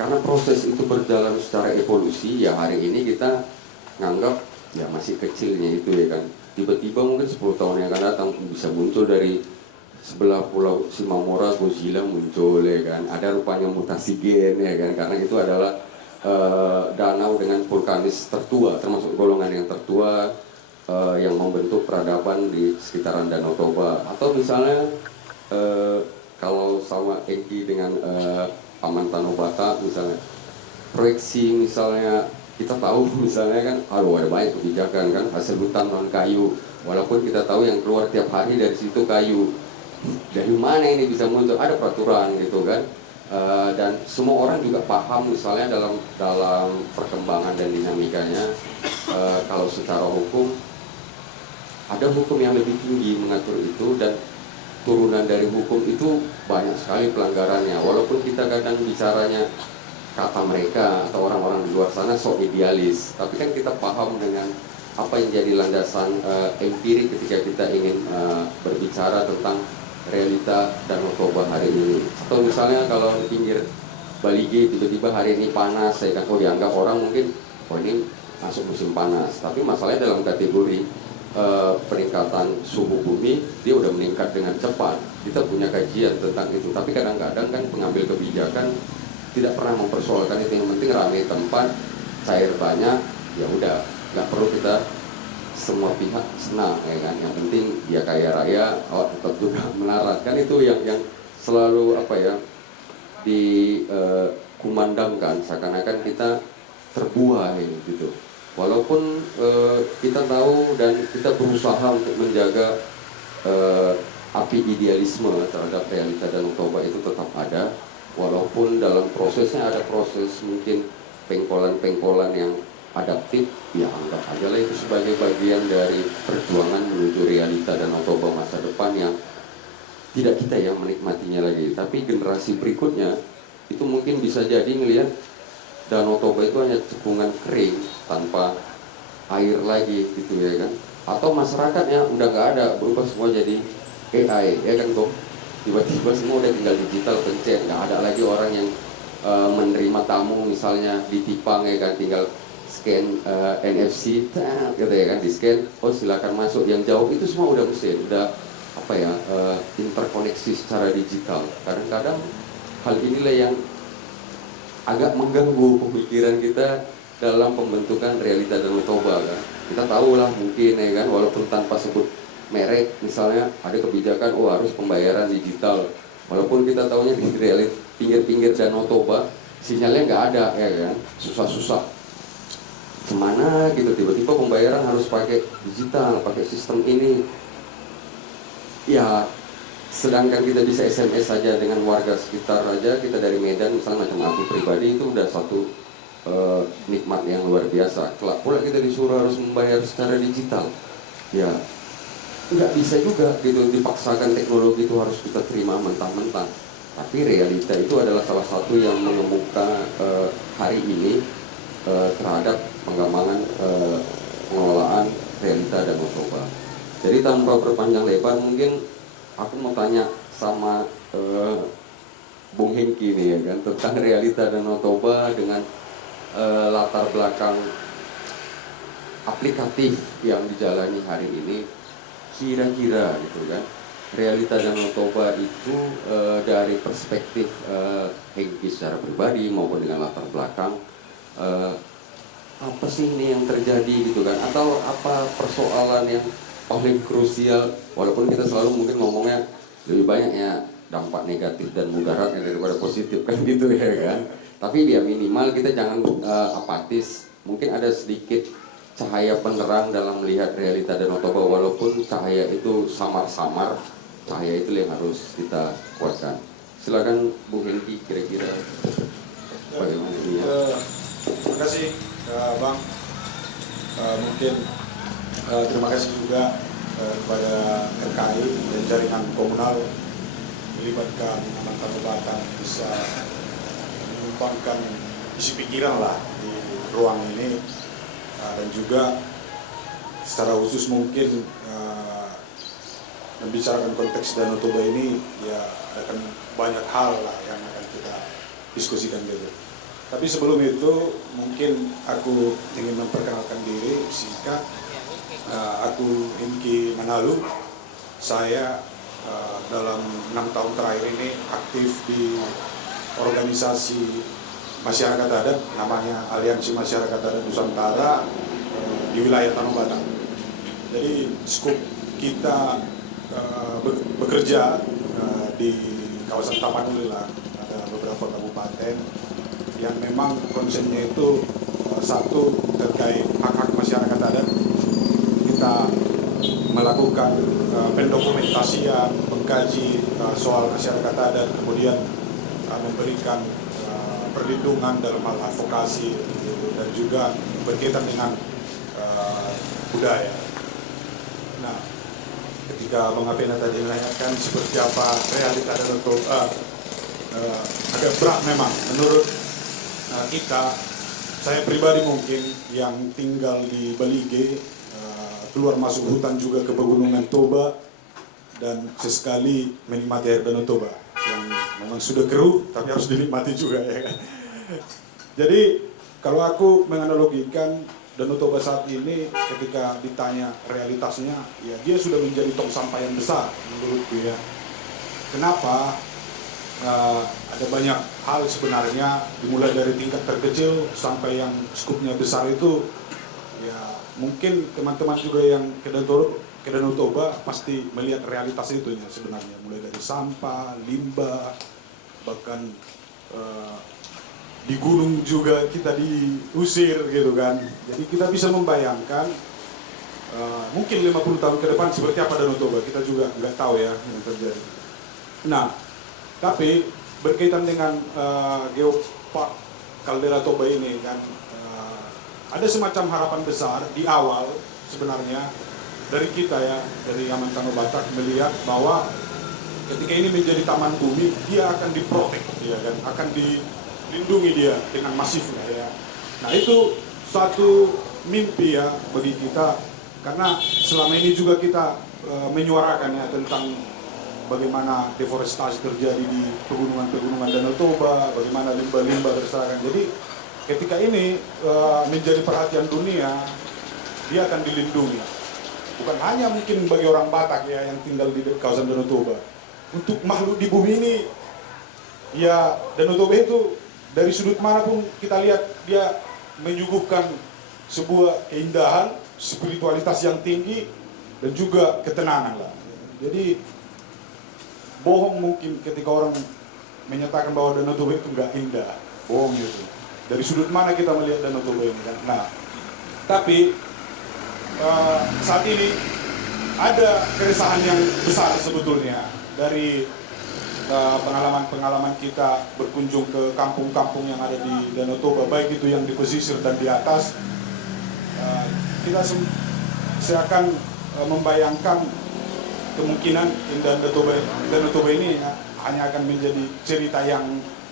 karena proses itu berjalan secara evolusi, ya hari ini kita nganggap ya masih kecilnya itu ya kan. Tiba-tiba mungkin 10 tahun yang akan datang bisa muncul dari sebelah pulau Shimamura Godzilla muncul ya kan. Ada rupanya mutasi gen ya kan, karena itu adalah danau dengan vulkanis tertua, termasuk golongan yang tertua yang membentuk peradaban di sekitaran Danau Toba. Atau misalnya kalau sama Egi dengan Paman Tanobata misalnya, proyeksi misalnya kita tahu misalnya kan, ada banyak kebijakan kan, hasil hutan non kayu, walaupun kita tahu yang keluar tiap hari dari situ kayu, dari mana ini bisa muncul, ada peraturan gitu kan. Dan semua orang juga paham misalnya dalam perkembangan dan dinamikanya, kalau secara hukum ada hukum yang lebih tinggi mengatur itu, dan turunan dari hukum itu banyak sekali pelanggarannya. Walaupun kita kadang bicaranya, kata mereka atau orang-orang di luar sana sok idealis, tapi kan kita paham dengan apa yang jadi landasan empirik ketika kita ingin berbicara tentang realita Danau Toba hari ini. Atau misalnya kalau di pinggir Balige tiba-tiba hari ini panas, saya kan dianggap orang mungkin ini masuk musim panas, tapi masalahnya dalam kategori peningkatan suhu bumi dia udah meningkat dengan cepat. Kita punya kajian tentang itu, tapi kadang-kadang kan pengambil kebijakan tidak pernah mempersoalkan itu. Yang penting ramai tempat, cair banyak, ya udah, nggak perlu kita semua pihak senang ya kan. Yang penting dia kaya raya, tetap juga melarat kan. Itu yang selalu apa ya dikumandangkan, seakan-akan kita terbuai gitu. Walaupun kita tahu dan kita berusaha untuk menjaga api idealisme terhadap realita Danau Toba itu tetap ada, walaupun dalam prosesnya ada proses mungkin pengkolan-pengkolan yang adaptif, ya anggap aja lah itu sebagai bagian dari perjuangan menuju realita Danau Toba masa depan yang tidak kita yang menikmatinya lagi, tapi generasi berikutnya itu mungkin bisa jadi ngelihat Danau Toba itu hanya cekungan kering tanpa air lagi gitu ya kan. Atau masyarakatnya udah nggak ada, berubah semua jadi AI ya kan Bang. Tiba-tiba semua udah tinggal digital pencet, nggak ada lagi orang yang menerima tamu misalnya di Tipang ya kan, tinggal scan NFC gitu ya kan, di scan, oh silakan masuk. Yang jauh itu semua udah mesin, udah apa ya, interkoneksi secara digital. Kadang-kadang hal inilah yang agak mengganggu pemikiran kita dalam pembentukan realita Danau Toba kan. Kita tahu lah mungkin ya kan, walaupun tanpa sebut merek misalnya ada kebijakan harus pembayaran digital, walaupun kita tahunya di realita pinggir-pinggir Danau Toba sinyalnya nggak ada ya kan, susah-susah kemana gitu, tiba-tiba pembayaran harus pakai digital, pakai sistem ini ya. Sedangkan kita bisa SMS saja dengan warga sekitar aja, kita dari Medan misalnya macam aku pribadi, itu udah satu nikmat yang luar biasa. Kelak pula kita disuruh harus membayar secara digital, ya nggak bisa juga gitu, dipaksakan teknologi itu harus kita terima mentah-mentah. Tapi realita itu adalah salah satu yang mengemuka hari ini terhadap pengembangan pengelolaan realita Danau Toba. Jadi tanpa berpanjang lebar, mungkin aku mau tanya sama Bung Hengki nih ya kan, tentang realita Danau Toba dengan latar belakang aplikatif yang dijalani hari ini. Kira-kira gitu kan, realita Danau Toba itu dari perspektif Hengki secara pribadi maupun dengan latar belakang, apa sih ini yang terjadi gitu kan, atau apa persoalan yang paling krusial, walaupun kita selalu mungkin ngomongnya lebih banyak ya dampak negatif dan mudaratnya daripada positif kan gitu ya kan. Tapi dia minimal kita jangan apatis, mungkin ada sedikit cahaya penerang dalam melihat realita Danau Toba, walaupun cahaya itu samar-samar, cahaya itu yang harus kita kuatkan. Silakan Bu Hengki, kira-kira bagaimana ini ya. Terima kasih Bang. Mungkin terima kasih juga kepada RKI dan jaringan komunal melibatkan anak Tanobata bisa menyumbangkan isi pikiran lah di ruang ini, dan juga secara khusus mungkin membicarakan konteks Danau Toba ini, ya akan banyak hal lah yang akan kita diskusikan gitu. Tapi sebelum itu mungkin aku ingin memperkenalkan diri singkat. Aku Hengki Manalu. Saya dalam 6 tahun terakhir ini aktif di organisasi masyarakat adat namanya Aliansi Masyarakat Adat Nusantara di wilayah Tanah Batak. Jadi skup kita bekerja di kawasan Tapanuli, ada beberapa kabupaten yang memang konsennya itu satu terkait hak-hak masyarakat adat. Kita melakukan pendokumentasian, mengkaji soal masyarakat adat, kemudian memberikan perlindungan dalam hal advokasi gitu, dan juga berkaitan dengan budaya. Nah, ketika Bang Apena tadi menanyakan seperti apa realita dan agak berat memang menurut kita. Saya pribadi mungkin yang tinggal di Balige, keluar masuk hutan juga ke Pegunungan Toba, dan sesekali menikmati air Danau Toba yang memang sudah keruh tapi harus dinikmati juga, ya kan. Jadi kalau aku menganalogikan Danau Toba saat ini, ketika ditanya realitasnya, ya dia sudah menjadi tong sampah yang besar menurutku, ya. Kenapa? Ada banyak hal sebenarnya, dimulai dari tingkat terkecil sampai yang skupnya besar itu. Ya mungkin teman-teman juga yang ke Danau Toba pasti melihat realitas itu ya sebenarnya, mulai dari sampah, limbah, bahkan di gunung juga kita diusir gitu kan. Jadi kita bisa membayangkan mungkin 50 tahun ke depan seperti apa Danau Toba, kita juga nggak tahu ya yang terjadi. Nah, tapi berkaitan dengan Geopark Kaldera Toba ini kan, ada semacam harapan besar di awal sebenarnya dari kita, ya, dari Yaman Tanah Batak, melihat bahwa ketika ini menjadi taman bumi, dia akan diprotek, ya kan, akan dilindungi dia dengan masifnya, ya. Nah, itu suatu mimpi ya bagi kita, karena selama ini juga kita menyuarakan ya tentang bagaimana deforestasi terjadi di pegunungan-pegunungan Danau Toba, bagaimana limbah-limbah berserakan. Jadi ketika ini menjadi perhatian dunia, dia akan dilindungi. Bukan hanya mungkin bagi orang Batak ya yang tinggal di kawasan Danau Toba. Untuk makhluk di bumi ini, ya Danau Toba itu dari sudut manapun kita lihat dia menyuguhkan sebuah keindahan, spiritualitas yang tinggi, dan juga ketenangan lah. Jadi bohong mungkin ketika orang menyatakan bahwa Danau Toba itu nggak indah, bohong itu. Dari sudut mana kita melihat Danau Toba ini kan? Nah, tapi saat ini ada keresahan yang besar sebetulnya dari pengalaman-pengalaman kita berkunjung ke kampung-kampung yang ada di Danau Toba, baik itu yang di pesisir dan di atas. Kita seakan membayangkan kemungkinan Danau Toba ini ya, hanya akan menjadi cerita yang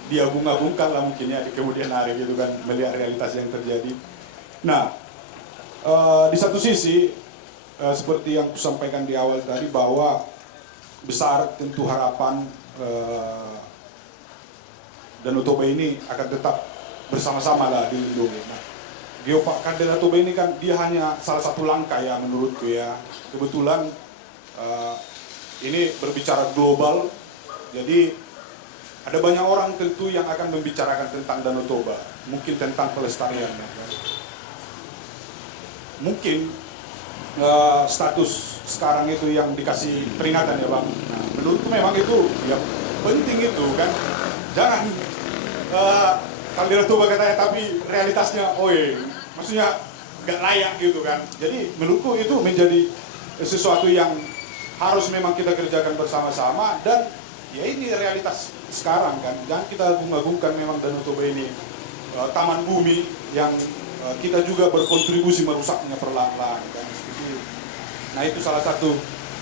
diagung-agungkan lah mungkin ya di kemudian hari gitu kan, melihat realitas yang terjadi. Nah, di satu sisi seperti yang kusampaikan di awal tadi, bahwa besar tentu harapan Danau Toba ini akan tetap bersama-sama lah dilindungi. Nah, Geopark Kaldera Toba ini kan dia hanya salah satu langkah ya menurutku ya. Kebetulan ini berbicara global, jadi ada banyak orang tentu yang akan membicarakan tentang Danau Toba, mungkin tentang pelestariannya. Mungkin status sekarang itu yang dikasih peringatan ya Bang. Nah, menurutku memang itu ya penting itu kan. Jangan Kaldera Toba katanya tapi realitasnya, maksudnya nggak layak gitu kan. Jadi menurutku itu menjadi sesuatu yang harus memang kita kerjakan bersama-sama, dan ya ini realitas sekarang kan. Jangan kita agung-agungkan memang Danau Toba ini taman bumi yang kita juga berkontribusi merusaknya perlahan-lahan kan. Nah, itu salah satu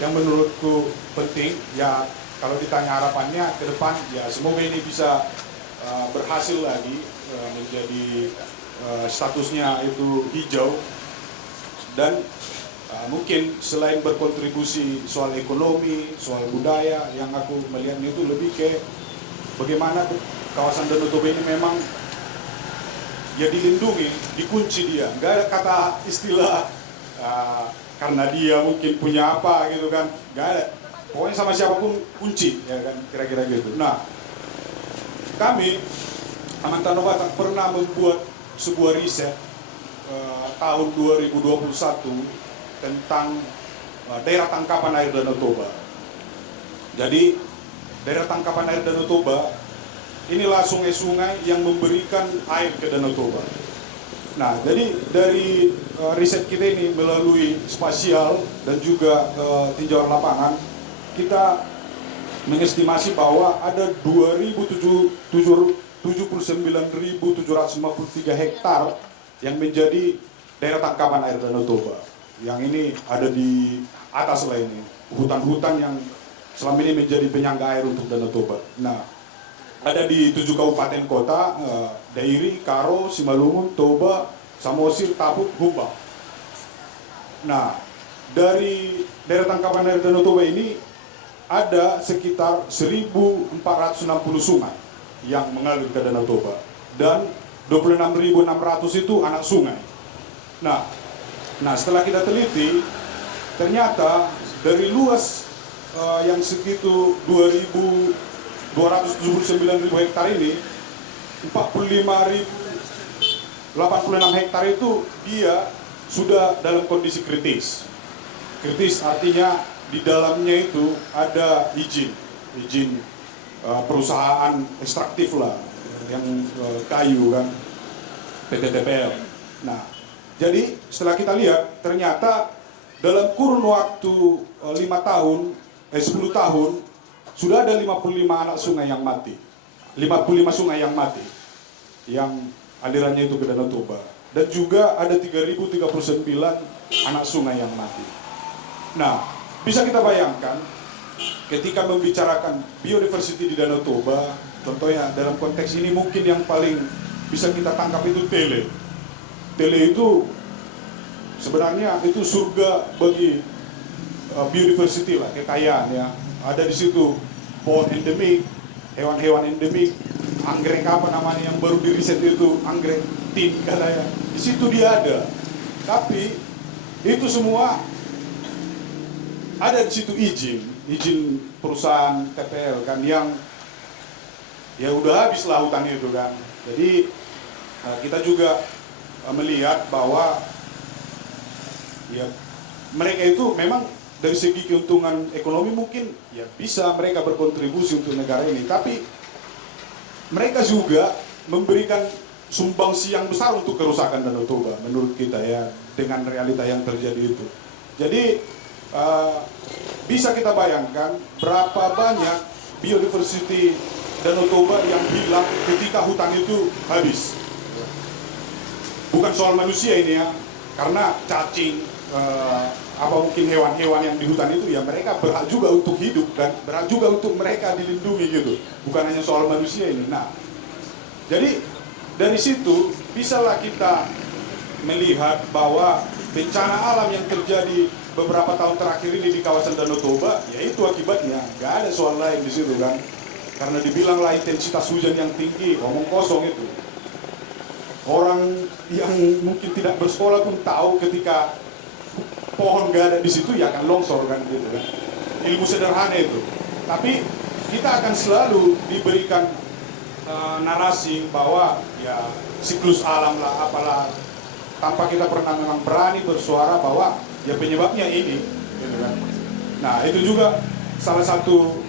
yang menurutku penting ya. Kalau ditanya harapannya ke depan, ya semoga ini bisa berhasil lagi menjadi statusnya itu hijau, dan mungkin selain berkontribusi soal ekonomi, soal budaya, yang aku melihat itu lebih ke bagaimana kawasan Danau Toba ini memang ya dilindungi, dikunci dia. Nggak ada kata istilah karena dia mungkin punya apa gitu kan, nggak ada. Pokoknya sama siapapun kunci, ya kan, kira-kira gitu. Nah, kami Amantano Batak pernah membuat sebuah riset tahun 2021 tentang daerah tangkapan air Danau Toba. Jadi daerah tangkapan air Danau Toba inilah sungai-sungai yang memberikan air ke Danau Toba. Nah, jadi dari riset kita ini melalui spasial dan juga tinjauan lapangan, kita mengestimasi bahwa ada 79.753 hektar yang menjadi daerah tangkapan air Danau Toba. Yang ini ada di atas lah ini, hutan-hutan yang selama ini menjadi penyangga air untuk Danau Toba. Nah, ada di 7 kabupaten kota, Dairi, Karo, Simalungun, Toba, Samosir, Tabuk, Humbang. Nah, dari daerah tangkapan air Danau Toba ini ada sekitar 1.460 sungai yang mengalir ke Danau Toba dan 26.600 itu anak sungai. Nah, setelah kita teliti, ternyata dari luas yang segitu 279.000 hektar ini, 86 hektar itu dia sudah dalam kondisi kritis. Kritis artinya di dalamnya itu ada izin perusahaan ekstraktif lah, yang kayu kan, PT TPL. Nah, jadi setelah kita lihat ternyata dalam kurun waktu 10 tahun sudah ada 55 anak sungai yang mati, 55 sungai yang mati, yang alirannya itu ke Danau Toba, dan juga ada 3.039 anak sungai yang mati. Nah, bisa kita bayangkan ketika membicarakan biodiversity di Danau Toba, contohnya dalam konteks ini mungkin yang paling bisa kita tangkap itu tele. Tele itu sebenarnya itu surga bagi biodiversity lah, kekayaan ya. Ada di situ pohon endemik, hewan-hewan endemik, anggrek apa namanya yang baru diriset itu, anggrek tin katanya. Di situ dia ada. Tapi itu semua ada di situ izin perusahaan TPL kan, yang ya udah habis lah hutan itu kan. Jadi kita juga melihat bahwa ya mereka itu memang dari segi keuntungan ekonomi mungkin ya bisa mereka berkontribusi untuk negara ini, tapi mereka juga memberikan sumbangsi yang besar untuk kerusakan Danau Toba menurut kita ya, dengan realita yang terjadi itu. Jadi bisa kita bayangkan berapa banyak biodiversity Danau Toba yang hilang ketika hutan itu habis. Bukan soal manusia ini ya, karena cacing, apa mungkin hewan-hewan yang di hutan itu ya mereka berhak juga untuk hidup dan berhak juga untuk mereka dilindungi gitu. Bukan hanya soal manusia ini. Nah, jadi dari situ bisalah kita melihat bahwa bencana alam yang terjadi beberapa tahun terakhir ini di kawasan Danau Toba, ya itu akibatnya, nggak ada soal lain di situ kan. Karena dibilanglah intensitas hujan yang tinggi, omong kosong itu. Orang yang mungkin tidak bersekolah pun tahu ketika pohon nggak ada di situ ya akan longsor kan gitu kan. Ilmu sederhana itu. Tapi kita akan selalu diberikan narasi bahwa ya siklus alam lah apalah, tanpa kita pernah memang berani bersuara bahwa ya penyebabnya ini gitu kan. Nah, itu juga salah satu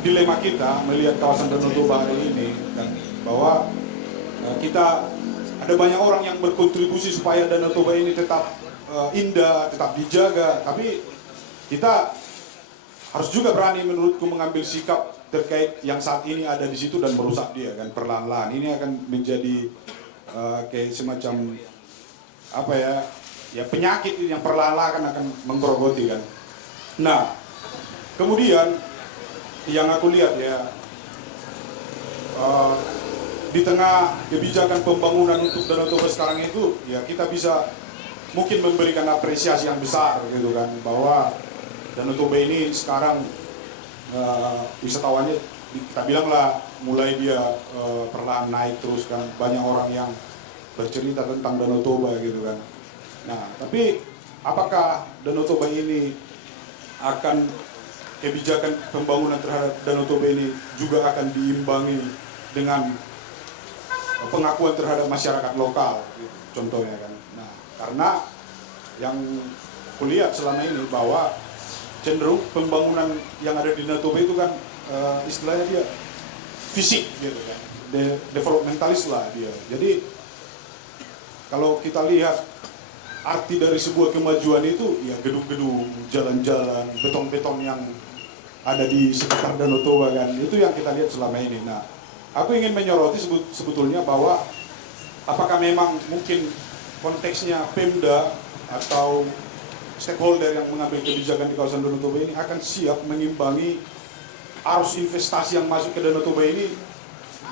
dilema kita melihat kawasan Danau Toba hari ini kan, bahwa kita ada banyak orang yang berkontribusi supaya Danau Toba ini tetap indah, tetap dijaga, tapi kita harus juga berani menurutku mengambil sikap terkait yang saat ini ada di situ dan merusak dia kan perlahan-lahan. Ini akan menjadi kayak semacam apa ya penyakit yang perlahan-lahan akan menggerogoti kan. Nah, kemudian yang aku lihat ya, di tengah kebijakan pembangunan untuk Danau Toba sekarang itu ya kita bisa mungkin memberikan apresiasi yang besar gitu kan, bahwa Danau Toba ini sekarang wisatawannya kita bilanglah mulai dia perlahan naik terus kan, banyak orang yang bercerita tentang Danau Toba gitu kan. Nah, tapi apakah Danau Toba ini akan, kebijakan pembangunan terhadap Danau Toba ini juga akan diimbangi dengan pengakuan terhadap masyarakat lokal, gitu, contohnya kan. Nah, karena yang kulihat selama ini bahwa cenderung pembangunan yang ada di Danau Toba itu kan istilahnya dia fisik gitu kan, developmentalis lah dia. Jadi kalau kita lihat arti dari sebuah kemajuan itu ya gedung-gedung, jalan-jalan, beton-beton yang ada di sekitar Danau Toba kan, itu yang kita lihat selama ini. Nah, aku ingin menyoroti sebetulnya bahwa apakah memang mungkin konteksnya Pemda atau stakeholder yang mengambil kebijakan di kawasan Danau Toba ini akan siap mengimbangi arus investasi yang masuk ke Danau Toba ini.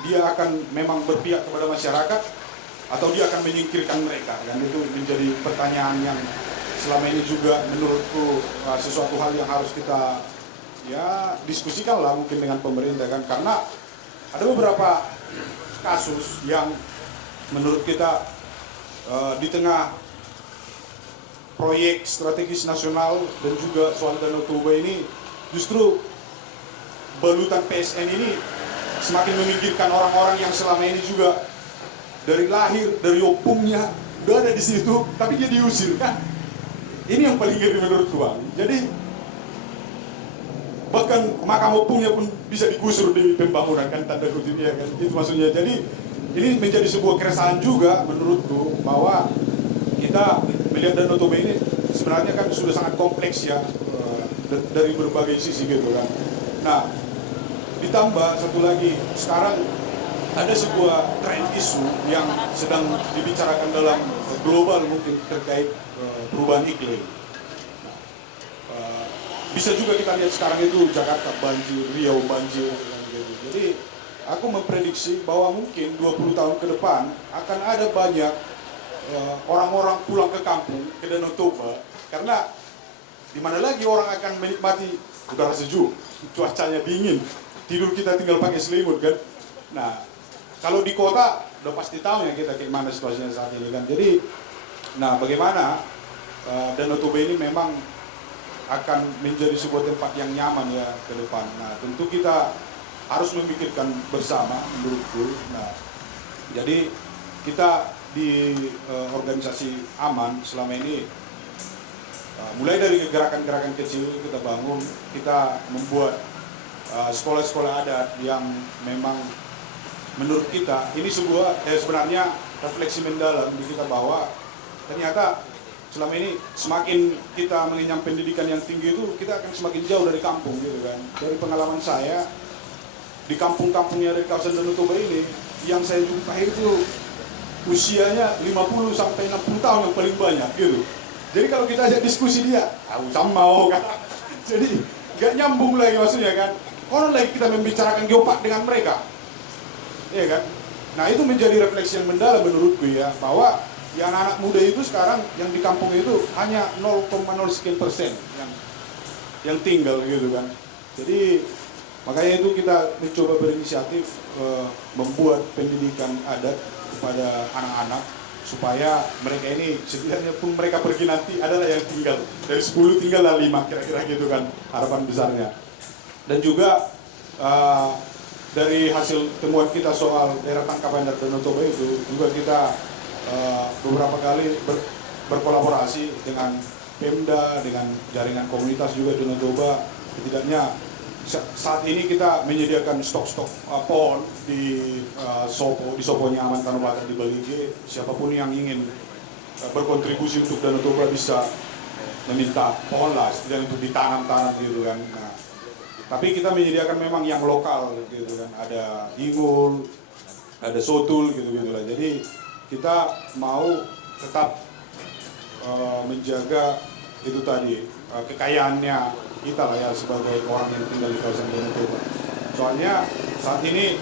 Dia akan memang berpihak kepada masyarakat atau dia akan menyingkirkan mereka kan. Itu menjadi pertanyaan yang selama ini juga menurutku sesuatu hal yang harus kita ya diskusikan lah mungkin dengan pemerintah kan, karena ada beberapa kasus yang menurut kita di tengah proyek strategis nasional dan juga soal Danau Toba ini, justru balutan PSN ini semakin memikirkan orang-orang yang selama ini juga dari lahir, dari opungnya udah ada di situ, tapi dia diusir kan. Ini yang paling ngeri menurutku Bang. Jadi bahkan makam opungnya pun bisa digusur di pembangunan kan, tanda kutip ya kan. Itu maksudnya. Jadi ini menjadi sebuah keresahan juga menurutku bahwa kita melihat Danau Toba ini sebenarnya kan sudah sangat kompleks ya, dari berbagai sisi gitu kan. Nah, ditambah satu lagi, sekarang ada sebuah tren isu yang sedang dibicarakan dalam global mungkin terkait perubahan iklim. Bisa juga kita lihat sekarang itu Jakarta banjir, Riau banjir gitu. Jadi aku memprediksi bahwa mungkin 20 tahun ke depan akan ada banyak orang-orang pulang ke kampung, ke Danau Toba, karena di mana lagi orang akan menikmati udara sejuk, cuacanya dingin, tidur kita tinggal pakai selimut kan. Nah, kalau di kota udah pasti tahu ya kita gimana situasinya saat ini kan. Jadi, nah bagaimana Danau Toba ini memang akan menjadi sebuah tempat yang nyaman ya ke depan. Nah, tentu kita harus memikirkan bersama menurutku. Nah, jadi kita di organisasi Aman selama ini mulai dari gerakan-gerakan kecil kita bangun, kita membuat sekolah-sekolah adat yang memang menurut kita ini sebenarnya refleksi mendalam di kita bahwa ternyata selama ini semakin kita mengenyam pendidikan yang tinggi itu kita akan semakin jauh dari kampung gitu kan. Dari pengalaman saya di kampung-kampungnya dari kawasan Danau Toba ini yang saya jumpai itu usianya 50 sampai 60 tahun yang paling banyak gitu. Jadi kalau kita ajak diskusi dia, sama mau kan. Jadi gak nyambung lagi maksudnya kan. Orang lagi kita membicarakan geopark dengan mereka. Iya kan? Nah, itu menjadi refleksi yang mendalam menurutku ya, bahwa yang anak muda itu sekarang yang di kampung itu hanya 0,0 sekian persen yang tinggal gitu kan. Jadi makanya itu kita mencoba berinisiatif membuat pendidikan adat kepada anak-anak supaya mereka ini setidaknya pun mereka pergi nanti adalah yang tinggal dari 10 tinggallah 5 kira-kira gitu kan harapan besarnya. Dan juga dari hasil temuan kita soal daerah tangkapan dari Danau Toba itu juga kita beberapa kali berkolaborasi dengan Pemda, dengan jaringan komunitas juga Danau Toba. Setidaknya saat ini kita menyediakan stok-stok pohon di Soponya Aman Tanubata di Balige. Siapapun yang ingin berkontribusi untuk Danau Toba bisa meminta pohon lah, setidaknya untuk ditanam-tanam gitu kan. Nah, tapi kita menyediakan memang yang lokal gitu kan. Ada ingul, ada sotul gitu-gitu lah. Jadi kita mau tetap menjaga itu tadi kekayaannya kita lah ya sebagai orang yang tinggal di kawasan Danau Toba. Soalnya saat ini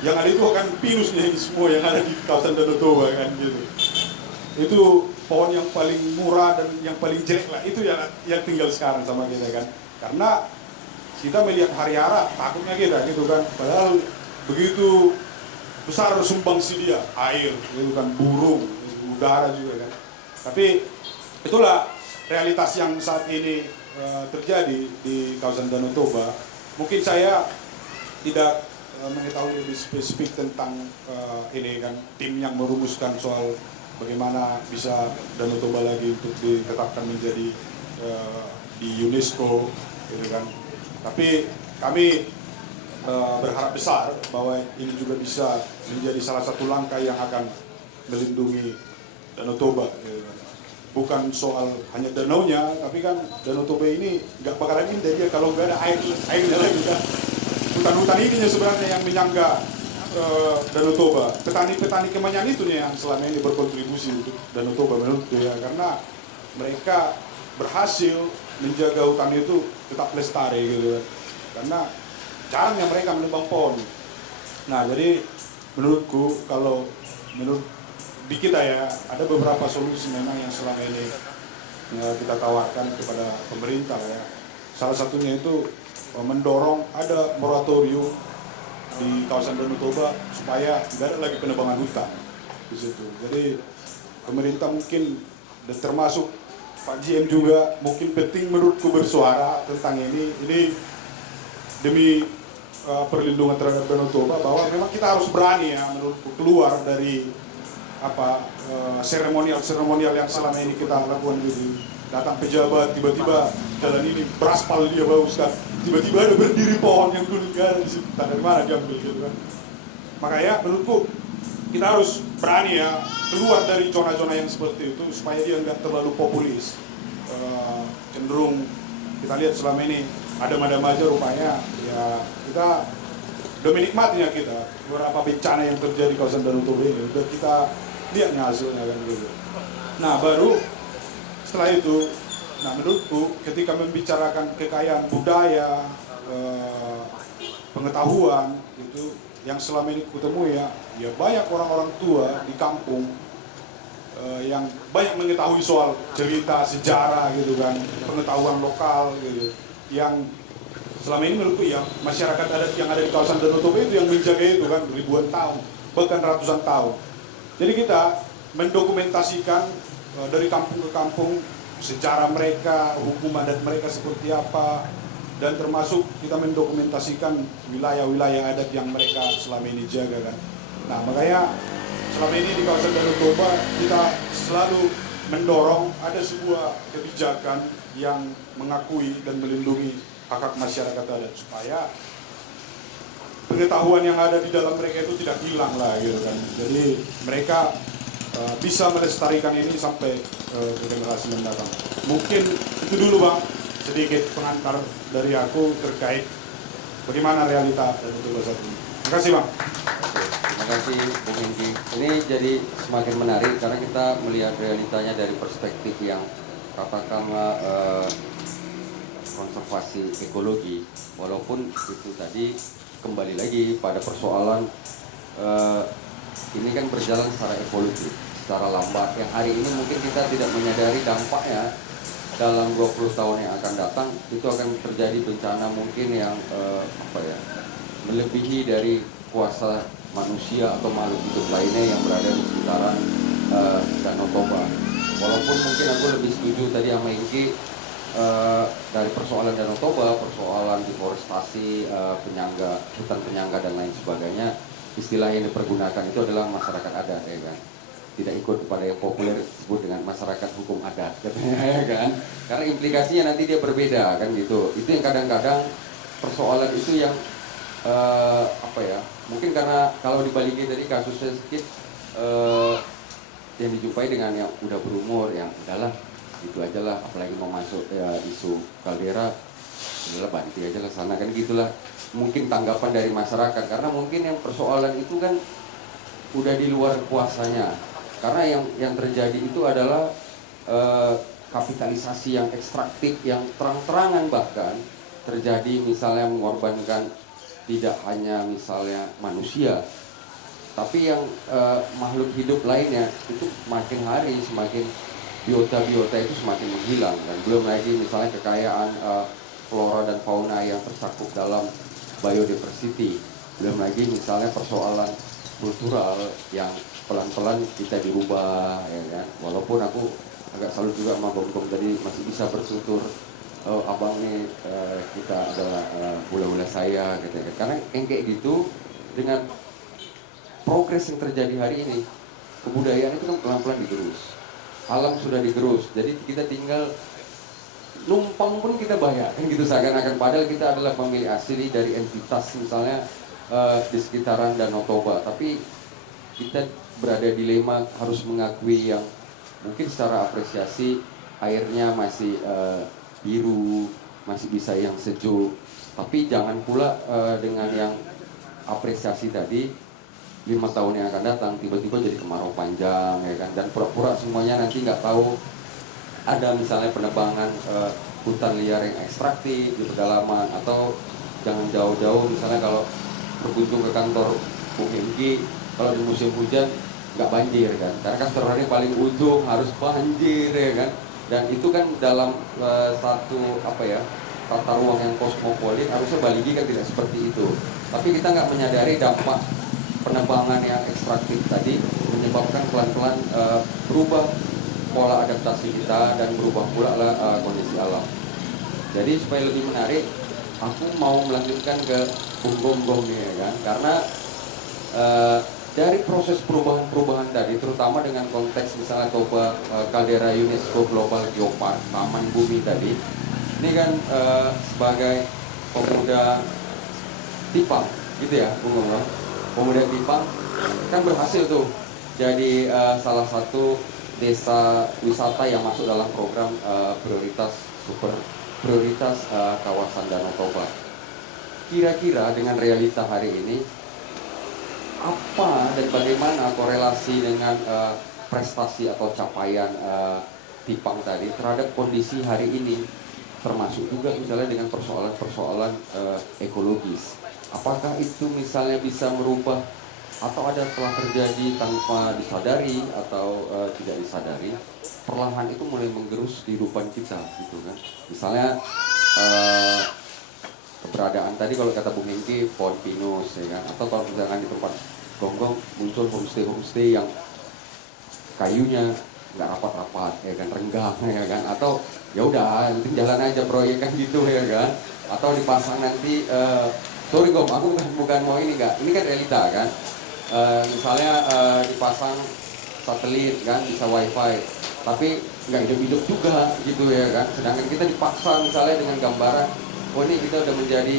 yang ada itu akan pinus nih semua yang ada di kawasan Danau Toba kan gitu. Itu pohon yang paling murah dan yang paling jelek lah, itu yang tinggal sekarang sama kita kan. Karena kita melihat hari-hari takutnya kita gitu kan. Padahal begitu besar sumbangsi dia, air, itu kan burung, udara juga kan. Tapi itulah realitas yang saat ini terjadi di kawasan Danau Toba. Mungkin saya tidak mengetahui lebih spesifik tentang ini kan tim yang merumuskan soal bagaimana bisa Danau Toba lagi untuk ditetapkan menjadi di UNESCO, gitu kan. Tapi kami berharap besar bahwa ini juga bisa menjadi salah satu langkah yang akan melindungi Danau Toba. Bukan soal hanya danaunya, tapi kan Danau Toba ini nggak bakalan indah dia kalau nggak ada airnya lagi kan. Hutan-hutan ini sebenarnya yang menyangga Danau Toba. Petani-petani kemenyan itu nih yang selama ini berkontribusi untuk Danau Toba menurutku ya, karena mereka berhasil menjaga hutan itu tetap lestari gitu kan. Karena jarangnya mereka menebang pohon. Nah, jadi menurutku kalau menurut di kita ya ada beberapa solusi memang yang selama ini kita tawarkan kepada pemerintah ya. Salah satunya itu mendorong ada moratorium di kawasan Danau Toba supaya tidak ada lagi penebangan hutan di situ. Jadi pemerintah mungkin dan termasuk Pak GM juga mungkin penting menurutku bersuara tentang ini demi perlindungan terhadap Danau Toba, bahwa memang kita harus berani ya menurutku keluar dari seremonial yang selama ini kita lakukan gitu. Datang pejabat tiba-tiba jalan ini beraspal dia bagus kan, tiba-tiba ada berdiri pohon yang dulu nggak ada di situ, dari mana diambil gitu kan. Makanya menurutku kita harus berani ya keluar dari zona-zona yang seperti itu supaya dia nggak terlalu populis. Cenderung kita lihat selama ini ada aja rupanya ya, kita udah menikmatinya kita beberapa bencana yang terjadi di kawasan Danau Toba ini udah kita lihatnya hasilnya kan gitu. Nah baru setelah itu, nah menurutku ketika membicarakan kekayaan budaya, pengetahuan gitu yang selama ini ketemu ya banyak orang-orang tua di kampung yang banyak mengetahui soal cerita sejarah gitu kan, pengetahuan lokal gitu, yang selama ini menurutku ya masyarakat adat yang ada di kawasan Danau Toba itu yang menjaga itu kan ribuan tahun bahkan ratusan tahun. Jadi kita mendokumentasikan dari kampung ke kampung sejarah mereka, hukum adat mereka seperti apa, dan termasuk kita mendokumentasikan wilayah-wilayah adat yang mereka selama ini jaga kan. Nah makanya selama ini di kawasan Danau Toba kita selalu mendorong ada sebuah kebijakan yang mengakui dan melindungi hak masyarakat adat supaya pengetahuan yang ada di dalam mereka itu tidak hilang lah gitu kan. Jadi mereka bisa melestarikan ini sampai ke generasi mendatang. Mungkin itu dulu Bang, sedikit pengantar dari aku terkait bagaimana realita dari Toba saat ini. Terima kasih Bang. Terima kasih Bung Hengki. Ini jadi semakin menarik karena kita melihat realitanya dari perspektif yang katakanlah konservasi ekologi, walaupun itu tadi kembali lagi pada persoalan ini kan berjalan secara evolutif, secara lambat, yang hari ini mungkin kita tidak menyadari dampaknya dalam 20 tahun yang akan datang itu akan terjadi bencana mungkin yang melebihi dari kuasa manusia atau makhluk hidup lainnya yang berada di sekitaran Danau Toba. Walaupun mungkin aku lebih setuju tadi sama Inki dari persoalan Danau Toba, persoalan deforestasi, hutan penyangga dan lain sebagainya, istilah yang dipergunakan itu adalah masyarakat adat ya kan. Tidak ikut kepada yang populer disebut dengan masyarakat hukum adat katanya ya kan. Karena implikasinya nanti dia berbeda kan gitu. Itu yang kadang-kadang persoalan itu yang mungkin karena kalau dibalikin tadi kasusnya sedikit yang dijumpai dengan yang udah berumur, yang udahlah itu aja lah, apalagi mau masuk ya isu kaldera, udahlah banti aja lah sana kan gitulah. Mungkin tanggapan dari masyarakat karena mungkin yang persoalan itu kan udah di luar kuasanya. Karena yang terjadi itu adalah kapitalisasi yang ekstraktif, yang terang-terangan bahkan terjadi, misalnya mengorbankan tidak hanya misalnya manusia, tapi yang makhluk hidup lainnya itu makin hari semakin biota-biota itu semakin menghilang, dan belum lagi misalnya kekayaan flora dan fauna yang tercakup dalam biodiversity belum lagi misalnya persoalan kultural yang pelan-pelan kita dirubah, ya kan. Walaupun aku agak salut juga sama Gom tadi masih bisa bertutur, oh abang nih kita adalah bula-bula saya gitu ya. Karena yang kayak gitu dengan progres yang terjadi hari ini, kebudayaan itu kan pelan-pelan digerus, alam sudah digerus, jadi kita tinggal numpang pun kita bayar kan gitu, seakan-akan padahal kita adalah pemilik asli dari entitas misalnya di sekitaran Danau Toba, tapi kita berada dilema harus mengakui yang mungkin secara apresiasi airnya masih biru, masih bisa yang sejuk, tapi jangan pula dengan yang apresiasi tadi 5 tahun yang akan datang tiba-tiba jadi kemarau panjang, ya kan, dan pura-pura semuanya nanti nggak tahu ada misalnya penebangan hutan liar yang ekstraktif di pedalaman, atau jangan jauh-jauh misalnya kalau berkunjung ke kantor Bung Hengki, kalau di musim hujan nggak banjir kan, karena kan terornya paling ujung harus banjir, ya kan, dan itu kan dalam satu apa ya, tata ruang yang kosmopolit harusnya Baligi kan tidak seperti itu, tapi kita nggak menyadari dampak penebangan yang ekstraktif tadi menyebabkan pelan-pelan berubah pola adaptasi kita dan berubah pula lah kondisi alam. Jadi supaya lebih menarik, aku mau melanjutkan ke Bung ya kan, karena dari proses perubahan-perubahan tadi, terutama dengan konteks misalnya Toba kaldera UNESCO Global Geopark, Taman Bumi tadi, ini kan sebagai pemuda Tipang, gitu ya, Bung Gong, pemuda Tipang kan berhasil tuh jadi salah satu desa wisata yang masuk dalam program prioritas kawasan Danau Toba. Kira-kira dengan realita hari ini, apa dan bagaimana korelasi dengan prestasi atau capaian Tipang tadi terhadap kondisi hari ini, termasuk juga misalnya dengan persoalan-persoalan ekologis. Apakah itu misalnya bisa merubah atau ada telah terjadi tanpa disadari atau tidak disadari, perlahan itu mulai menggerus kehidupan kita gitu kan. Misalnya keberadaan tadi kalau kata Bung Hengki pohon pinus, ya kan, atau kalau misalkan di tempat Gonggong muncul homestay yang kayunya nggak rapat-rapat, ya kan, renggang, ya kan, atau ya udah nanti jalan aja proyek kan gitu, ya kan, atau dipasang nanti sorry Gom, aku bukan mau ini kan realita kan. Misalnya dipasang satelit kan, bisa wifi, tapi nggak hidup-hidup juga gitu, ya kan, sedangkan kita dipaksa misalnya dengan gambaran, oh ini kita udah menjadi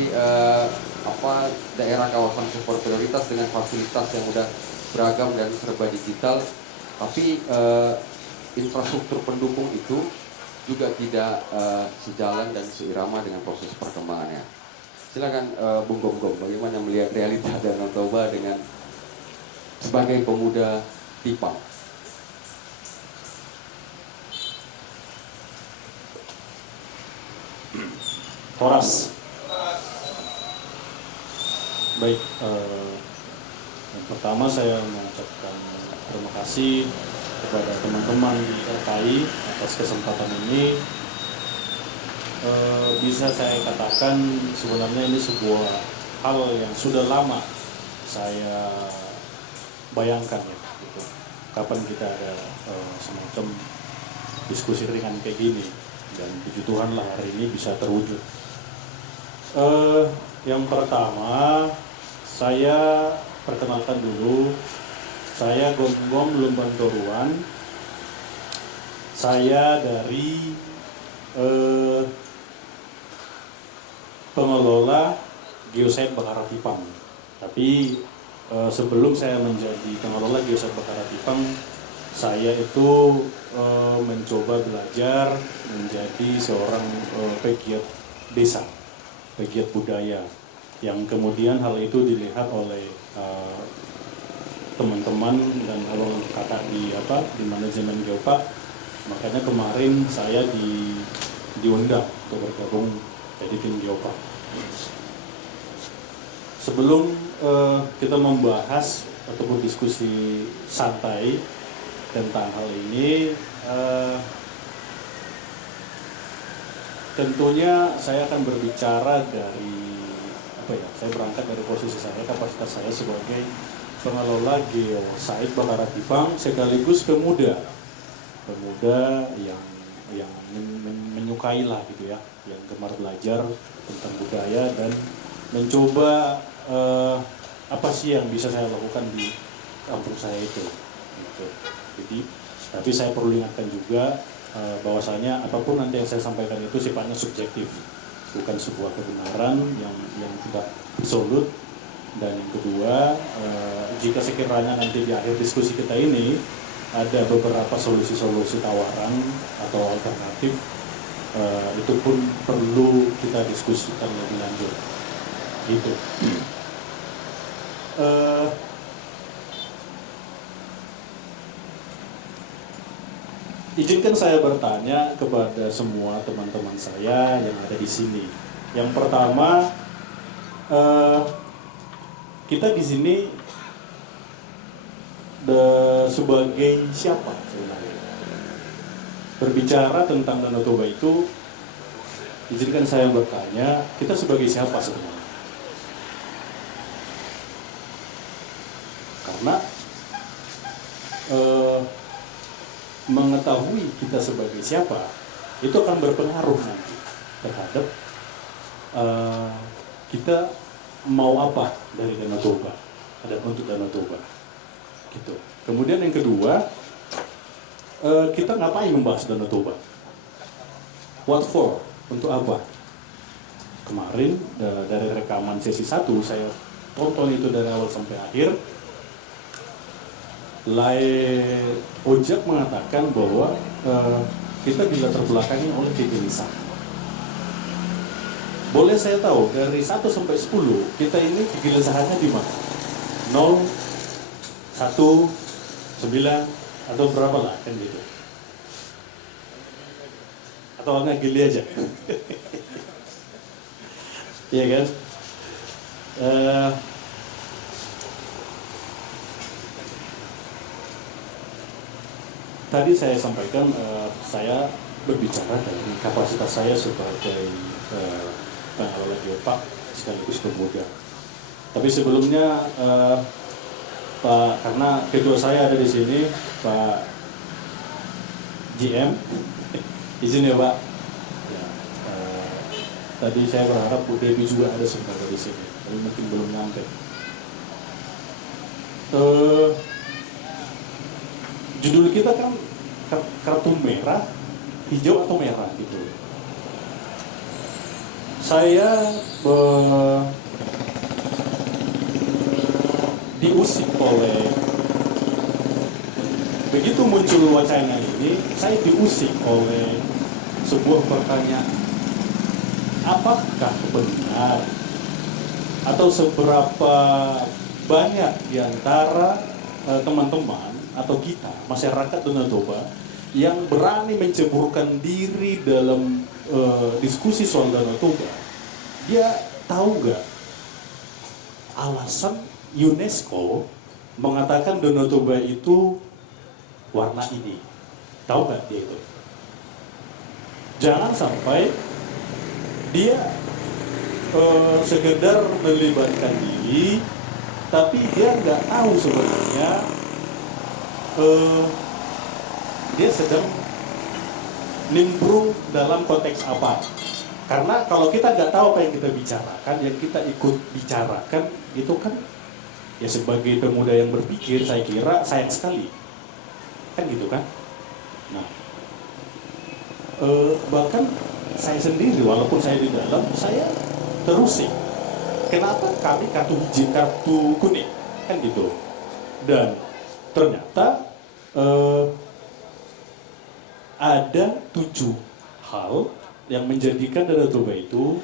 daerah kawasan super prioritas dengan fasilitas yang udah beragam dan serba digital, tapi infrastruktur pendukung itu juga tidak sejalan dan seirama dengan proses perkembangannya. Silakan Bung Gong, bagaimana melihat realita Danau Toba dengan sebagai pemuda Tipang? Horas. Baik, yang pertama saya mengucapkan terima kasih kepada teman-teman di RKI atas kesempatan ini. Bisa saya katakan sebenarnya ini sebuah hal yang sudah lama saya bayangkan ya, gitu. Kapan kita ada semacam diskusi ringan kayak gini, dan puji Tuhan lah hari ini bisa terwujud. Yang pertama, saya perkenalkan dulu, saya Gom Lumbantoruan. Saya dari pengelola Geosite Bakara Tipang. Tapi sebelum saya menjadi pengelola Geosite Bakara Tipang, saya itu mencoba belajar menjadi seorang pegiat desa, pegiat budaya, yang kemudian hal itu dilihat oleh teman-teman dan kalau kata di manajemen Geopark. Makanya kemarin saya diundang untuk bergabung jadi tim Geopark. Sebelum kita membahas atau berdiskusi santai tentang hal ini, tentunya saya akan berbicara dari saya berangkat dari posisi saya, kapasitas saya sebagai pengelola geosite Bakaratipang sekaligus pemuda yang menyukai lah gitu ya, yang gemar belajar tentang budaya dan mencoba apa sih yang bisa saya lakukan di kampung saya itu gitu. Jadi tapi saya perlu ingatkan juga bahwasanya apapun nanti yang saya sampaikan itu sifatnya subjektif, bukan sebuah kebenaran yang tidak absolut. Dan yang kedua, jika sekiranya nanti di akhir diskusi kita ini ada beberapa solusi-solusi tawaran atau alternatif, itu pun perlu kita diskusikan lebih lanjut. Gitu. Izinkan saya bertanya kepada semua teman-teman saya yang ada di sini. Yang pertama, kita di sini sebagai siapa sebenarnya? Berbicara tentang Danau Toba itu, izinkan saya bertanya, kita sebagai siapa sebenarnya? Karena mengetahui kita sebagai siapa itu akan berpengaruh nanti terhadap kita mau apa dari Danau Toba, ada untuk Danau Toba gitu. Kemudian yang kedua, kita ngapain membahas Danau Toba? What for? Untuk apa? Kemarin dari rekaman sesi 1 saya tonton itu dari awal sampai akhir. Ojak mengatakan bahwa kita dilatar belakangi oleh kegelisahan. Boleh saya tahu dari 1 sampai 10 kita ini kegelisahannya di mana? 0, 1, 9 atau berapa lah kan gitu? Atau nggak geli aja? Iya kan? Tadi saya sampaikan saya berbicara dari kapasitas saya sebagai pengelola geopark sekaligus pemuda. Tapi sebelumnya Pak, karena kedua saya ada di sini, Pak GM, izin ya Pak. Ya, tadi saya berharap Bu Dewi juga ada sebenarnya di sini, tapi mungkin belum nyampe. Judul kita kan kartu merah, hijau atau merah gitu. Saya diusik oleh, begitu muncul wacana ini, saya diusik oleh sebuah pertanyaan. Apakah benar atau seberapa banyak di antara teman-teman atau kita, masyarakat Danau Toba yang berani menceburkan diri dalam diskusi soal Danau Toba, dia tahu nggak alasan UNESCO mengatakan Danau Toba itu warna ini? Tahu nggak dia itu? Jangan sampai dia sekedar melibatkan diri, tapi dia nggak tahu sebenarnya dia sedang nimbrung dalam konteks apa. Karena kalau kita nggak tahu apa yang kita bicarakan, yang kita ikut bicarakan, itu kan ya sebagai pemuda yang berpikir, saya kira sayang sekali. Kan gitu kan? Nah, bahkan saya sendiri, walaupun saya di dalam, saya terusik. Kenapa kami kartu hijau, kartu kuning? Kan gitu. Dan ternyata ada 7 hal yang menjadikan Danau Toba itu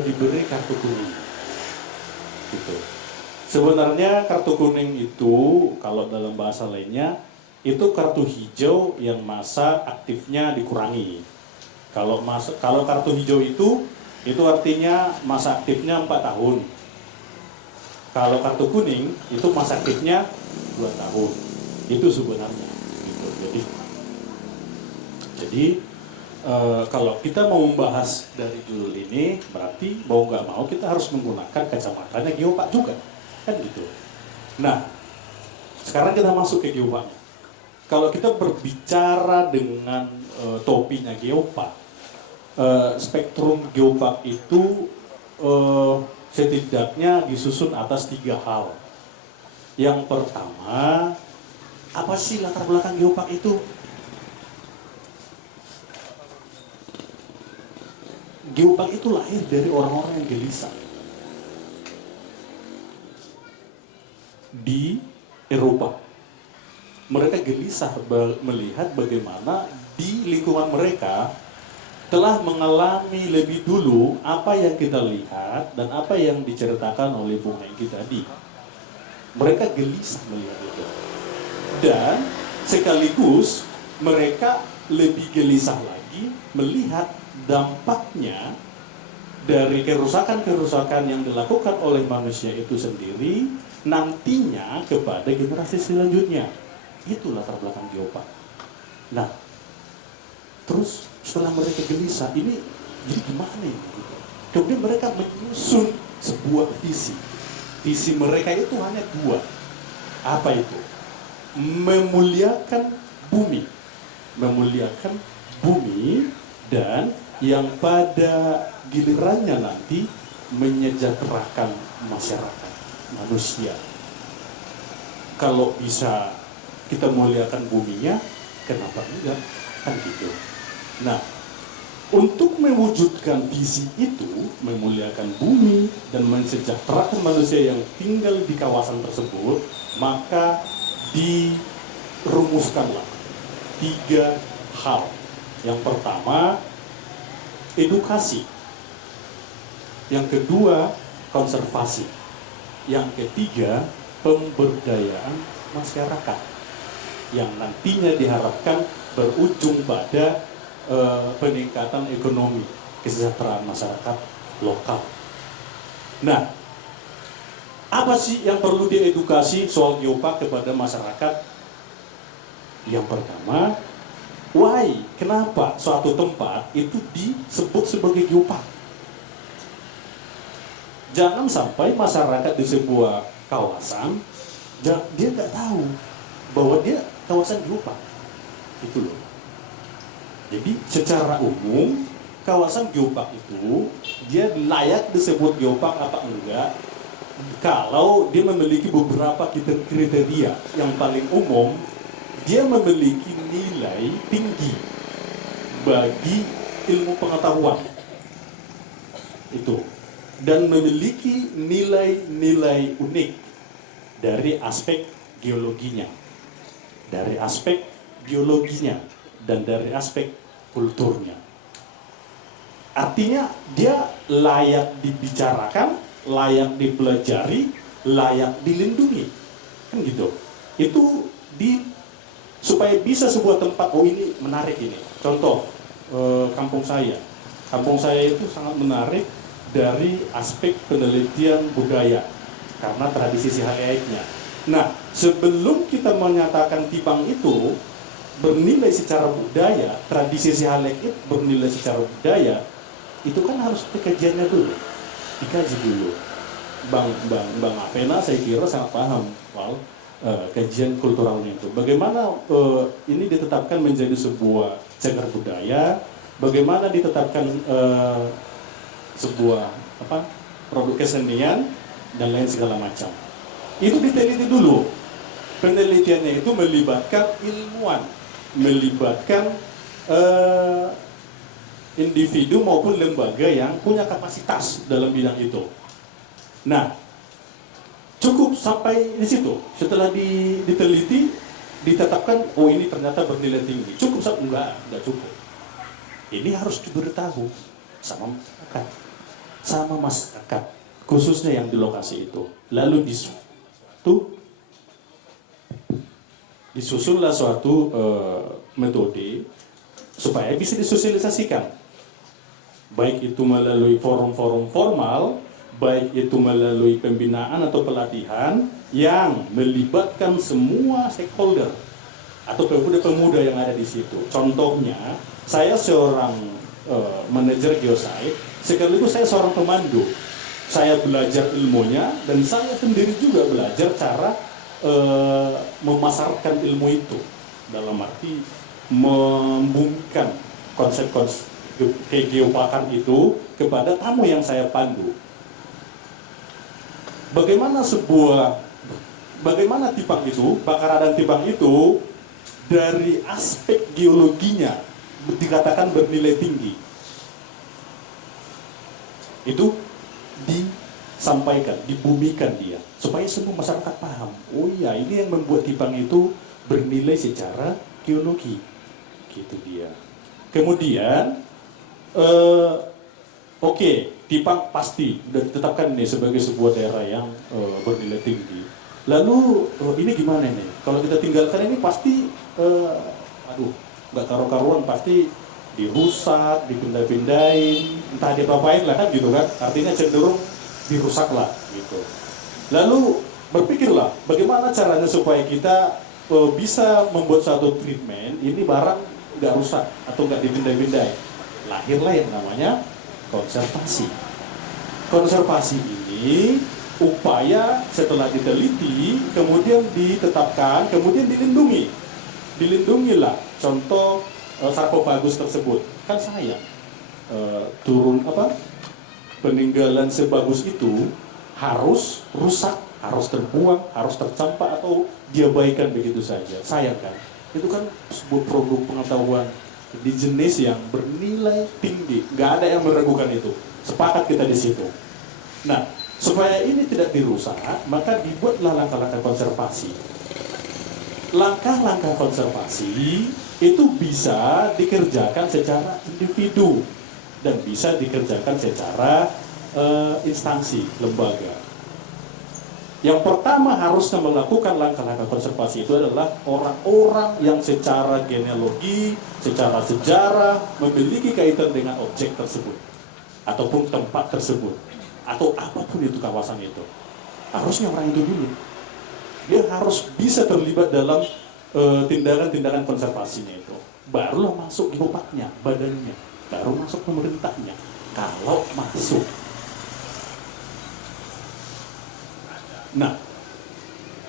diberi kartu kuning. Gitu. Sebenarnya kartu kuning itu kalau dalam bahasa lainnya itu kartu hijau yang masa aktifnya dikurangi. Kalau kartu hijau itu artinya masa aktifnya 4 tahun. Kalau kartu kuning itu masa aktifnya 2 tahun. Itu sebenarnya. Gitu. Jadi kalau kita mau membahas dari judul ini, berarti mau nggak mau kita harus menggunakan kacamatanya geopark juga, kan gitu. Nah, sekarang kita masuk ke geoparknya. Kalau kita berbicara dengan topinya geopark, spektrum geopark itu setidaknya disusun atas 3 hal. Yang pertama, apa sih latar belakang geopark itu? Geopark itu lahir dari orang-orang yang gelisah di Eropa. Mereka gelisah melihat bagaimana di lingkungan mereka telah mengalami lebih dulu apa yang kita lihat dan apa yang diceritakan oleh Bung Hengki tadi. Mereka gelisah melihat itu. Dan sekaligus mereka lebih gelisah lagi melihat dampaknya dari kerusakan-kerusakan yang dilakukan oleh manusia itu sendiri nantinya kepada generasi selanjutnya. Itu latar belakang geopark. Nah, terus setelah mereka gelisah, ini jadi gimana ya? Kemudian mereka menyusun sebuah visi. Visi mereka itu hanya 2. Apa itu? Memuliakan bumi. Memuliakan bumi dan yang pada gilirannya nanti menyejahterakan masyarakat, manusia. Kalau bisa kita muliakan buminya, kenapa enggak? Kan gitu. Nah, untuk mewujudkan visi itu, memuliakan bumi dan mensejahterakan manusia yang tinggal di kawasan tersebut, maka dirumuskanlah 3 hal. Yang pertama, edukasi. Yang kedua, konservasi. Yang ketiga, pemberdayaan masyarakat. Yang nantinya diharapkan berujung pada peningkatan ekonomi, kesejahteraan masyarakat lokal. Nah, apa sih yang perlu diedukasi soal geopark kepada masyarakat? Yang pertama, why? Kenapa suatu tempat itu disebut sebagai geopark? Jangan sampai masyarakat di sebuah kawasan dia nggak tahu bahwa dia kawasan geopark. Itu loh. Jadi secara umum kawasan geopark itu dia layak disebut geopark apa enggak kalau dia memiliki beberapa kriteria. Yang paling umum, dia memiliki nilai tinggi bagi ilmu pengetahuan itu dan memiliki nilai-nilai unik dari aspek geologinya, dari aspek biologinya, dan dari aspek kulturnya. Artinya dia layak dibicarakan, layak dipelajari, layak dilindungi. Kan gitu. Itu supaya bisa sebuah tempat, oh ini menarik ini. Contoh, kampung saya. Kampung saya itu sangat menarik dari aspek penelitian budaya karena tradisi Sihaleknya. Nah, sebelum kita menyatakan Tipang itu bernilai secara budaya, tradisi Sihalek itu bernilai secara budaya, itu kan harus kajiannya dulu, dikaji dulu. Bang Apena saya kira sangat paham soal kajian kulturalnya itu. Bagaimana ini ditetapkan menjadi sebuah cagar budaya, bagaimana ditetapkan sebuah produk kesenian dan lain segala macam. Itu diteliti dulu. Penelitiannya itu melibatkan ilmuwan, melibatkan individu maupun lembaga yang punya kapasitas dalam bidang itu. Nah, cukup sampai di situ. Setelah diteliti, ditetapkan, oh ini ternyata bernilai tinggi. Cukup enggak cukup. Ini harus diberitahu sama masyarakat, khususnya yang di lokasi itu. Lalu disusunlah suatu metode supaya bisa disosialisasikan, baik itu melalui forum-forum formal, baik itu melalui pembinaan atau pelatihan yang melibatkan semua stakeholder, atau pemuda-pemuda yang ada di situ. Contohnya, saya seorang manajer geosite, sekaligus saya seorang pemandu. Saya belajar ilmunya dan saya sendiri juga belajar cara memasarkan ilmu itu, dalam arti membumikan konsep-konsep geopakar itu kepada tamu yang saya pandu. Bagaimana Tipang itu, Bakara dan Tipang itu dari aspek geologinya dikatakan bernilai tinggi. Itu disampaikan, dibumikan dia, supaya semua masyarakat paham. Oh iya, ini yang membuat Tipang itu bernilai secara geologi. Gitu dia. Kemudian, oke, Tipang pasti sudah ditetapkan nih sebagai sebuah daerah yang bernilai tinggi. Lalu ini gimana nih? Kalau kita tinggalkan ini pasti, nggak karu-karuan, pasti dirusak, dipindah-pindahin, entah diapain lah kan gitu kan. Artinya cenderung dirusak lah gitu. Lalu berpikirlah bagaimana caranya supaya kita bisa membuat satu treatment ini barang nggak rusak atau nggak dipindah-pindahin. Lahirlah yang namanya konservasi. Konservasi ini upaya setelah diteliti, kemudian ditetapkan, kemudian dilindungi. Dilindungilah contoh sarkofagus tersebut. Kan sayang peninggalan sebagus itu harus rusak, harus terbuang, harus tercampak atau diabaikan begitu saja. Sayang kan? Itu kan sebuah produk pengetahuan di jenis yang bernilai tinggi. Nggak ada yang meragukan itu. Sepakat kita di situ. Nah, supaya ini tidak dirusak, maka dibuatlah langkah-langkah konservasi. Langkah-langkah konservasi itu bisa dikerjakan secara individu dan bisa dikerjakan secara instansi, lembaga. Yang pertama harusnya melakukan langkah-langkah konservasi itu adalah orang-orang yang secara genealogi, secara sejarah memiliki kaitan dengan objek tersebut ataupun tempat tersebut atau apapun itu kawasan itu. Harusnya orang itu dulu. Dia harus bisa terlibat dalam tindakan-tindakan konservasinya itu. Barulah masuk geopaknya, badannya, baru masuk pemerintahnya. Kalau masuk. Nah,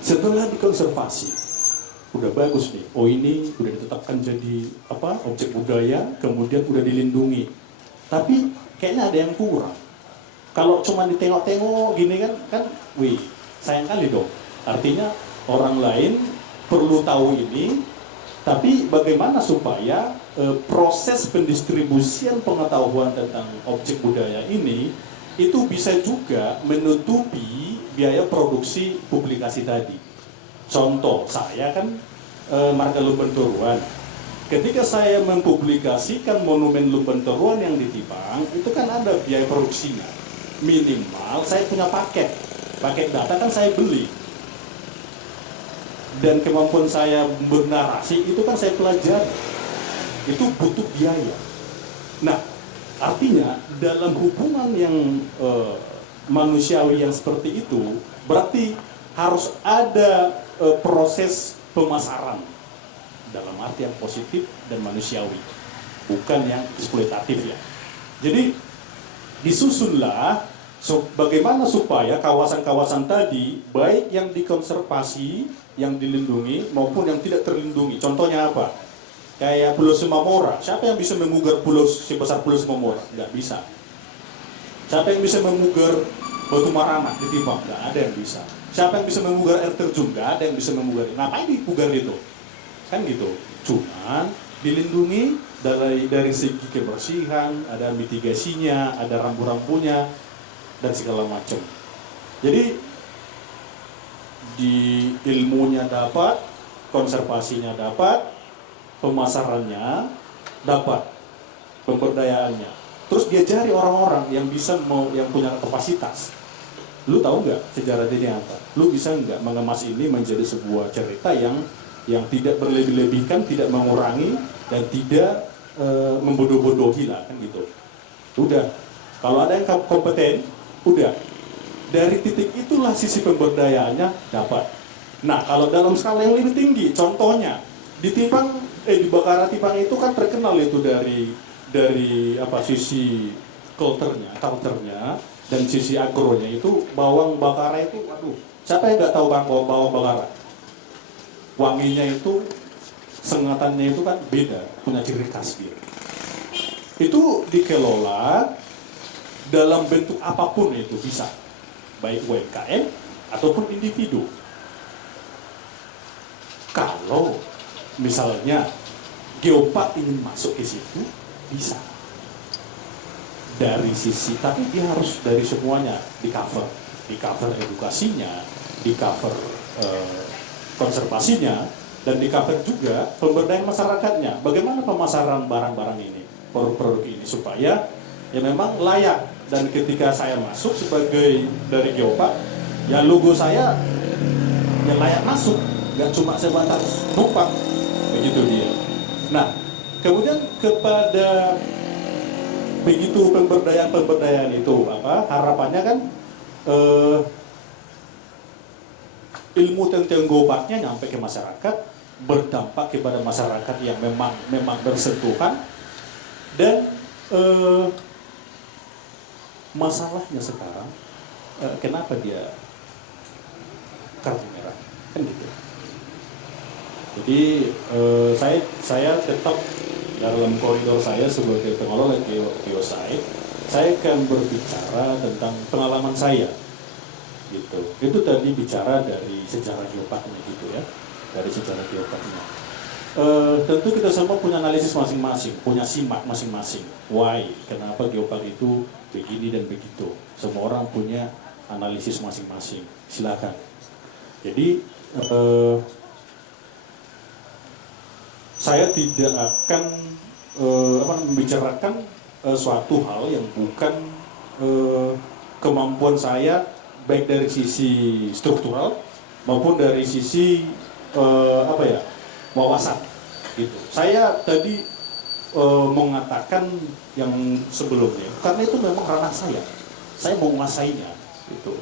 setelah dikonservasi, udah bagus nih. Oh ini udah ditetapkan jadi objek budaya, kemudian udah dilindungi. Tapi kayaknya ada yang kurang. Kalau cuma ditengok-tengok gini kan, sayang kali dong. Artinya orang lain perlu tahu ini, tapi bagaimana supaya proses pendistribusian pengetahuan tentang objek budaya ini itu bisa juga menutupi biaya produksi publikasi tadi. Contoh, saya kan Marga Lumbenturuan. Ketika saya mempublikasikan monumen Lumbenturuan yang di Tipang, itu kan ada biaya produksinya. Minimal saya punya paket data kan saya beli. Dan kemampuan saya bernarasi itu kan saya pelajari. Itu butuh biaya. Nah, artinya dalam hubungan yang manusiawi yang seperti itu, berarti harus ada proses pemasaran dalam arti yang positif dan manusiawi, bukan yang eksploitatif ya. Jadi disusunlah bagaimana supaya kawasan-kawasan tadi, baik yang dikonservasi, yang dilindungi maupun yang tidak terlindungi. Contohnya apa? Kayak Pulau Semamora. Siapa yang bisa memugar pulau sebesar Pulau Semamora? Nggak bisa. Siapa yang bisa memugar Batu Marana di Tipang? Nggak ada yang bisa. Siapa yang bisa memugar air terjun? Nggak ada yang bisa memugar. Ngapain dipugar itu? Kan gitu. Cuman dilindungi dari segi kebersihan, ada mitigasinya, ada rambu-rambunya, dan segala macam. Jadi di ilmunya dapat, konservasinya dapat, pemasarannya dapat, pemberdayaannya. Terus dia cari orang-orang yang bisa yang punya kapasitas. Lu tahu nggak sejarah ini apa? Lu bisa nggak mengemas ini menjadi sebuah cerita yang tidak berlebih-lebihkan, tidak mengurangi dan tidak membodoh-bodohi lah kan gitu. Udah, kalau ada yang kompeten, udah dari titik itulah sisi pemberdayaannya dapat. Nah, kalau dalam skala yang lebih tinggi, contohnya di Bakaratipang itu kan terkenal itu dari apa sisi culture-nya dan sisi agronya itu bawang bakara itu, waduh, siapa yang nggak tahu bawang bakara? Wanginya itu, sengatannya itu kan beda, punya ciri khas dia. Itu dikelola dalam bentuk apapun itu bisa, baik UMKM ataupun individu. Kalau misalnya Geopark ingin masuk ke situ, bisa. Dari sisi, tapi dia harus dari semuanya di cover edukasinya, di cover konservasinya, dan di cover juga pemberdayaan masyarakatnya. Bagaimana pemasaran barang-barang ini, produk-produk ini supaya ya memang layak. Dan ketika saya masuk sebagai dari Geopark, ya logo saya ya layak masuk, nggak cuma sebatas numpang, begitu dia. Nah, kemudian kepada begitu pemberdayaan itu apa harapannya kan ilmu tentang Geoparknya nyampe ke masyarakat, berdampak kepada masyarakat yang memang bersentuhan. Dan masalahnya sekarang kenapa dia kartu merah kan gitu. Jadi saya tetap dalam koridor saya sebagai pengelola geosite, saya akan berbicara tentang pengalaman saya, gitu. Itu tadi bicara dari sejarah geoparknya gitu ya, dari sejarah geoparknya. Tentu kita semua punya analisis masing-masing, punya simak masing-masing. Why? Kenapa geopark itu begini dan begitu? Semua orang punya analisis masing-masing. Silakan. Jadi saya tidak akan membicarakan suatu hal yang bukan kemampuan saya, baik dari sisi struktural maupun dari sisi wawasan gitu. Saya tadi mengatakan yang sebelumnya karena itu memang ranah saya mau menguasainya gitu.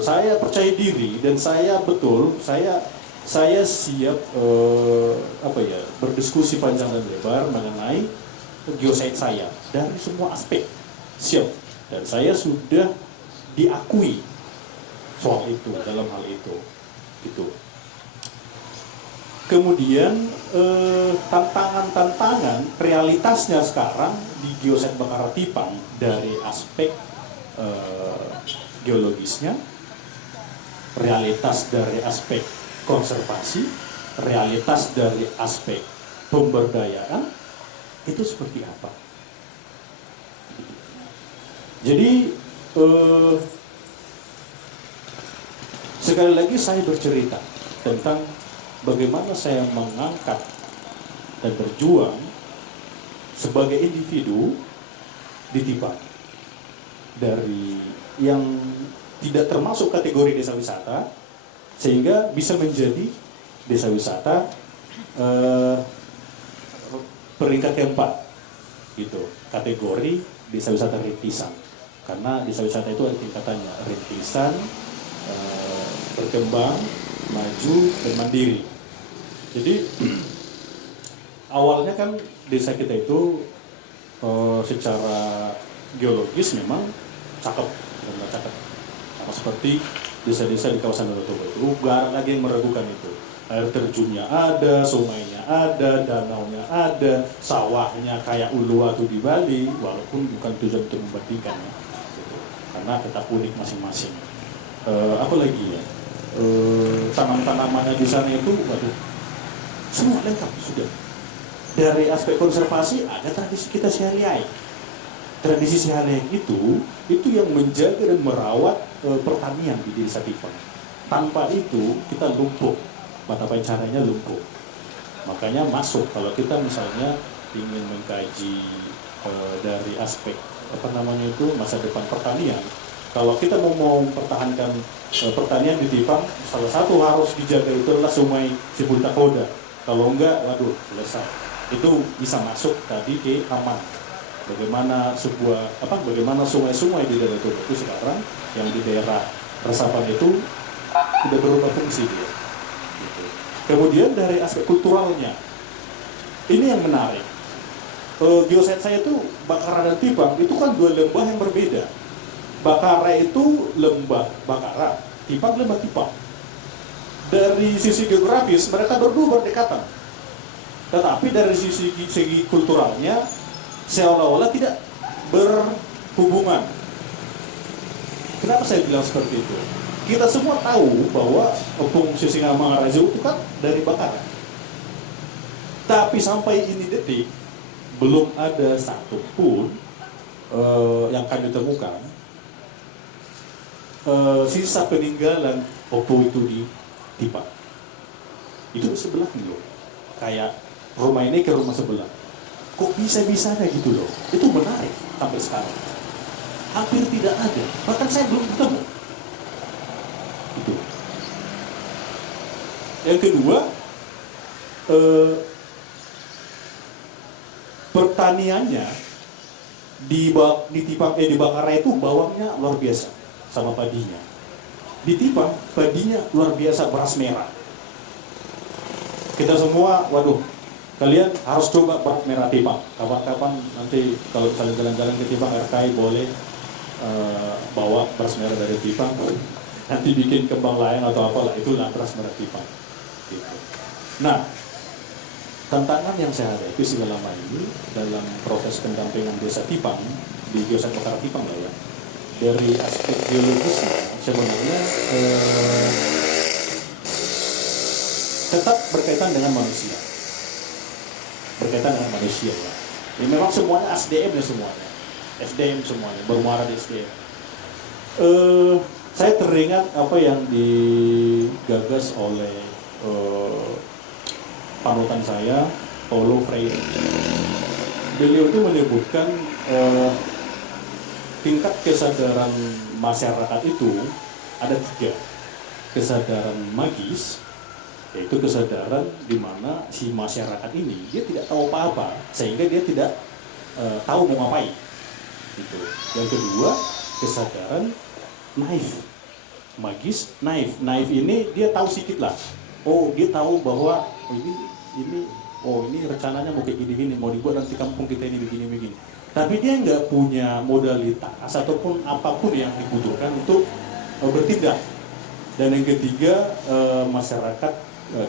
Saya percaya diri dan saya siap berdiskusi panjang dan lebar mengenai geosite saya dari semua aspek, siap, dan saya sudah diakui soal itu dalam hal itu gitu. Kemudian tantangan realitasnya sekarang di geosite Bakaratipang dari aspek geologisnya, realitas dari aspek konservasi, realitas dari aspek pemberdayaan itu seperti apa? Jadi sekali lagi saya bercerita tentang bagaimana saya mengangkat dan berjuang sebagai individu di Tipang dari yang tidak termasuk kategori desa wisata sehingga bisa menjadi desa wisata peringkat keempat gitu, kategori desa wisata rintisan, karena desa wisata itu ada tingkatannya, rintisan, berkembang, maju, dan mandiri. Jadi awalnya kan desa kita itu secara geologis memang cakep dan nggak cakep, sama seperti desa-desa di kawasan Danau Toba itu. Gak lagi yang meragukan itu. Air terjunnya ada, sungainya ada, danaunya ada, sawahnya kayak Uluwatu di Bali, walaupun bukan tujuan untuk membandingkan ya, gitu. Karena tetap unik masing-masing. Apa lagi ya? Tanam-tanamannya di sana itu, waduh, semua lengkap sudah. Dari aspek konservasi ada tradisi kita sehari-hari. Tradisi sehari-hari itu yang menjaga dan merawat pertanian di desa Tipang. Tanpa itu kita lumpuh, mata pencaranya lumpuh. Makanya masuk kalau kita misalnya ingin mengkaji dari aspek masa depan pertanian. Kalau kita mau mempertahankan pertanian di Tipang, salah satu harus dijaga itu adalah Sungai Cibuntakoda. Kalau enggak, waduh, selesai. Itu bisa masuk tadi ke aman. Bagaimana sungai-sungai di daerah itu sekarang yang di daerah resapan itu tidak berubah fungsi dia. Gitu. Kemudian dari aspek kulturalnya, ini yang menarik. Geoset saya itu Bakara dan Tipang itu kan dua lembah yang berbeda. Bakara itu lembah Bakara, Tipang lembah Tipang. Dari sisi geografis mereka berdua berdekatan, tetapi dari segi kulturalnya seolah-olah tidak berhubungan. Kenapa saya bilang seperti itu? Kita semua tahu bahwa Opung Sisingamangaraja itu kan dari Bakara. Tapi sampai ini detik belum ada satupun yang kami temukan sisa peninggalan Opung itu di Tipang. Itu sebelah loh. Kayak rumah ini ke rumah sebelah. Kok bisa-bisanya gitu loh? Itu menarik sampai sekarang. Hampir tidak ada. Bahkan saya belum ketemu. Itu. Yang kedua, pertaniannya di Tipang di Bakara itu bawangnya luar biasa sama padinya. Di Tipang padinya luar biasa, beras merah. Kita semua, waduh, kalian harus coba beras merah Tipang. Kapan-kapan nanti kalau misalnya jalan-jalan ke Tipang RKI boleh bawa beras merah dari Tipang. Nanti bikin kembang layang atau apalah, itulah beras merah Tipang. Gitu. Nah, tantangan yang saya hadapi selama ini dalam proses pendampingan desa Tipang di Geoset Bakara Tipang lah ya, dari aspek geologisnya sebenarnya tetap berkaitan dengan manusia, ya. Ya memang semuanya SDM ya semuanya, SDM semuanya bermuara di SDM. Saya teringat apa yang digagas oleh panutan saya, Paulo Freire. Beliau itu menyebutkan tingkat kesadaran masyarakat itu ada 3. Kesadaran magis, yaitu kesadaran di mana si masyarakat ini dia tidak tahu apa-apa sehingga dia tidak tahu mau ngapain. Gitu. Yang kedua, kesadaran naif, magis, naif. Naif ini dia tahu sedikit lah. Oh, dia tahu bahwa ini rencananya mau kayak gini-gini, mau dibuat nanti kampung kita ini begini-begini. Tapi dia nggak punya modalitas ataupun apapun yang dibutuhkan untuk bertindak. Dan yang ketiga, masyarakat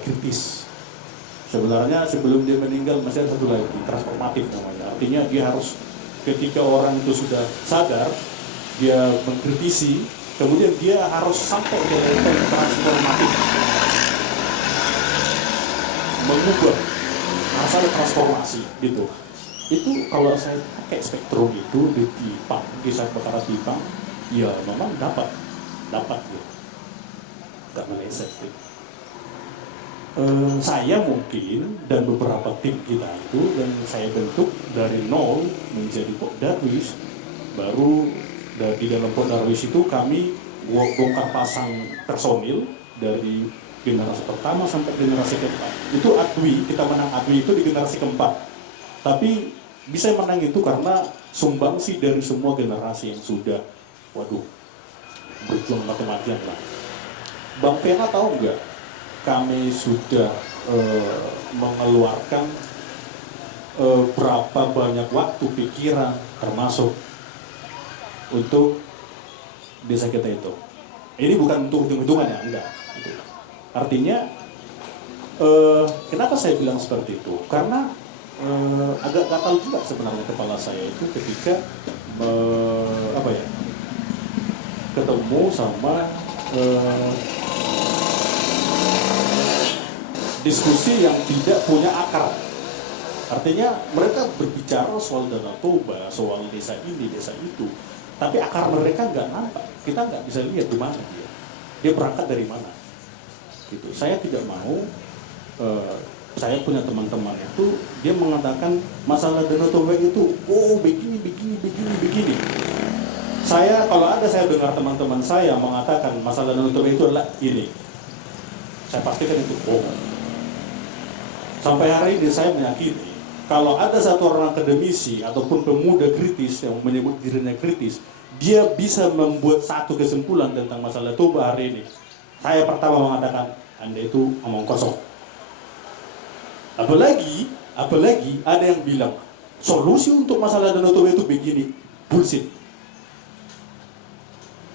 kritis. Sebenarnya sebelum dia meninggal masih ada satu lagi, transformatif namanya. Artinya dia harus, ketika orang itu sudah sadar, dia mengkritisi, kemudian dia harus sampai ke level transformatif, mengubah, masalah transformasi gitu. Itu kalau saya pakai spektrum itu di Tipang, Geoset Bakara Tipang, ya memang dapat gitu, nggak meleset gitu. Saya mungkin dan beberapa tim kita itu, dan saya bentuk dari nol menjadi Pok Darwis. Baru di dalam Pok Darwis itu kami bongkar pasang personil dari generasi pertama sampai generasi keempat. Itu ADWI, kita menang ADWI itu di generasi keempat. Tapi bisa menang itu karena sumbangsi dari semua generasi yang sudah, berjuang mati-matian lah. Bang Pena tahu nggak? Kami sudah mengeluarkan berapa banyak waktu, pikiran, termasuk untuk desa kita itu. Ini bukan untuk hitung-hitungan ya, enggak. Artinya, kenapa saya bilang seperti itu? Karena agak gatal juga sebenarnya kepala saya itu ketika ketemu sama diskusi yang tidak punya akar. Artinya mereka berbicara soal Danau Toba, soal desa ini, desa itu, tapi akar mereka nggak nampak. Kita nggak bisa lihat di mana dia berangkat dari mana. Gitu. Saya tidak mau. Saya punya teman-teman itu, dia mengatakan masalah Danau Toba itu, begini. Kalau saya dengar teman-teman saya mengatakan masalah Danau Toba itu adalah ini, saya pastikan itu bohong. Sampai hari ini saya meyakini, kalau ada satu orang akademisi ataupun pemuda kritis yang menyebut dirinya kritis, dia bisa membuat satu kesimpulan tentang masalah Toba hari ini. Saya pertama mengatakan, Anda itu omong kosong. Apalagi ada yang bilang solusi untuk masalah Danau Toba itu begini. Bullshit.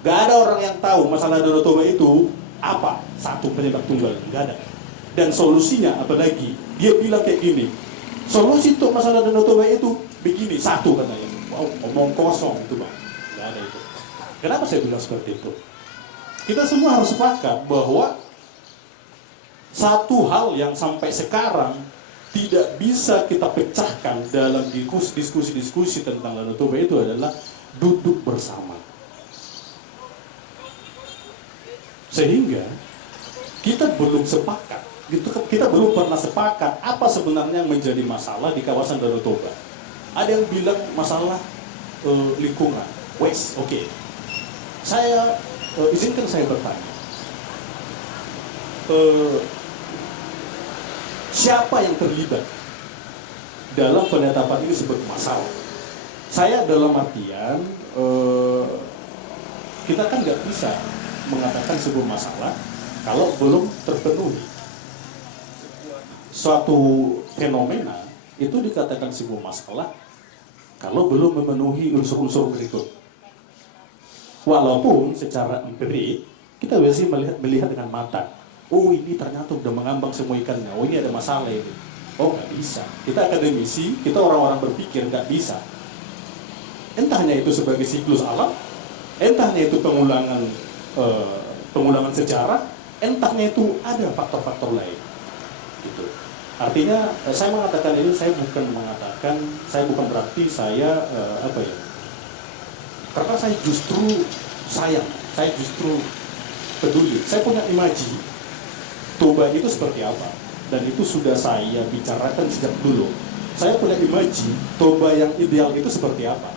Gak ada orang yang tahu masalah Danau Toba itu apa satu penyebab tunggal, gak ada. Dan solusinya apalagi dia bilang kayak gini, solusi untuk masalah Danau Toba itu begini satu katanya. Wow, omong kosong itu bang, gak ada itu. Kenapa saya bilang seperti itu? Kita semua harus sepakat bahwa satu hal yang sampai sekarang tidak bisa kita pecahkan dalam diskusi tentang Danau Toba itu adalah duduk bersama. Sehingga kita belum sepakat, kita belum pernah sepakat apa sebenarnya yang menjadi masalah di kawasan Danau Toba. Ada yang bilang masalah lingkungan, waste, oke. Saya izinkan saya bertanya, siapa yang terlibat dalam penetapan ini sebagai masalah? Saya dalam artian kita kan nggak bisa mengatakan sebuah masalah kalau belum terpenuhi. Suatu fenomena itu dikatakan sebuah masalah kalau belum memenuhi unsur-unsur berikut. Walaupun secara empirik kita biasanya melihat dengan mata. Oh ini ternyata udah mengambang semua ikannya. Oh ini ada masalah ini. Oh nggak bisa. Kita akademisi, kita orang-orang berpikir nggak bisa. Entahnya itu sebagai siklus alam, entahnya itu pengulangan sejarah, entahnya itu ada faktor-faktor lain. Gitu. Artinya saya mengatakan ini, saya bukan berarti saya karena saya justru sayang, saya justru peduli. Saya punya imaji Toba itu seperti apa, dan itu sudah saya bicarakan sejak dulu. Saya punya imaji Toba yang ideal itu seperti apa.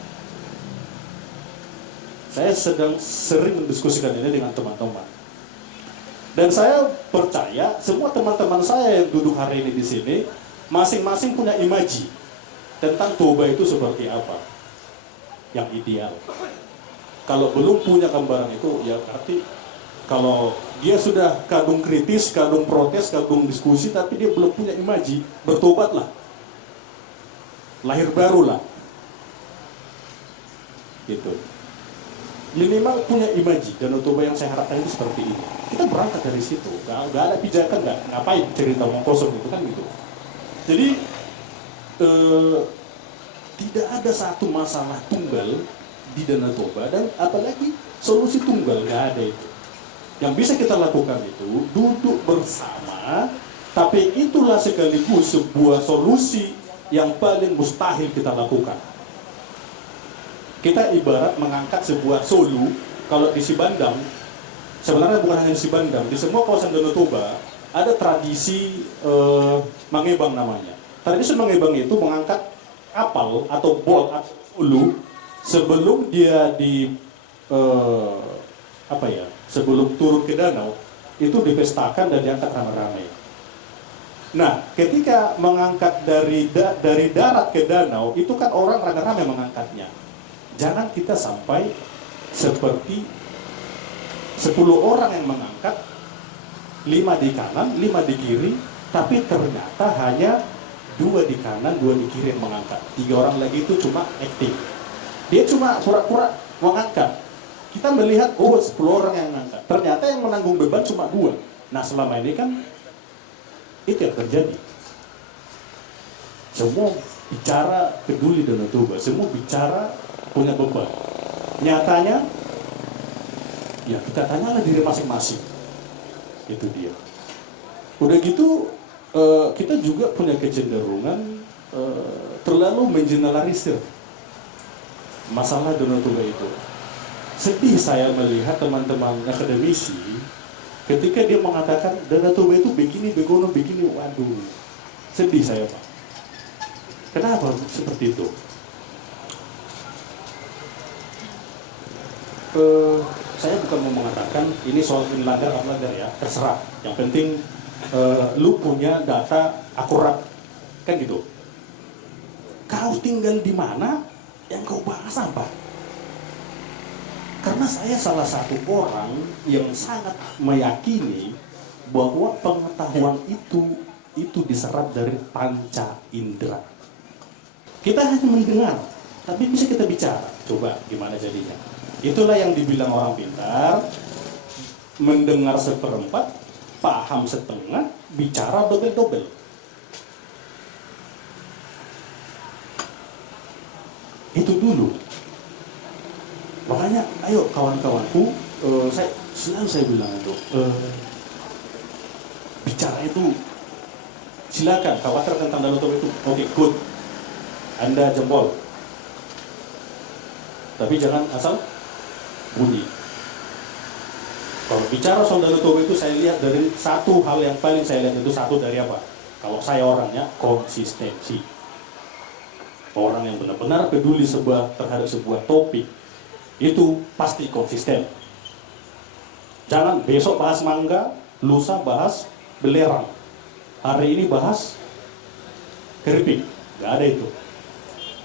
Saya sering mendiskusikan ini dengan teman-teman. Dan saya percaya semua teman-teman saya yang duduk hari ini di sini masing-masing punya imaji tentang Toba itu seperti apa yang ideal. Kalau belum punya gambaran itu, ya berarti kalau dia sudah kadung kritis, kadung protes, kadung diskusi, tapi dia belum punya imaji, bertobatlah, lahir barulah, gitu. Minimal punya imaji. Danau Toba yang saya harapkan itu seperti ini. Kita berangkat dari situ, nggak ada pijakan, nggak ngapain cerita omong kosong itu kan gitu. Jadi tidak ada satu masalah tunggal di Danau Toba, dan apalagi solusi tunggal nggak ada itu. Yang bisa kita lakukan itu duduk bersama, tapi itulah sekaligus sebuah solusi yang paling mustahil kita lakukan. Kita ibarat mengangkat sebuah solu. Kalau di Sibandang, sebenarnya bukan hanya di Sibandang, di semua kawasan Danau Toba ada tradisi mangebang namanya. Tradisi mangebang itu mengangkat kapal atau bot atau solu sebelum dia sebelum turun ke danau, itu dipestakan dan diangkat ramai-ramai. Nah, ketika mengangkat dari darat ke danau, itu kan orang ramai-ramai mengangkatnya. Jangan kita sampai seperti 10 orang yang mengangkat, 5 di kanan, 5 di kiri, tapi ternyata hanya 2 di kanan, 2 di kiri yang mengangkat. 3 orang lagi itu cuma acting. Dia cuma pura-pura mengangkat. Kita melihat, 10 orang yang mengangkat. Ternyata yang menanggung beban cuma 2. Nah, selama ini kan itu yang terjadi. Semua bicara peduli Danau Toba, semua bicara punya beban. Nyatanya, ya kita tanyalah diri masing-masing. Itu dia. Udah gitu, kita juga punya kecenderungan terlalu mengeneralisir masalah Danau Toba itu. Sedih saya melihat teman-teman akademisi ketika dia mengatakan Danau Toba itu begini, begono, begini. Waduh, sedih saya Pak. Kenapa seperti itu? Saya bukan mau mengatakan ini soal melanggar atau melanggar ya, terserah. Yang penting lu punya data akurat, kan gitu. Kau tinggal di mana, yang kau bahas apa? Karena saya salah satu orang yang sangat meyakini bahwa pengetahuan itu itu diserap dari panca indera. Kita hanya mendengar, tapi bisa kita bicara. Coba gimana jadinya? Itulah yang dibilang orang pintar, mendengar seperempat, paham setengah, bicara dobel-dobel. Itu dulu. Makanya, ayo kawan-kawanku, selalu saya bilang itu, bicara itu, silakan khawatir tentang Danau Toba itu, oke, good, Anda jempol. Tapi jangan asal bunyi. Kalau bicara soal Danau Toba itu saya lihat dari satu hal yang paling saya lihat itu satu dari apa? Kalau saya orangnya konsistensi. Orang yang benar-benar peduli terhadap sebuah topik itu pasti konsisten. Jangan besok bahas mangga, lusa bahas belerang, hari ini bahas keripik, nggak ada itu.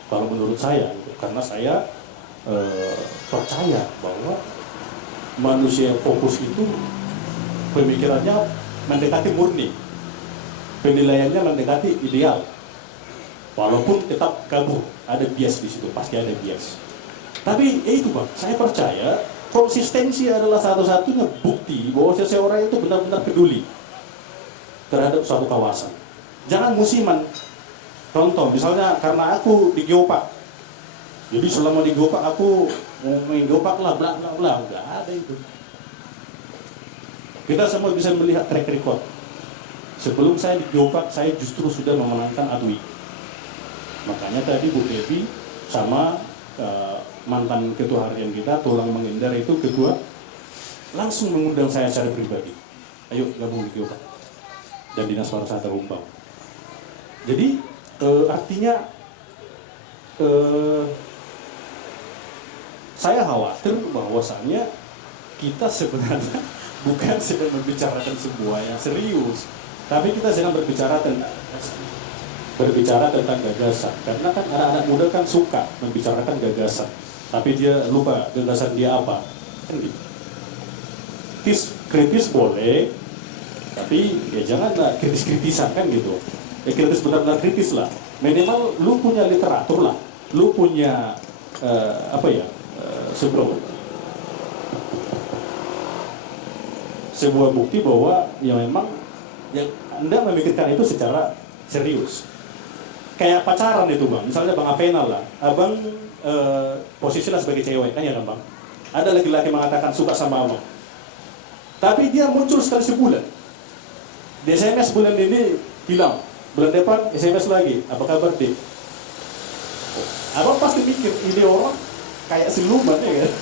Kalau menurut saya, karena saya percaya bahwa manusia yang fokus itu pemikirannya mendekati murni, penilaiannya mendekati ideal. Walaupun tetap kabur, ada bias di situ, pasti ada bias. Tapi itu Bang, saya percaya konsistensi adalah satu-satunya bukti bahwa seseorang itu benar-benar peduli terhadap suatu kawasan. Jangan musiman. Contoh, misalnya karena aku di Geopark, jadi selama di Geopark aku mau main Geopark lah, bla bla bla, nggak ada itu. Kita semua bisa melihat track record. Sebelum saya di Geopark, saya justru sudah memenangkan Adwi. Makanya tadi Bu Devi sama mantan ketua harian kita, Tulang Menghindar itu ketua, langsung mengundang saya secara pribadi. Ayo gabung di Geopark dan Dinas Pariwisata Humbang. Jadi artinya saya khawatir bahwasannya kita sebenarnya bukan sedang membicarakan sebuah yang serius, tapi kita sedang berbicara tentang gagasan. Karena kan anak-anak muda kan suka membicarakan gagasan, tapi dia lupa gagasan dia apa. Kan gitu. Kritis boleh, tapi ya janganlah kritis-kritisan kan gitu. Ya kritis benar-benar kritis lah. Minimal lu punya literatur lah, lu punya sebuah bukti bahwa ya memang yang Anda memikirkan itu secara serius. Kayak pacaran itu Bang, misalnya Bang Avenal lah, Abang posisinya sebagai cewek, kan ya kan Bang? Ada laki-laki mengatakan suka sama Abang, tapi dia muncul sekali sebulan, di SMS bulan ini hilang, bulan depan SMS lagi, apa kabar deh? Abang pasti mikir, ini orang kayak siluman ya kan,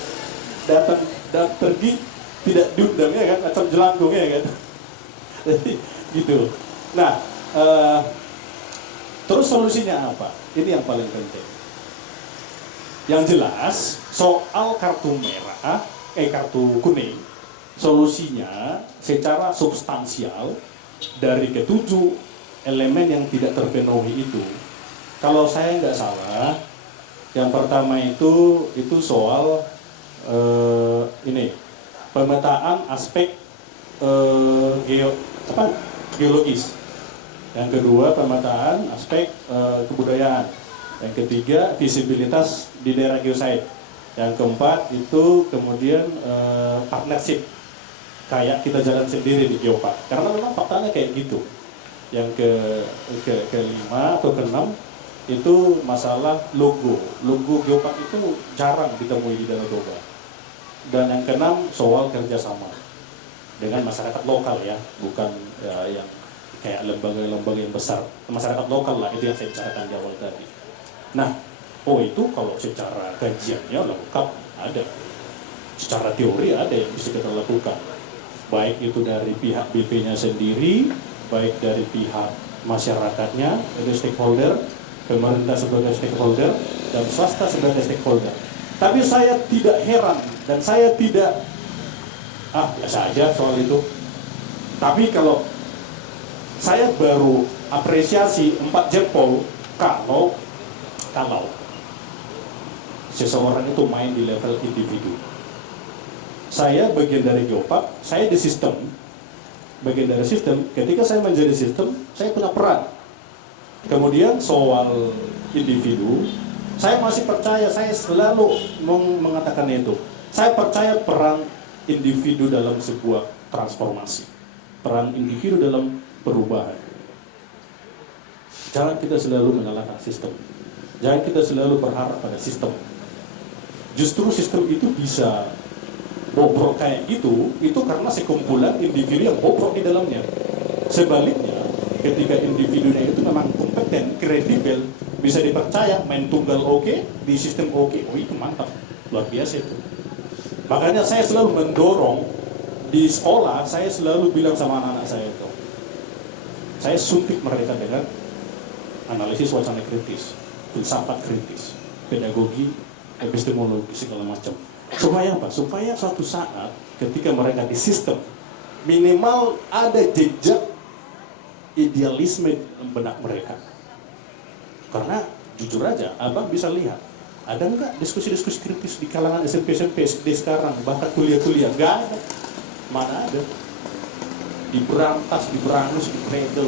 datang dan pergi tidak diundang ya kan, macam jelangkung ya kan. Jadi gitu. Nah, terus solusinya apa? Ini yang paling penting. Yang jelas soal kartu merah, kartu kuning, solusinya secara substansial dari ketujuh elemen yang tidak terpenuhi itu. Kalau saya nggak salah, yang pertama itu soal pemetaan aspek geologis. Yang kedua, pemetaan aspek kebudayaan. Yang ketiga, visibilitas di daerah geosite. Yang keempat itu kemudian partnership, kayak kita jalan sendiri di Geopark. Karena memang faktanya kayak gitu. Yang kelima atau keenam itu masalah logo. Logo Geopark itu jarang ditemui di Danau Toba. Dan yang keenam soal kerjasama dengan masyarakat lokal ya, bukan yang kayak lembaga-lembaga yang besar, masyarakat lokal lah, itu yang saya bicarakan di awal tadi. Nah, itu kalau secara kajiannya lengkap ada, secara teori ada yang bisa kita lakukan, baik itu dari pihak BP-nya sendiri, baik dari pihak masyarakatnya, itu stakeholder, pemerintah sebagai stakeholder, dan swasta sebagai stakeholder. Tapi saya tidak heran dan saya tidak biasa aja soal itu. Tapi kalau saya baru apresiasi 4 jempol kalau seseorang itu main di level individu. Saya bagian dari Geopark, saya di sistem bagian dari sistem. Ketika saya menjadi sistem, saya punya peran. Kemudian soal individu, saya masih percaya, saya selalu mengatakan itu. Saya percaya peran individu dalam sebuah transformasi, peran individu dalam perubahan. Jangan kita selalu menyalahkan sistem. Jangan kita selalu berharap pada sistem. Justru sistem itu bisa bobrok kayak gitu, itu karena sekumpulan individu yang bobrok di dalamnya. Sebaliknya, ketika individunya itu memang kompeten, kredibel, bisa dipercaya, main tunggal oke, di sistem oke, oh itu mantap, luar biasa itu. Makanya saya selalu mendorong di sekolah, saya selalu bilang sama anak-anak saya itu, saya suntik mereka dengan analisis wacana kritis, filsafat kritis, pedagogi, epistemologi, segala macam. Supaya apa? Supaya suatu saat ketika mereka di sistem, minimal ada jejak idealisme dalam benak mereka. Karena jujur aja, abang bisa lihat, ada nggak diskusi-diskusi kritis di kalangan SMP-SMP SD sekarang, bahkan kuliah-kuliah? Nggak ada. Mana ada? Diberantas, diberangus, dipredel.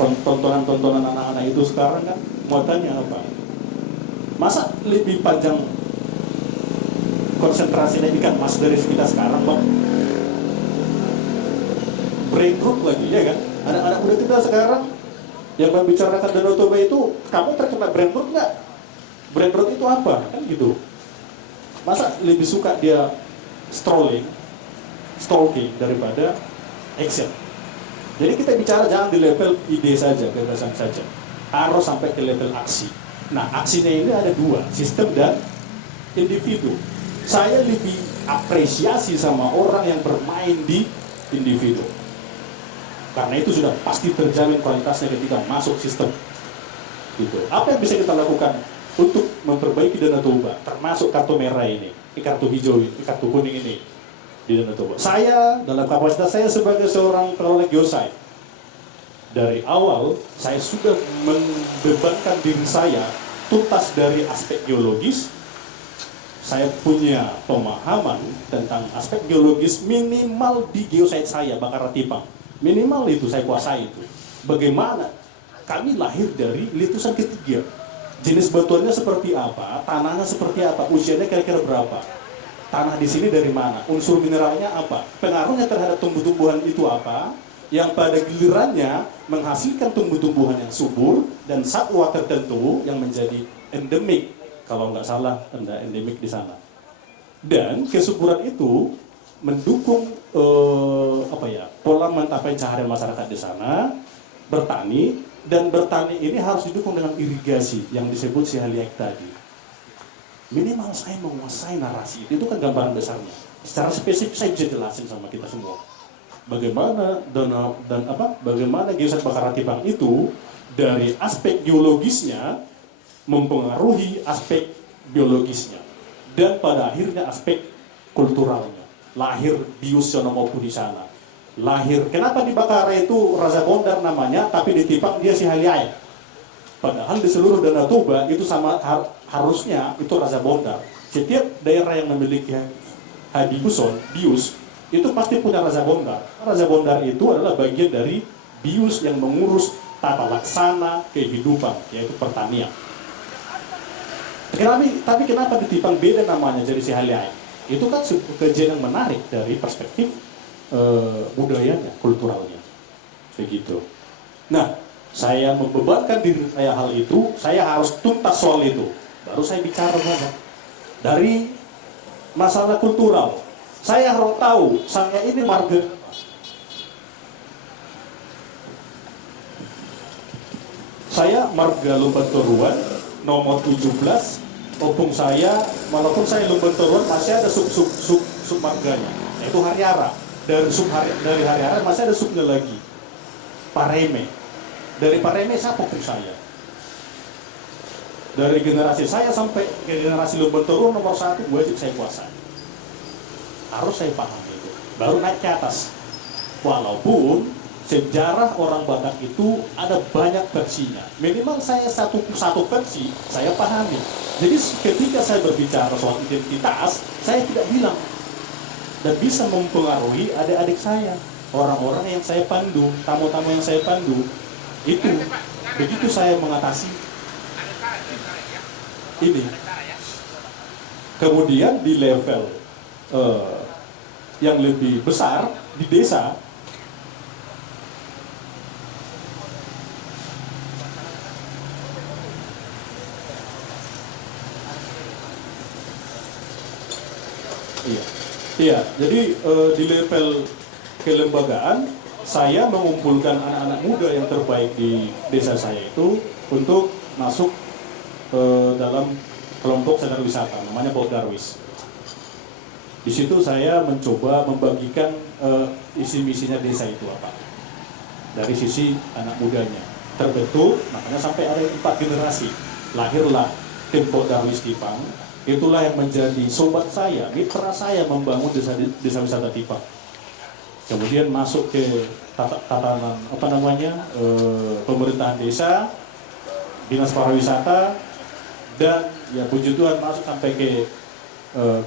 Tontonan-tontonan anak-anak itu sekarang kan muatannya apa? Masa lebih panjang konsentrasi dan ikan mas dari kita sekarang, Bang? Brain group lagi, ya kan? Anak-anak muda kita sekarang yang membicarakan Danau Toba itu, kamu terkena brain group nggak? Brain group itu apa? Kan gitu. Masa lebih suka dia stalking daripada action? Jadi kita bicara jangan di level ide saja, gagasan saja, harus sampai ke level aksi. Nah, aksinya ini ada dua, sistem dan individu. Saya lebih apresiasi sama orang yang bermain di individu, karena itu sudah pasti terjamin kualitasnya ketika masuk sistem. Gitu. Apa yang bisa kita lakukan untuk memperbaiki Danau Toba, termasuk kartu merah ini, kartu hijau ini, kartu kuning ini di Danau Toba? Saya dalam kapasitas saya sebagai seorang pengelola geosite, dari awal saya sudah membebankan diri saya tuntas dari aspek geologis. Saya punya pemahaman tentang aspek geologis minimal di geosite saya, Bakar Ratipang. Minimal itu saya kuasai itu. Bagaimana kami lahir dari letusan ketiga. Jenis batuannya seperti apa, tanahnya seperti apa, usianya kira-kira berapa. Tanah di sini dari mana, unsur mineralnya apa, pengaruhnya terhadap tumbuh-tumbuhan itu apa, yang pada gilirannya menghasilkan tumbuh-tumbuhan yang subur dan satwa tertentu yang menjadi endemik, kalau nggak salah endemik di sana. Dan kesuburan itu mendukung pola mencapai pencaharian masyarakat di sana, bertani, dan bertani ini harus didukung dengan irigasi yang disebut si Haliak tadi. Minimal saya menguasai narasi itu kan gambaran besarnya. Secara spesifik saya bisa jelasin sama kita semua. Bagaimana bagaimana geosite Bakar Ratipang itu dari aspek geologisnya mempengaruhi aspek biologisnya dan pada akhirnya aspek kulturalnya. Lahir bius maupun di sana. Lahir, kenapa di Bakara itu Raja Bondar namanya, tapi di Tipang dia si Haliai. Padahal di seluruh Danau Toba itu sama harusnya itu Raja Bondar. Setiap daerah yang memiliki hadibuson, bius, itu pasti punya Raja Bondar. Raja Bondar itu adalah bagian dari bius yang mengurus tata laksana kehidupan, yaitu pertanian. Tapi kenapa di Tipang beda namanya jadi si Haliai? Itu kan kajian yang menarik dari perspektif budayanya, kulturalnya, begitu. Nah, saya membebankan diri saya hal itu, saya harus tuntas soal itu. Baru saya bicara dari masalah kultural. Saya harus tahu, saya ini marga. Saya marga Lumban Toruan, nomor 17. Opung saya, walaupun saya Lumban Toruan, masih ada sub marganya, yaitu Hariara. Dari Hariara masih ada subnya lagi, Pareme. Dari Pareme siapa opung saya? Dari generasi saya sampai ke generasi Lumban Toruan nomor 1 wajib saya kuasai. Harus saya paham itu. Baru naik ke atas. Walaupun sejarah orang Batak itu ada banyak versinya. Minimal saya satu versi saya pahami. Jadi ketika saya berbicara soal identitas, saya tidak bilang dan bisa mempengaruhi adik-adik saya, orang-orang yang saya pandu, tamu-tamu yang saya pandu. Itu begitu saya mengatasi ini, kemudian di level yang lebih besar di desa, iya, jadi di level kelembagaan saya mengumpulkan anak-anak muda yang terbaik di desa saya itu untuk masuk dalam kelompok sadar wisata, namanya Bot Darwis. Di situ saya mencoba membagikan isi misinya desa itu apa, dari sisi anak mudanya. Terbentuk, makanya sampai ada 4 generasi. Lahirlah tim Bot Darwis Tipang. Itulah yang menjadi sobat saya, mitra saya membangun desa wisata Tipang. Kemudian masuk ke tatanan pemerintahan desa, dinas pariwisata, dan ya puji Tuhan masuk sampai ke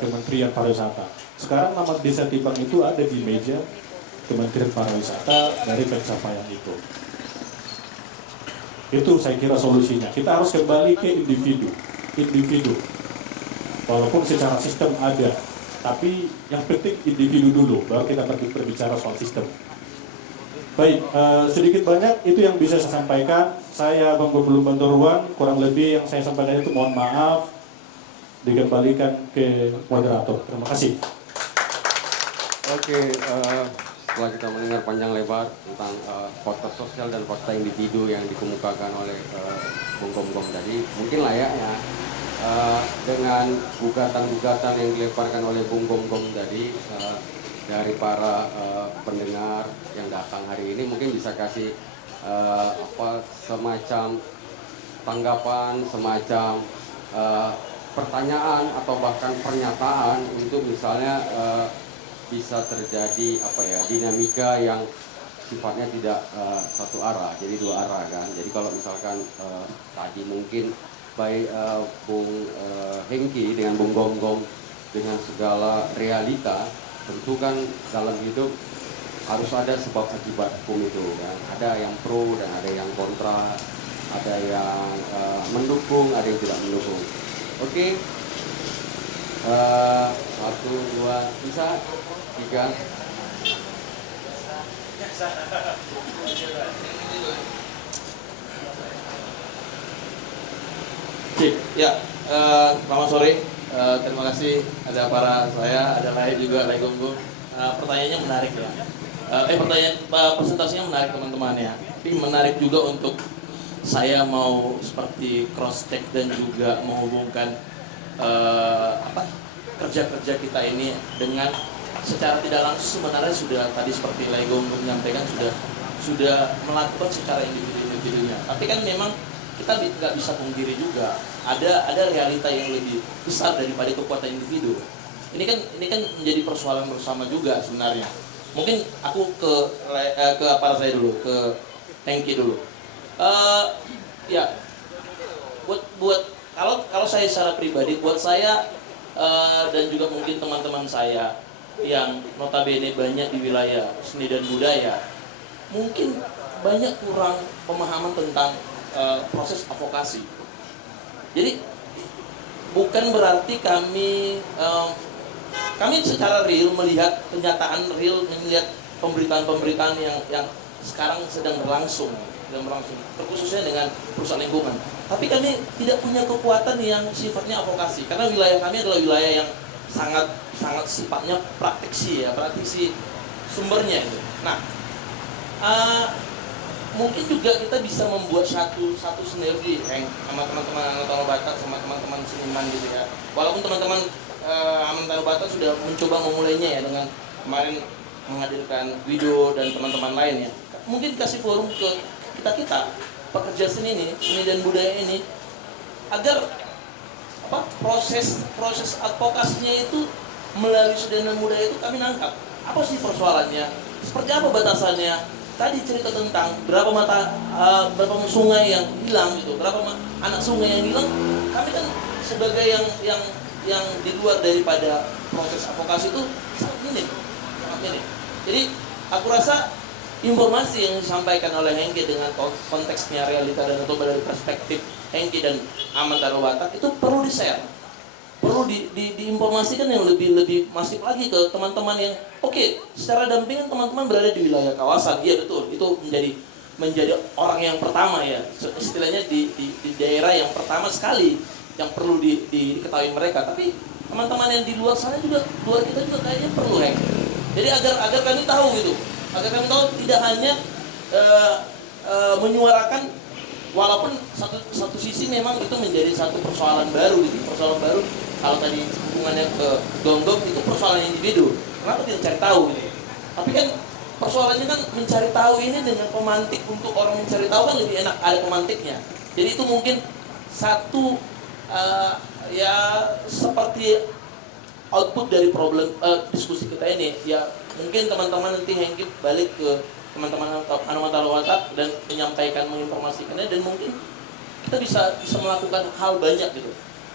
Kementerian Pariwisata. Sekarang nama desa Tipang itu ada di meja Kementerian Pariwisata dari pencapaian itu. Itu saya kira solusinya. Kita harus kembali ke individu. Walaupun secara sistem ada, tapi yang penting individu dulu, baru kita berbicara soal sistem. Baik, sedikit banyak itu yang bisa saya sampaikan. Saya Bang Belum Banturuan, kurang lebih yang saya sampaikan itu mohon maaf, dikembalikan ke moderator. Terima kasih. Oke, setelah kita mendengar panjang lebar tentang faktor sosial dan fakta individu yang dikemukakan oleh Bung Gom tadi, mungkin layaknya dengan gugatan-gugatan yang dilemparkan oleh Bung Gom tadi dari para pendengar yang datang hari ini, mungkin bisa kasih semacam tanggapan, semacam pertanyaan atau bahkan pernyataan untuk misalnya bisa terjadi dinamika yang sifatnya tidak satu arah, jadi 2 arah kan. Jadi kalau misalkan tadi mungkin baik Bung Hengki dengan Bung Gom dengan segala realita, tentu kan dalam hidup harus ada sebab akibat hukum itu kan. Ada yang pro dan ada yang kontra, ada yang mendukung, ada yang tidak mendukung. Oke, 1, 2, bisa 3. Cik, ya, selamat sore. Terima kasih ada para saya, ada Lai juga, Lai Gonggung. Pertanyaannya menarik ya. Presentasinya menarik teman-teman ya. Tapi menarik juga untuk saya mau seperti cross check dan juga menghubungkan kerja-kerja kita ini dengan secara tidak langsung sebenarnya sudah tadi seperti Lai Gonggung menyampaikan sudah melakukan secara individu-individunya. Tapi kan memang kita nggak bisa pungkiri juga ada realita yang lebih besar daripada kekuatan individu. Ini kan menjadi persoalan bersama juga sebenarnya. Mungkin aku ke apa saya dulu, ke Hengki dulu. Ya, buat kalau saya secara pribadi, buat saya dan juga mungkin teman-teman saya yang notabene banyak di wilayah seni dan budaya, mungkin banyak kurang pemahaman tentang proses advokasi. Jadi bukan berarti kami secara real melihat kenyataan real, melihat pemberitaan-pemberitaan yang sekarang sedang berlangsung, terkhususnya dengan perusahaan lingkungan. Tapi kami tidak punya kekuatan yang sifatnya advokasi, karena wilayah kami adalah wilayah yang sangat sifatnya praktisi sumbernya itu. Nah, mungkin juga kita bisa membuat satu sinergi sama teman-teman Anantara Batak, sama teman-teman seniman gitu ya. Walaupun teman-teman Anantara Batak sudah mencoba memulainya ya dengan kemarin menghadirkan video dan teman-teman lain ya. Mungkin kasih forum ke kita pekerja seni dan budaya ini, agar proses advokasinya itu melalui seni dan budaya itu kami nangkap. Apa sih persoalannya? Seperti apa batasannya? Tadi cerita tentang berapa sungai yang hilang gitu, berapa anak sungai yang hilang. Kami kan sebagai yang di luar daripada proses advokasi itu sangat minim, sangat minim. Jadi aku rasa informasi yang disampaikan oleh Hengki dengan konteksnya realita dan atau dari perspektif Hengki dan Ahmad Darul-Batak itu perlu di-share, perlu diinformasikan yang lebih masif lagi ke teman-teman yang secara dampingan teman-teman berada di wilayah kawasan. Iya betul, itu menjadi orang yang pertama ya, istilahnya di daerah yang pertama sekali yang perlu diketahui mereka. Tapi teman-teman yang di luar sana juga, luar kita juga kayaknya perlu jadi agar kami tahu gitu, agar kami tahu tidak hanya menyuarakan, walaupun satu sisi memang itu menjadi satu persoalan baru gitu, persoalan baru. Kalau tadi hubungannya ke gonggong itu persoalan individu, kenapa tidak cari tahu gitu. Tapi kan persoalannya kan mencari tahu ini dengan pemantik, untuk orang mencari tahu kan lebih enak ada pemantiknya. Jadi itu mungkin satu ya seperti output dari problem diskusi kita ini. Ya mungkin teman-teman nanti Hengki balik ke teman-teman Ahmad Darul-Batak dan menyampaikan, menginformasikannya, dan mungkin kita bisa melakukan hal banyak gitu.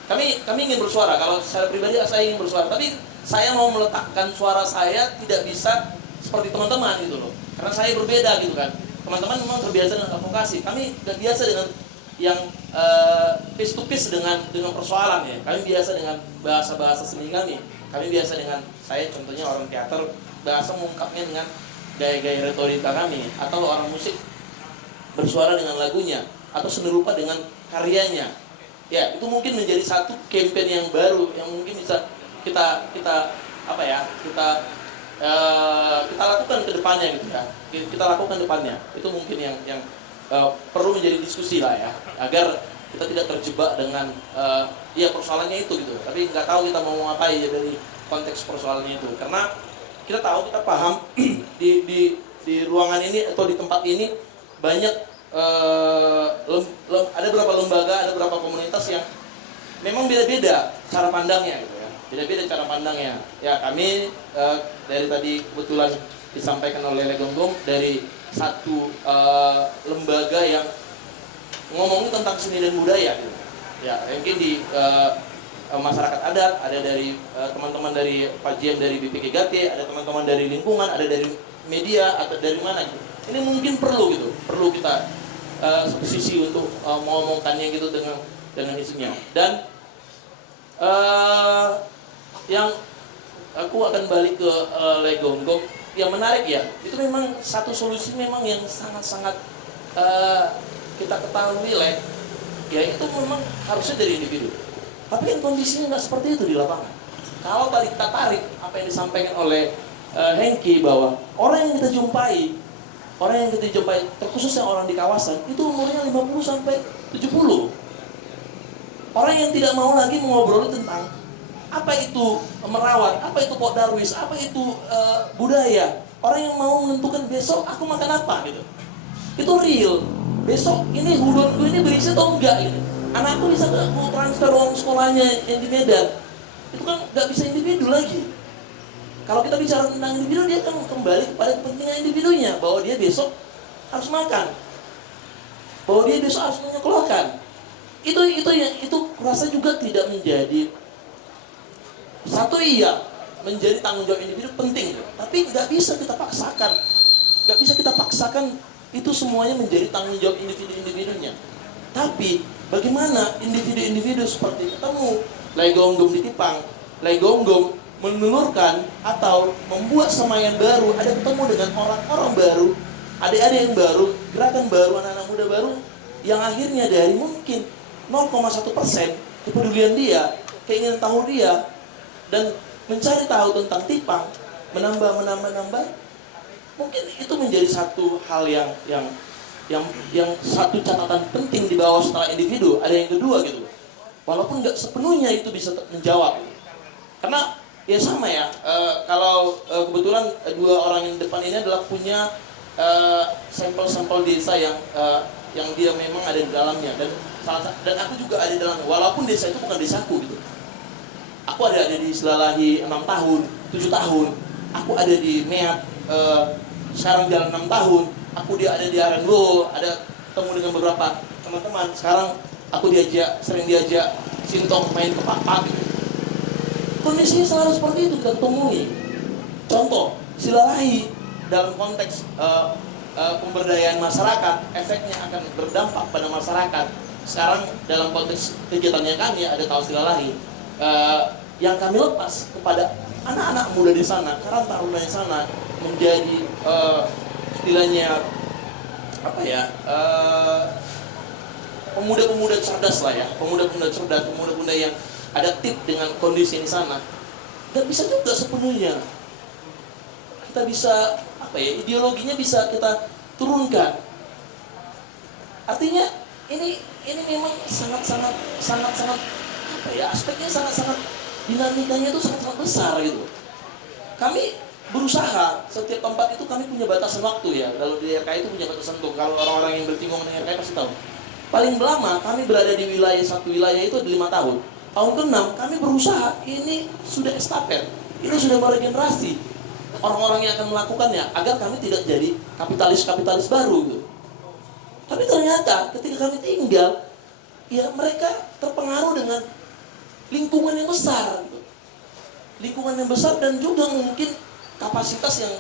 Kami ingin bersuara, kalau secara pribadi saya ingin bersuara, tapi saya mau meletakkan suara saya tidak bisa seperti teman-teman gitu loh, karena saya berbeda gitu kan. Teman-teman memang terbiasa dengan advokasi, kami tidak biasa dengan yang face to face dengan persoalan ya. Kami biasa dengan bahasa seni kami biasa dengan, saya contohnya orang teater, bahasa mengungkapnya dengan gaya-gaya retorika kami, atau orang musik bersuara dengan lagunya, atau seni rupa dengan karyanya. Ya, itu mungkin menjadi satu campaign yang baru yang mungkin bisa kita lakukan ke depannya gitu ya. Kita lakukan depannya. Itu mungkin yang perlu menjadi diskusi lah ya, agar kita tidak terjebak dengan persoalannya itu gitu. Tapi nggak tahu kita mau ngapain ya dari konteks persoalannya itu. Karena kita tahu, kita paham di ruangan ini atau di tempat ini banyak ada beberapa lembaga, ada beberapa komunitas yang memang beda-beda cara pandangnya gitu ya. Beda-beda cara pandangnya. Ya kami dari tadi kebetulan disampaikan oleh Legonggong dari satu lembaga yang ngomongin tentang seni dan budaya gitu. Ya mungkin di masyarakat adat, ada dari teman-teman dari Pajian dari BPKGT, ada teman-teman dari lingkungan, ada dari media, atau dari mana gitu. Ini mungkin perlu gitu, perlu kita satu sisi untuk mengomongkannya gitu dengan isunya. Dan yang aku akan balik ke Legonggong, yang menarik ya, itu memang satu solusi memang yang sangat-sangat kita ketahui ya itu memang harusnya dari individu. Tapi kan kondisinya nggak seperti itu di lapangan. Kalau tadi kita tarik apa yang disampaikan oleh Hengki, bahwa orang yang kita jumpai, terkhususnya orang di kawasan, itu umurnya 50 sampai 70. Orang yang tidak mau lagi mengobrol tentang apa itu merawat, apa itu Pok Darwis, apa itu budaya. Orang yang mau menentukan besok aku makan apa gitu. Itu real. Besok ini hudonku ini berisi atau enggak gitu. Anakku bisa nggak mau transfer uang sekolahnya yang di Medan. Itu kan nggak bisa individu lagi. Kalau kita bicara tentang individu, dia akan kembali kepada kepentingan individunya, bahwa dia besok harus makan, bahwa dia besok harus menyekolahkan. Itu rasa juga tidak menjadi satu, menjadi tanggung jawab individu penting, tapi nggak bisa kita paksakan itu semuanya menjadi tanggung jawab individu-individunya. Tapi bagaimana individu-individu seperti ketemu Legonggong di Tipang, Legonggong menelurkan atau membuat semayan baru, ada ketemu dengan orang-orang baru, adik-adik yang baru, gerakan baru, anak-anak muda baru, yang akhirnya dari mungkin 0,1% kepedulian dia, keinginan tahu dia, dan mencari tahu tentang Tipang, menambah, mungkin itu menjadi satu hal yang satu catatan penting di bawah setelah individu. Ada yang kedua gitu, walaupun nggak sepenuhnya itu bisa menjawab, karena ya sama ya, kalau kebetulan dua orang yang depan ini adalah punya sampel-sampel desa yang dia memang ada di dalamnya, dan aku juga ada di dalamnya, walaupun desa itu bukan desaku gitu. Aku ada di Selalahi 6 tahun, 7 tahun, aku ada di Meat sekarang jalan 6 tahun, aku ada di Arengo, ada ketemu dengan beberapa teman-teman. Sekarang aku sering diajak Sintong main ke Pak gitu. Kondisinya selalu seperti itu, kita ketemui. contoh silalahi dalam konteks pemberdayaan masyarakat, efeknya akan berdampak pada masyarakat. Sekarang dalam konteks kegiatannya kami ada tahu silalahi yang kami lepas kepada anak-anak muda di sana, karena taruna di sana menjadi istilahnya apa ya, pemuda-pemuda cerdas lah ya, pemuda-pemuda cerdas, pemuda-pemuda yang adaptif dengan kondisi di sana. Dan bisa juga sepenuhnya kita bisa apa ya, ideologinya bisa kita turunkan. Artinya ini memang sangat apa ya, aspeknya sangat dinamikanya itu sangat besar gitu. Kami berusaha, setiap tempat itu kami punya batasan waktu ya. Kalau di RKI itu punya batasan waktu. Kalau orang-orang yang bertinggung dengan RKI pasti tahu. Paling lama kami berada di satu wilayah itu di 5 tahun. Tahun ke-6 kami berusaha, ini sudah estafet, ini sudah meregenerasi orang-orang yang akan melakukannya agar kami tidak jadi kapitalis baru gitu. Tapi ternyata ketika kami tinggal, ya mereka terpengaruh dengan lingkungan yang besar gitu. Lingkungan yang besar dan juga mungkin kapasitas yang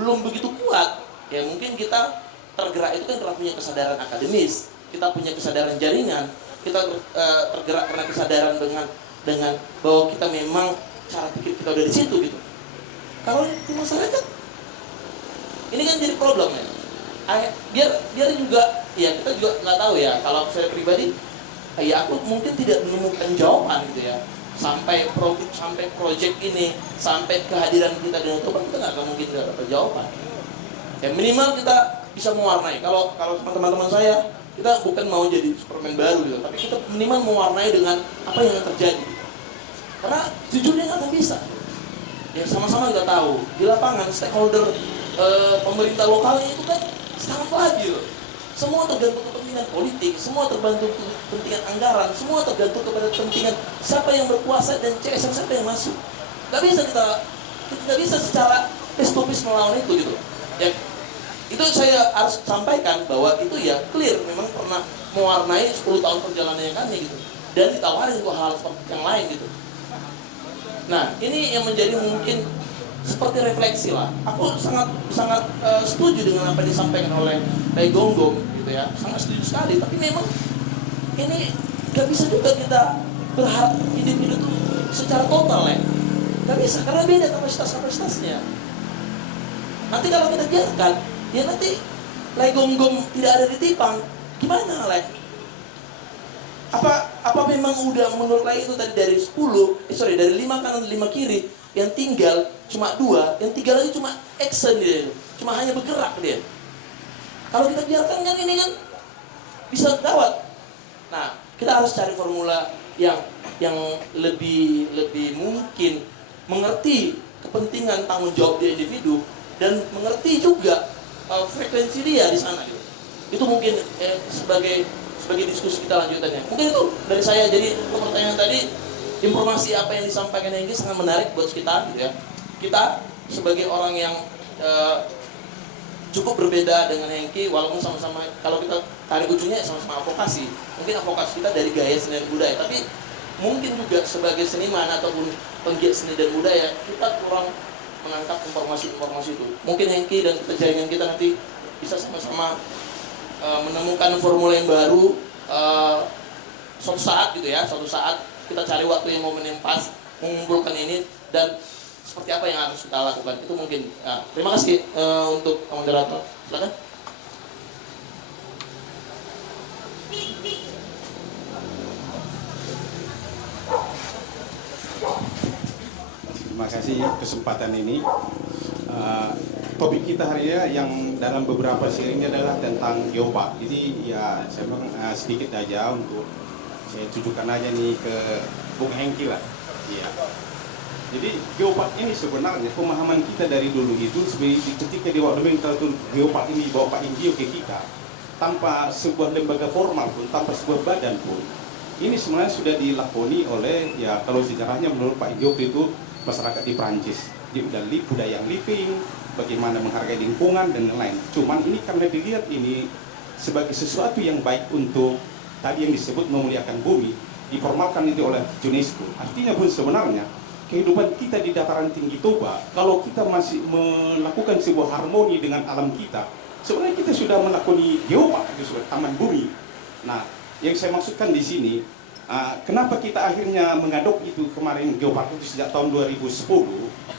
belum begitu kuat. Ya mungkin kita tergerak itu kan karena punya kesadaran akademis, kita punya kesadaran jaringan, kita tergerak karena kesadaran dengan bahwa kita memang cara pikir kita udah di situ gitu. Kalau di masyarakat ini kan jadi problem ya. Biar juga ya, kita juga nggak tahu ya. Kalau saya pribadi, ya aku mungkin tidak menemukan jawaban gitu ya. Sampai project ini, sampai kehadiran kita di Toba, kita nggak mungkin dapat jawaban. Ya minimal kita bisa mewarnai. Kalau teman-teman saya, kita bukan mau jadi Superman baru gitu, tapi kita minimal mewarnai dengan apa yang terjadi. Karena jujurnya nggak akan bisa. Ya sama-sama kita tahu di lapangan stakeholder pemerintah lokalnya itu kan sangat labil. Semua tergantung kepentingan politik, semua tergantung kepentingan anggaran, semua tergantung kepada kepentingan siapa yang berkuasa dan CSR siapa yang masuk. Gak bisa kita bisa secara face to face melawan itu gitu. Ya itu saya harus sampaikan bahwa itu ya clear memang pernah mewarnai 10 tahun perjalanannya kami gitu. Dan ditawarin untuk hal yang lain gitu. Nah, ini yang menjadi mungkin seperti refleksi lah. Aku sangat setuju dengan apa yang disampaikan oleh Ray Gonggong gitu ya. Sangat setuju sekali. Tapi memang ini gak bisa juga kita berharap individu itu secara total ya. Gak bisa, karena beda kapasitasnya. Nanti kalau kita biarkan, ya nanti Ray Gonggong tidak ada di Tipang, gimana Ray? Apa memang udah menurut Ray itu tadi dari 5 kanan 5 kiri, yang tinggal cuma 2, yang 3 lagi cuma action dia, cuma hanya bergerak dia. Kalau kita biarkan kan ini kan bisa gawat. Nah, kita harus cari formula yang lebih mungkin mengerti kepentingan tanggung jawab dia individu dan mengerti juga frekuensi dia di sana gitu. Itu mungkin sebagai diskusi kita lanjutannya. Mungkin itu dari saya. Jadi pertanyaan tadi, informasi apa yang disampaikan Hengki sangat menarik buat kita gitu ya. Kita sebagai orang yang cukup berbeda dengan Hengki, walaupun sama-sama kalau kita tarik ujungnya sama-sama advokasi. Mungkin advokasi kita dari gaya seni dan budaya, tapi mungkin juga sebagai seniman ataupun penggiat seni dan budaya kita kurang mengangkat informasi itu. Mungkin Hengki dan jaringan kita nanti bisa sama-sama menemukan formula yang baru suatu saat gitu ya. Suatu saat kita cari waktu yang momen yang pas mengumpulkan ini dan seperti apa yang harus kita lakukan. Itu mungkin. Nah, terima kasih untuk moderator. Silakan. Terima kasih kesempatan ini. Topik kita hari ini yang dalam beberapa sharing adalah tentang geopark. Jadi ya saya sedikit aja untuk saya tujukan aja nih ke Bung Hengki lah. Iya. Jadi geopark ini sebenarnya pemahaman kita dari dulu itu ketika di waktu kita tuh geopark ini dibawa Pak Indio ke kita tanpa sebuah lembaga formal pun, tanpa sebuah badan pun, ini sebenarnya sudah dilakoni oleh ya kalau sejarahnya menurut Pak Indio itu masyarakat di Prancis. Dia udah budaya yang living, bagaimana menghargai lingkungan dan lain-lain. Cuman ini karena dilihat ini sebagai sesuatu yang baik untuk tadi yang disebut memuliakan bumi, diformalkan itu oleh UNESCO. Artinya pun sebenarnya kehidupan kita di dataran tinggi Toba, kalau kita masih melakukan sebuah harmoni dengan alam kita, sebenarnya kita sudah melakoni geopark, itu sudah taman bumi. Nah, yang saya maksudkan di sini, kenapa kita akhirnya mengadop itu kemarin geopark itu sejak tahun 2010,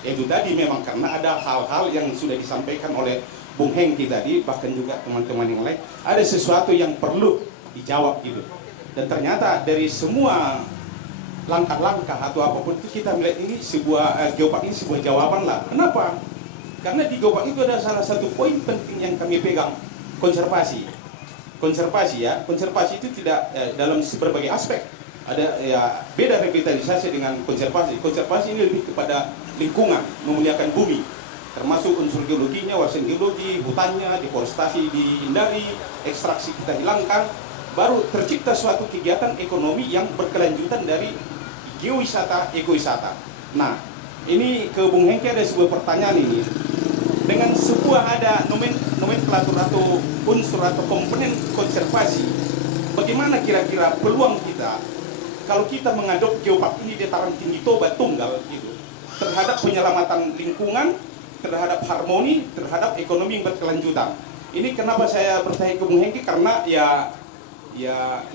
itu tadi memang karena ada hal-hal yang sudah disampaikan oleh Bung Hengki tadi, bahkan juga teman-teman yang lain, ada sesuatu yang perlu dijawab gitu. Dan ternyata dari semua langkah-langkah atau apapun itu kita melihat ini sebuah geopark ini sebuah jawaban lah. Kenapa? Karena di geopark itu ada salah satu poin penting yang kami pegang, konservasi. Konservasi ya, konservasi itu tidak dalam berbagai aspek. Ada ya beda revitalisasi dengan konservasi. Konservasi ini lebih kepada lingkungan, memuliakan bumi, termasuk unsur geologinya, wawasan geologi, hutannya, deforestasi dihindari, ekstraksi kita hilangkan, baru tercipta suatu kegiatan ekonomi yang berkelanjutan dari geowisata, ekowisata. Nah, ini ke Bung Hengki ada sebuah pertanyaan ini. Dengan sebuah ada nomenklatur atau unsur atau komponen konservasi, bagaimana kira-kira peluang kita kalau kita mengadop geopark ini di dataran tinggi Toba tunggal gitu, terhadap penyelamatan lingkungan, terhadap harmoni, terhadap ekonomi yang berkelanjutan. Ini kenapa saya bertanya ke Bung Hengki, karena ya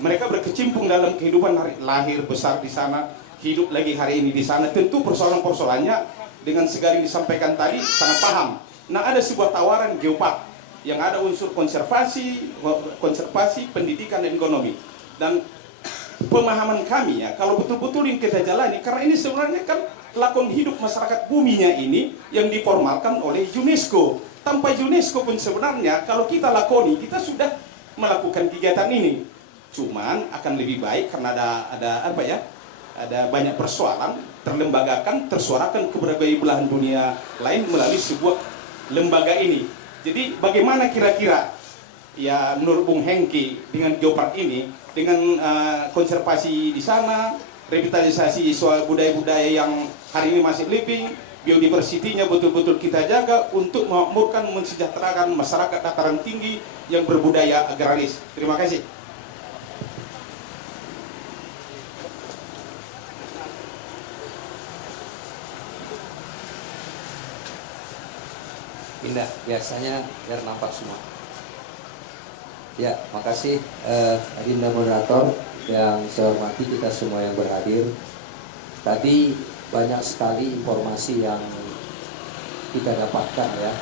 mereka berkecimpung dalam kehidupan lahir besar di sana, hidup lagi hari ini di sana. Tentu persoalan-persoalannya dengan segala yang disampaikan tadi sangat paham. Nah, ada sebuah tawaran geopark yang ada unsur konservasi, pendidikan dan ekonomi. Dan pemahaman kami ya, kalau betul-betul yang kita jalani, karena ini sebenarnya kan lakon hidup masyarakat buminya ini yang diformalkan oleh UNESCO. Tanpa UNESCO pun sebenarnya kalau kita lakoni, kita sudah melakukan kegiatan ini. Cuman akan lebih baik karena ada apa ya? Ada banyak persoalan, terlembagakan, tersuarakan ke berbagai belahan dunia lain melalui sebuah lembaga ini. Jadi bagaimana kira-kira ya menurut Bung Hengki dengan geopark ini, dengan konservasi di sana, revitalisasi soal budaya-budaya yang hari ini masih living, biodiversitinya betul-betul kita jaga untuk memakmurkan, mensejahterakan masyarakat dataran tinggi yang berbudaya agraris. Terima kasih. Pindah, biasanya biar nampak semua. Ya, makasih Adinda moderator yang saya hormati, kita semua yang berhadir. Tadi banyak sekali informasi yang kita dapatkan ya.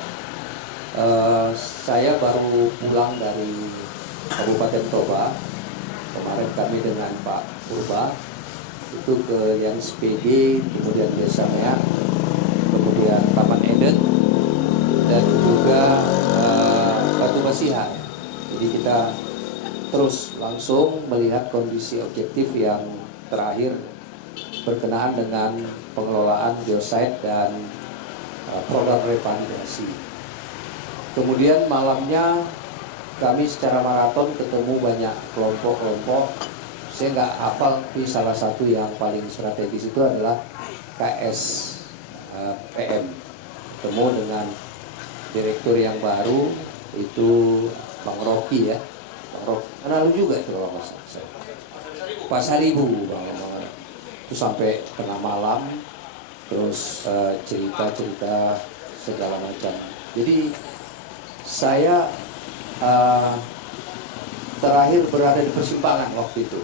Saya baru pulang dari Kabupaten Toba. Kemarin kami dengan Pak Purba itu ke yang SPD, kemudian Desa Meak, kemudian Taman Eden, dan juga Batu Basihan. Jadi kita terus langsung melihat kondisi objektif yang terakhir berkenaan dengan pengelolaan geosite dan produk repatriasi. Kemudian malamnya kami secara maraton ketemu banyak kelompok-kelompok. Saya nggak hafal, tapi salah satu yang paling strategis itu adalah KSPM. Ketemu dengan direktur yang baru itu Bang Rocky ya. Bang Rocky kenal juga itu kalau Mas. Pak Saribu Bang. Itu sampai tengah malam, terus cerita-cerita segala macam. Jadi saya terakhir berada di persimpangan waktu itu.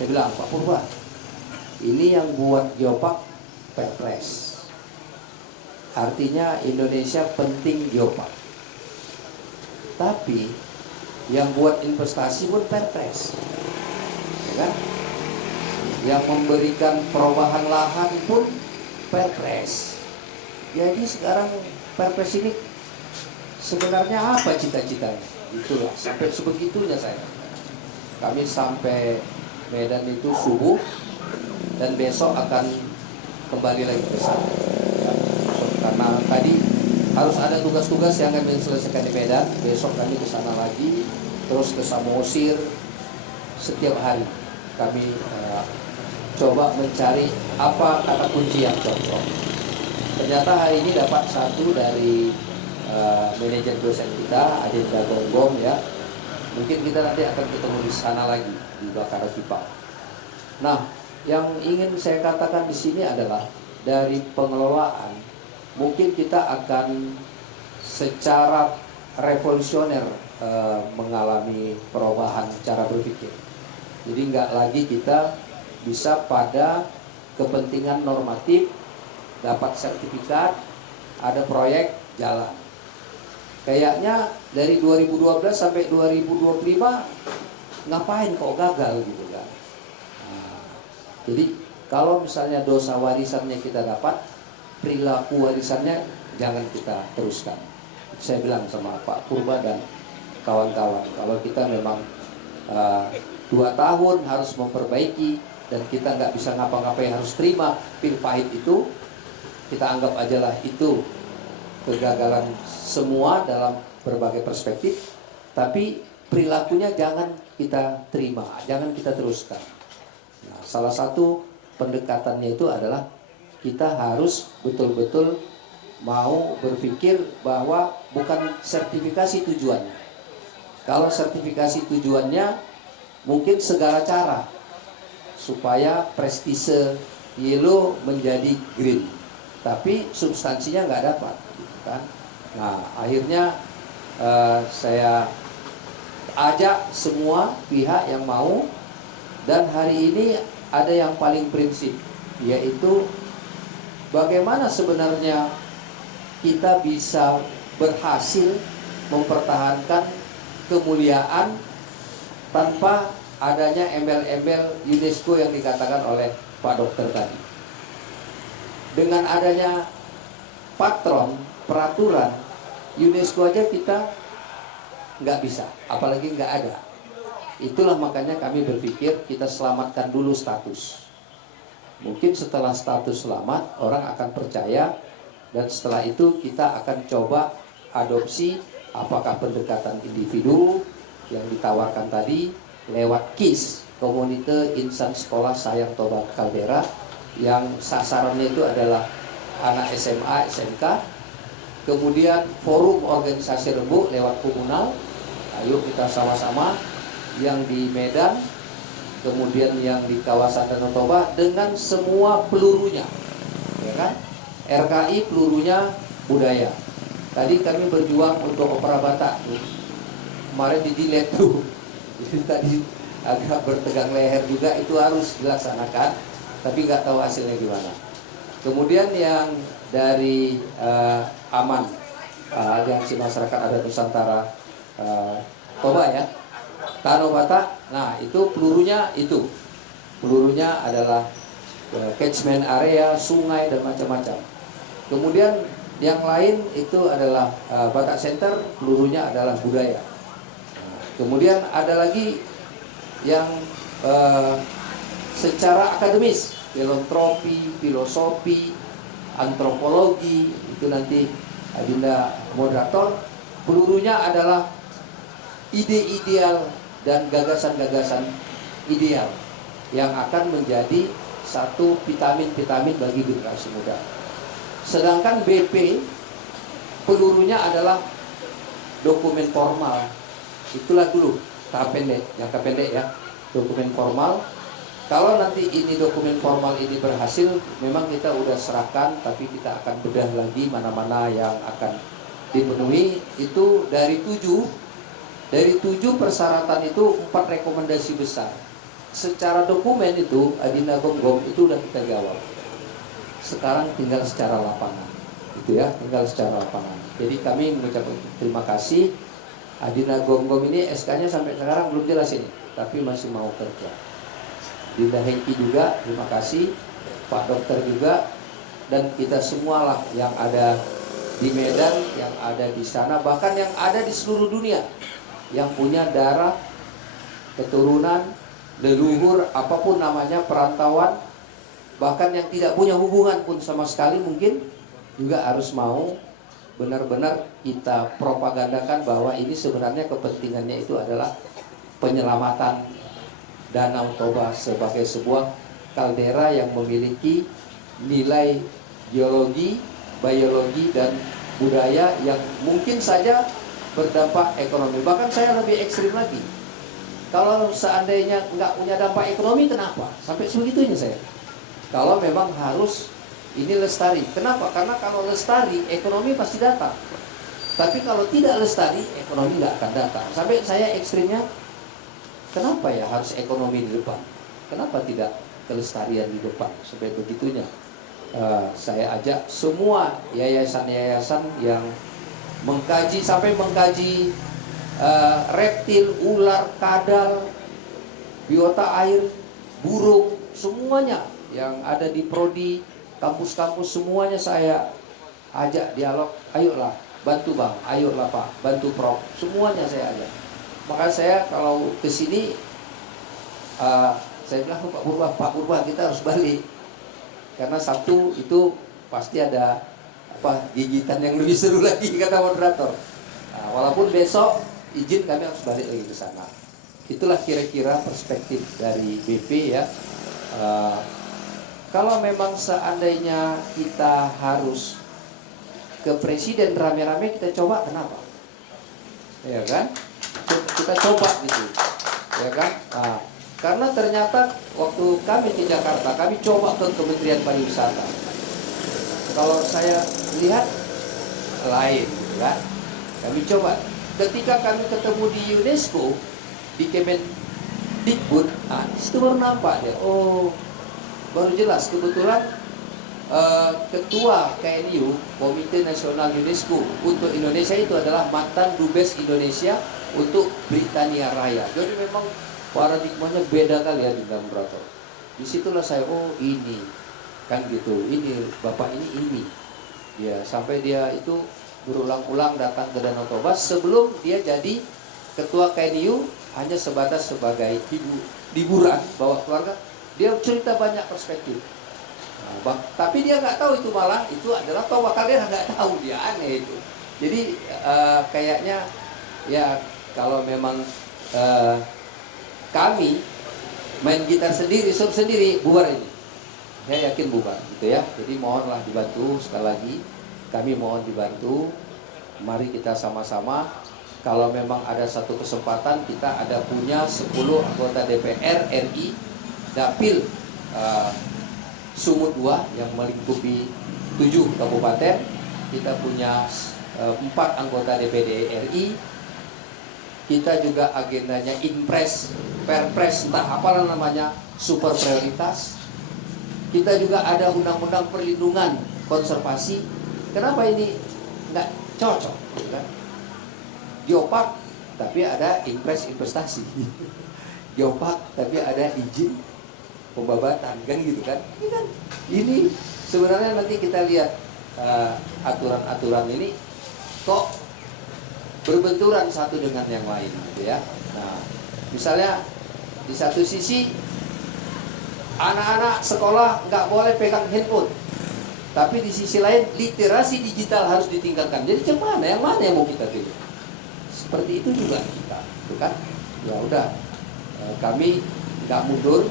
Saya bilang, Pak Purba, ini yang buat geopark Perpres. Artinya Indonesia penting geopark. Tapi yang buat investasi pun Perpres. Ya kan? Yang memberikan perubahan lahan pun Perpres. Jadi sekarang Perpres ini sebenarnya apa cita-citanya? Itulah, sampai sebegitunya saya. Kami sampai Medan itu subuh dan besok akan kembali lagi ke sana. Ya, karena tadi harus ada tugas-tugas yang kami selesaikan di Medan. Besok kami ke sana lagi, terus ke Samosir. Setiap hari kami coba mencari apa kata kunci yang cocok. Ternyata hari ini dapat satu dari manajer dosen kita, Adinda Gonggong ya. Mungkin kita nanti akan ketemu di sana lagi di Bakaratipang. Nah, yang ingin saya katakan di sini adalah dari pengelolaan, mungkin kita akan secara revolusioner mengalami perubahan cara berpikir. Jadi nggak lagi kita bisa pada kepentingan normatif, dapat sertifikat, ada proyek, jalan. Kayaknya dari 2012 sampai 2025 ngapain kok gagal gitu kan. Nah, jadi kalau misalnya dosa warisannya kita dapat, perilaku warisannya jangan kita teruskan. Saya bilang sama Pak Purba dan kawan-kawan, kalau kita memang 2 tahun harus memperbaiki dan kita nggak bisa ngapa-ngapain, harus terima pil pahit itu, kita anggap aja lah itu kegagalan semua dalam berbagai perspektif, tapi perilakunya jangan kita terima, jangan kita teruskan. Nah, salah satu pendekatannya itu adalah kita harus betul-betul mau berpikir bahwa bukan sertifikasi tujuannya. Kalau sertifikasi tujuannya mungkin segala cara supaya prestise yellow menjadi green, tapi substansinya nggak dapat, gitu kan? Nah, akhirnya saya ajak semua pihak yang mau, dan hari ini ada yang paling prinsip, yaitu bagaimana sebenarnya kita bisa berhasil mempertahankan kemuliaan tanpa adanya embel-embel UNESCO yang dikatakan oleh Pak Dokter tadi. Dengan adanya patron, peraturan UNESCO aja kita nggak bisa, apalagi nggak ada. Itulah makanya kami berpikir kita selamatkan dulu status. Mungkin setelah status selamat, orang akan percaya, dan setelah itu kita akan coba adopsi apakah pendekatan individu yang ditawarkan tadi lewat KIS, Komunite Insan Sekolah Sayang Toba Caldera, yang sasarannya itu adalah anak SMA, SMK. Kemudian forum organisasi rembuk lewat komunal, ayo kita sama-sama, yang di Medan, kemudian yang di kawasan Danau Toba dengan semua pelurunya, ya kan? RKI pelurunya budaya. Tadi kami berjuang untuk opera Batak tuh. Kemarin di delete tuh. Jadi tadi agak bertegang leher juga, itu harus dilaksanakan, tapi nggak tahu hasilnya gimana. Kemudian yang dari AMAN, Aliansi Masyarakat Adat Nusantara Toba ya, Tano Batak. Nah, itu pelurunya adalah catchment area, sungai dan macam-macam. Kemudian yang lain itu adalah Batak Center, pelurunya adalah budaya. Kemudian ada lagi yang secara akademis, filantropi, filosofi, antropologi, itu nanti Adinda moderator. Pelurunya adalah ide ideal dan gagasan-gagasan ideal yang akan menjadi satu vitamin-vitamin bagi generasi muda. Sedangkan BP pelurunya adalah dokumen formal. Itulah dulu tahap pendek, jangka pendek ya, dokumen formal. Kalau nanti ini dokumen formal ini berhasil, memang kita udah serahkan, tapi kita akan bedah lagi mana-mana yang akan dipenuhi. Itu dari 7 persyaratan itu 4 rekomendasi besar. Secara dokumen itu Adinda Gom-Gom itu udah kita jawab. Sekarang tinggal secara lapangan, itu ya, tinggal secara lapangan. Jadi kami mengucapkan terima kasih. Adinda Gom-Gom ini SK-nya sampai sekarang belum jelas ini, tapi masih mau kerja. Dinda Hengki juga terima kasih, Pak Dokter juga, dan kita semualah yang ada di Medan, yang ada di sana, bahkan yang ada di seluruh dunia, yang punya darah, keturunan, leluhur, apapun namanya, perantauan, bahkan yang tidak punya hubungan pun sama sekali mungkin, juga harus mau benar-benar kita propagandakan bahwa ini sebenarnya kepentingannya itu adalah penyelamatan Danau Toba sebagai sebuah kaldera yang memiliki nilai geologi, biologi, dan budaya yang mungkin saja berdampak ekonomi. Bahkan saya lebih ekstrim lagi. Kalau seandainya nggak punya dampak ekonomi, kenapa? Sampai sebegitunya saya. Kalau memang harus ini lestari. Kenapa? Karena kalau lestari, ekonomi pasti datang. Tapi kalau tidak lestari, ekonomi nggak akan datang. Sampai saya ekstrimnya, kenapa ya harus ekonomi di depan? Kenapa tidak kelestarian di depan? Sampai begitunya. Saya ajak semua yayasan-yayasan yang mengkaji, sampai mengkaji reptil, ular, kadal, biota air, burung, semuanya yang ada di prodi, kampus-kampus, semuanya saya ajak dialog. Ayolah bantu bang, ayolah pak, bantu prof, semuanya saya ajak. Maka saya kalau kesini saya bilang Pak Purba kita harus balik, karena Sabtu itu pasti ada gigitan yang lebih seru lagi, kata moderator. Walaupun besok izin kami harus balik lagi ke sana. Itulah kira-kira perspektif dari BP ya. Kalau memang seandainya kita harus ke presiden rame-rame, kita coba, kenapa? Ya kan? Kita coba gitu. Ya kan? Karena ternyata waktu kami ke Jakarta, kami coba ke Kementerian Pariwisata. Kalau saya lihat lain, kan? Kami coba. Ketika kami ketemu di UNESCO, di Kemendikbud, itu baru nampak dia. Oh, baru jelas. Kebetulan Ketua KNU, Komite Nasional UNESCO untuk Indonesia itu adalah mantan Dubes Indonesia untuk Britania Raya. Jadi memang paradigmanya beda kali ya di dalam moderator. Disitulah saya, oh ini kan gitu, ini bapak ini ya, sampai dia itu berulang-ulang datang ke Danau Toba sebelum dia jadi ketua KNU, hanya sebatas sebagai hiburan bawa keluarga. Dia cerita banyak perspektif. Tapi dia nggak tahu itu, malah itu adalah Toba Caldera, nggak tahu, dia aneh itu. Jadi kayaknya ya kalau memang kami main gitar sendiri, sub sendiri, bubar ini. Saya yakin bubar, gitu ya. Jadi mohonlah dibantu sekali lagi. Kami mohon dibantu. Mari kita sama-sama. Kalau memang ada satu kesempatan, kita ada punya 10 anggota DPR RI Dapil Sumut 2 yang melingkupi 7 kabupaten. Kita punya 4 anggota DPD RI. Kita juga agendanya Inpres, Perpres, entah apalah namanya, super prioritas. Kita juga ada undang-undang perlindungan konservasi. Kenapa ini nggak cocok? Kan? Geopark, tapi ada Inpres investasi. Geopark, tapi ada izin pembabatan, kan gitu kan? Ini sebenarnya nanti kita lihat aturan-aturan ini kok berbenturan satu dengan yang lain, gitu ya. Nah, misalnya di satu sisi anak-anak sekolah nggak boleh pegang handphone, tapi di sisi lain literasi digital harus ditingkatkan. Jadi yang mana yang mau kita pilih? Seperti itu juga kita, gitu kan? Ya udah, kami nggak mundur,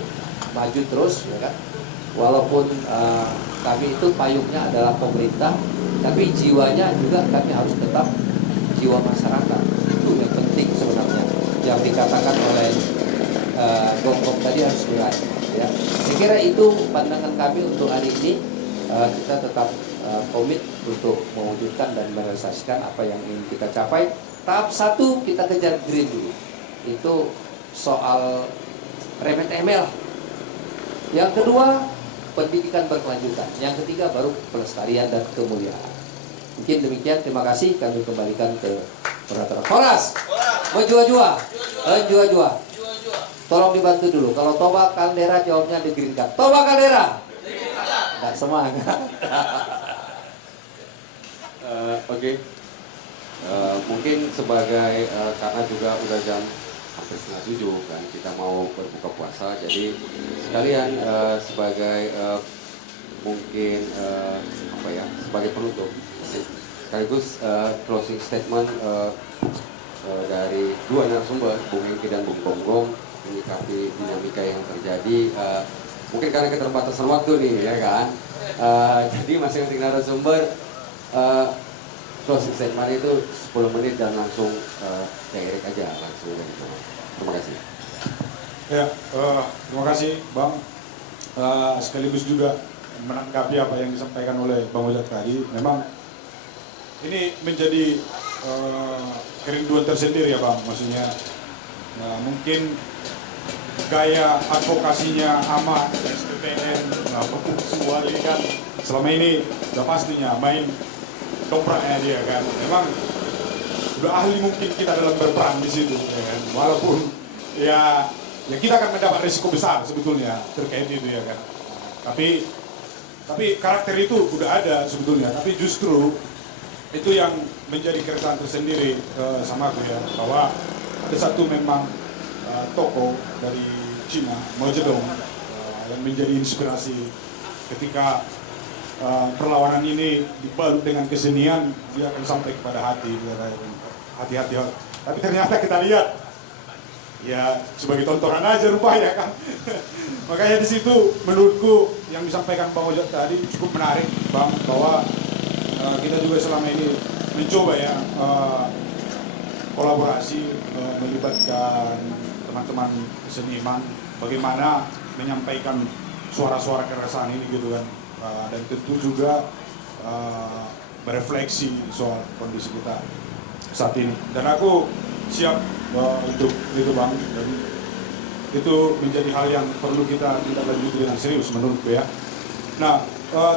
maju terus, ya kan? Walaupun kami itu payungnya adalah pemerintah, tapi jiwanya juga kami harus tetap jiwa masyarakat. Itu yang penting sebenarnya, yang dikatakan oleh Gonggong tadi harus diraih. Ya, saya kira itu pandangan kami untuk hari ini. Kita tetap komit untuk mewujudkan dan merealisasikan apa yang ingin kita capai. Tahap 1 kita kejar green dulu. Itu soal remeh-temeh. Yang kedua, pendidikan berkelanjutan. Yang ketiga baru pelestarian dan kemuliaan. Mungkin demikian, terima kasih. Kami kembalikan ke moderator. Horas, menjua-jua. Tolong dibantu dulu. Kalau Toba Caldera jawabnya di Green Card. Toba Caldera. Nggak semangat. Oke. Mungkin sebagai karena juga udah jam hampir 6:30 kan, kita mau berbuka puasa, jadi sekalian sebagai mungkin sebagai penutup sekaligus closing statement dari dua narasumber, Bung Hengki dan Bung Gonggong, menyikapi dinamika yang terjadi. Mungkin karena keterbatasan waktu nih, ya kan. Jadi masing-masing narasumber closing statement itu 10 menit dan langsung direct aja langsung dari sana. Terima kasih. Ya, terima kasih Bang. Sekaligus juga menanggapi apa yang disampaikan oleh Bang Ojak tadi. Memang ini menjadi kerinduan tersendiri ya Bang, maksudnya mungkin gaya advokasinya Ahmad, SPPN, semua ini kan selama ini udah pastinya main dompraknya dia kan. Memang udah ahli mungkin kita dalam berperan di situ, ya kan? Walaupun ya kita akan mendapat risiko besar sebetulnya terkait itu ya kan. Tapi karakter itu udah ada sebetulnya. Tapi justru itu yang menjadi keresahan tersendiri sama aku ya, bahwa ada satu memang tokoh dari Cina, Mao Zedong, yang menjadi inspirasi ketika perlawanan ini dibalut dengan kesenian, dia akan sampai kepada hati, hati-hati. Tapi ternyata kita lihat, ya sebagai tontonan aja rupanya kan. Makanya di situ menurutku yang disampaikan Bang Ojak tadi cukup menarik Bang, bahwa kita juga selama ini mencoba ya kolaborasi, melibatkan teman-teman seniman, bagaimana menyampaikan suara-suara keresahan ini gitu kan, dan tentu juga berefleksi soal kondisi kita saat ini. Dan aku siap untuk itu Bang, dan itu menjadi hal yang perlu kita lanjuti dengan serius menurutku ya. Nah,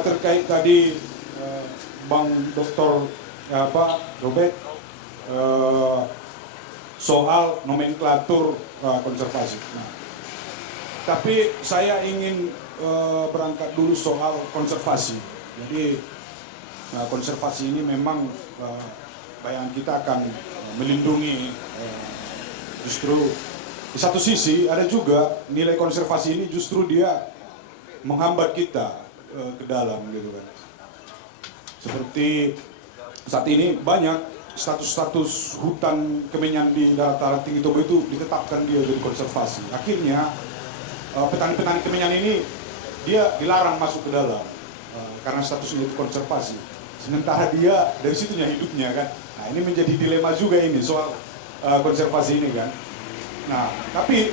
terkait tadi Bang Dr. Robert soal nomenklatur konservasi. Nah, tapi saya ingin berangkat dulu soal konservasi. Jadi konservasi ini memang bayangan kita akan melindungi, justru di satu sisi ada juga nilai konservasi ini justru dia menghambat kita ke dalam gitu kan. Seperti saat ini banyak status-status hutan kemenyan di dataran tinggi Toba itu ditetapkan dia jadi konservasi. Akhirnya petani-petani kemenyan ini dia dilarang masuk ke dalam karena statusnya itu konservasi. Sementara dia dari situnya hidupnya kan. Nah ini menjadi dilema juga ini soal konservasi ini kan. Nah tapi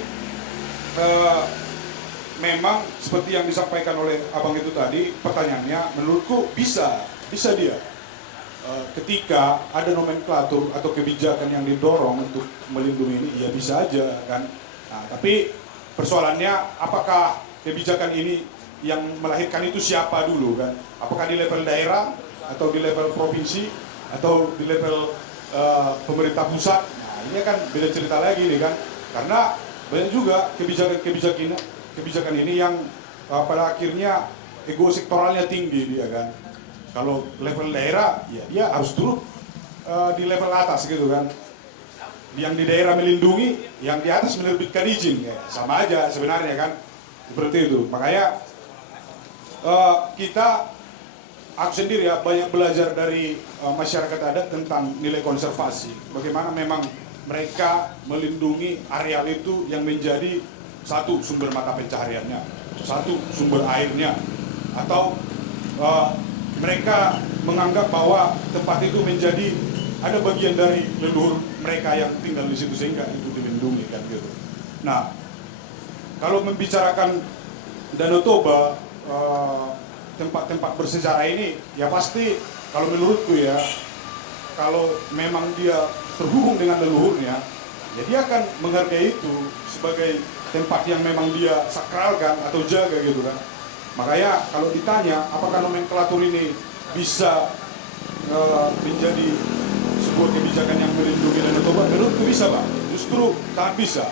memang seperti yang disampaikan oleh abang itu tadi, pertanyaannya menurutku bisa dia ketika ada nomenklatur atau kebijakan yang didorong untuk melindungi ini, ya bisa aja kan. Nah, tapi persoalannya apakah kebijakan ini yang melahirkan itu siapa dulu kan? Apakah di level daerah atau di level provinsi atau di level pemerintah pusat? Nah ini kan beda cerita lagi nih kan, karena banyak juga kebijakan ini yang pada akhirnya ego sektoralnya tinggi dia kan. Kalau level daerah, ya dia harus turun di level atas gitu kan. Yang di daerah melindungi, yang di atas menerbitkan izin, ya, sama aja sebenarnya kan. Seperti itu. Makanya aku sendiri ya banyak belajar dari masyarakat adat tentang nilai konservasi. Bagaimana memang mereka melindungi areal itu yang menjadi satu sumber mata pencahariannya, satu sumber airnya, atau mereka menganggap bahwa tempat itu menjadi ada bagian dari leluhur mereka yang tinggal di situ sehingga itu dilindungi kan gitu. Nah, kalau membicarakan Danau Toba, tempat-tempat bersejarah ini, ya pasti kalau menurutku ya, kalau memang dia terhubung dengan leluhurnya, ya dia akan menghargai itu sebagai tempat yang memang dia sakralkan atau jaga gitu kan. Makanya kalau ditanya apakah nomenklatur ini bisa menjadi sebuah kebijakan yang melindungi Danau Toba, menurutku bisa Pak, justru sangat bisa.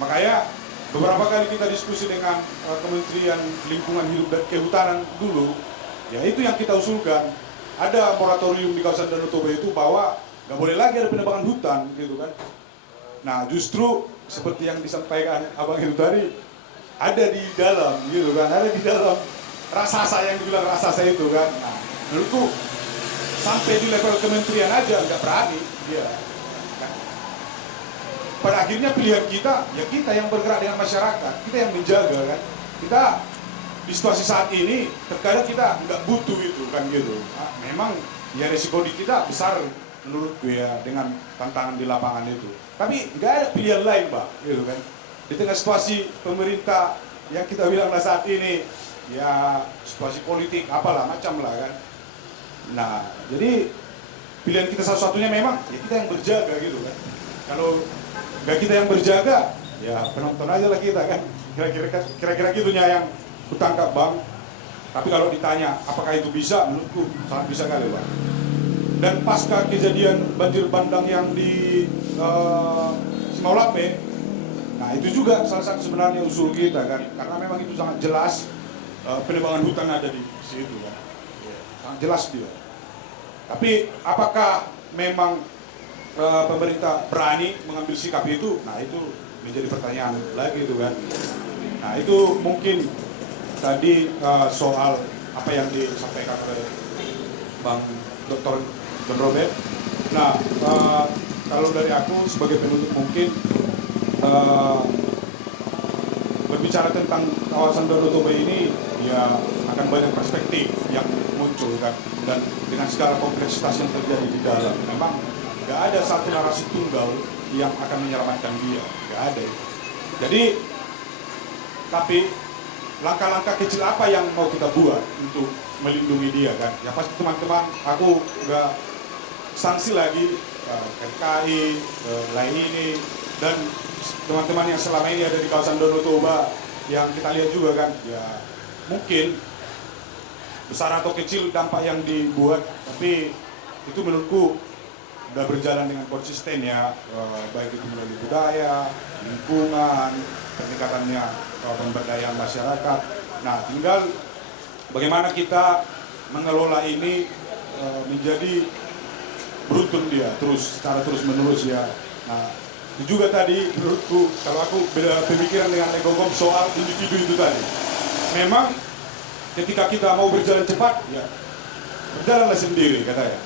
Makanya beberapa kali kita diskusi dengan Kementerian Lingkungan Hidup dan Kehutanan dulu, ya itu yang kita usulkan, ada moratorium di kawasan Danau Toba itu bahwa nggak boleh lagi ada penebangan hutan gitu kan. Nah justru seperti yang disampaikan abang itu tadi, ada di dalam gitu kan, ada di dalam raksasa yang dibilang raksasa itu kan. Nah, menurutku sampai di level kementerian aja nggak berani dia. Nah, pada akhirnya pilihan kita, ya kita yang bergerak dengan masyarakat, kita yang menjaga kan. Kita di situasi saat ini terkadang kita nggak butuh itu kan gitu. Nah, memang ya resiko di kita besar menurutku ya dengan tantangan di lapangan itu. Tapi nggak ada pilihan lain Pak, gitu kan. Di tengah situasi pemerintah yang kita bilanglah saat ini ya situasi politik apalah macam lah kan. Nah, jadi pilihan kita satu-satunya memang ya kita yang berjaga gitu kan. Kalau nggak kita yang berjaga, ya penonton aja lah kita kan. Kira-kira gitunya yang kutangkap Bang. Tapi kalau ditanya apakah itu bisa, menurutku sangat bisa kali Bang. Dan pasca kejadian banjir bandang yang di Simaulape, nah itu juga salah satu sebenarnya usul kita kan, karena memang itu sangat jelas penebangan hutan ada di situ kan, sangat jelas dia. Tapi apakah memang pemerintah berani mengambil sikap itu? Nah itu menjadi pertanyaan lagi itu kan. Nah itu mungkin tadi soal apa yang disampaikan oleh Bang Dr. John Robert. Nah, kalau dari aku sebagai penutup mungkin berbicara tentang kawasan Danau Toba ini ya akan banyak perspektif yang muncul kan, dan dengan segala kompleksitas yang terjadi di dalam, memang nggak ada satu narasi tunggal yang akan menyelamatkan dia, nggak ada. Jadi, tapi langkah-langkah kecil apa yang mau kita buat untuk melindungi dia kan? Ya pasti teman-teman, aku nggak sanksi lagi KKI, lain ini, dan teman-teman yang selama ini ada di kawasan Danau Toba yang kita lihat juga kan, ya mungkin besar atau kecil dampak yang dibuat, tapi itu menurutku udah berjalan dengan konsisten ya, baik itu melalui budaya, lingkungan, peningkatannya pemberdayaan masyarakat. Nah, tinggal bagaimana kita mengelola ini menjadi beruntun dia terus secara terus menerus ya. Nah, itu juga tadi menurutku, kalau aku beda pemikiran dengan Legogom soal individu itu tadi. Memang ketika kita mau berjalan cepat, ya berjalanlah sendiri katanya.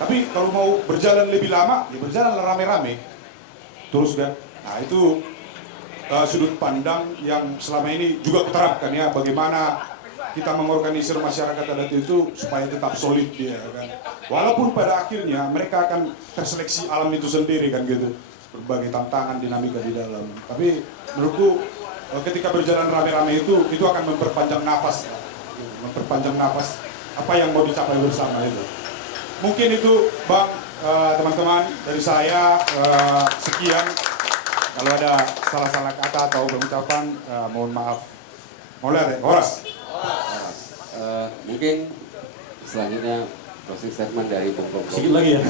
Tapi kalau mau berjalan lebih lama, ya berjalanlah rame-rame. Terus kan. Nah, itu sudut pandang yang selama ini juga kuterapkan ya, bagaimana kita mengorganisir masyarakat adat itu supaya tetap solid dia kan. Walaupun pada akhirnya mereka akan terseleksi alam itu sendiri kan gitu. Berbagai tantangan dinamika di dalam. Tapi menurutku ketika berjalan rame-rame itu akan memperpanjang nafas. Memperpanjang nafas apa yang mau dicapai bersama itu. Mungkin itu Bang, teman-teman dari saya sekian. Kalau ada salah-salah kata atau pengucapan, mohon maaf. Mulai, Horas. Mungkin selanjutnya closing statement dari Bung Bung. Sedikit lagi ya.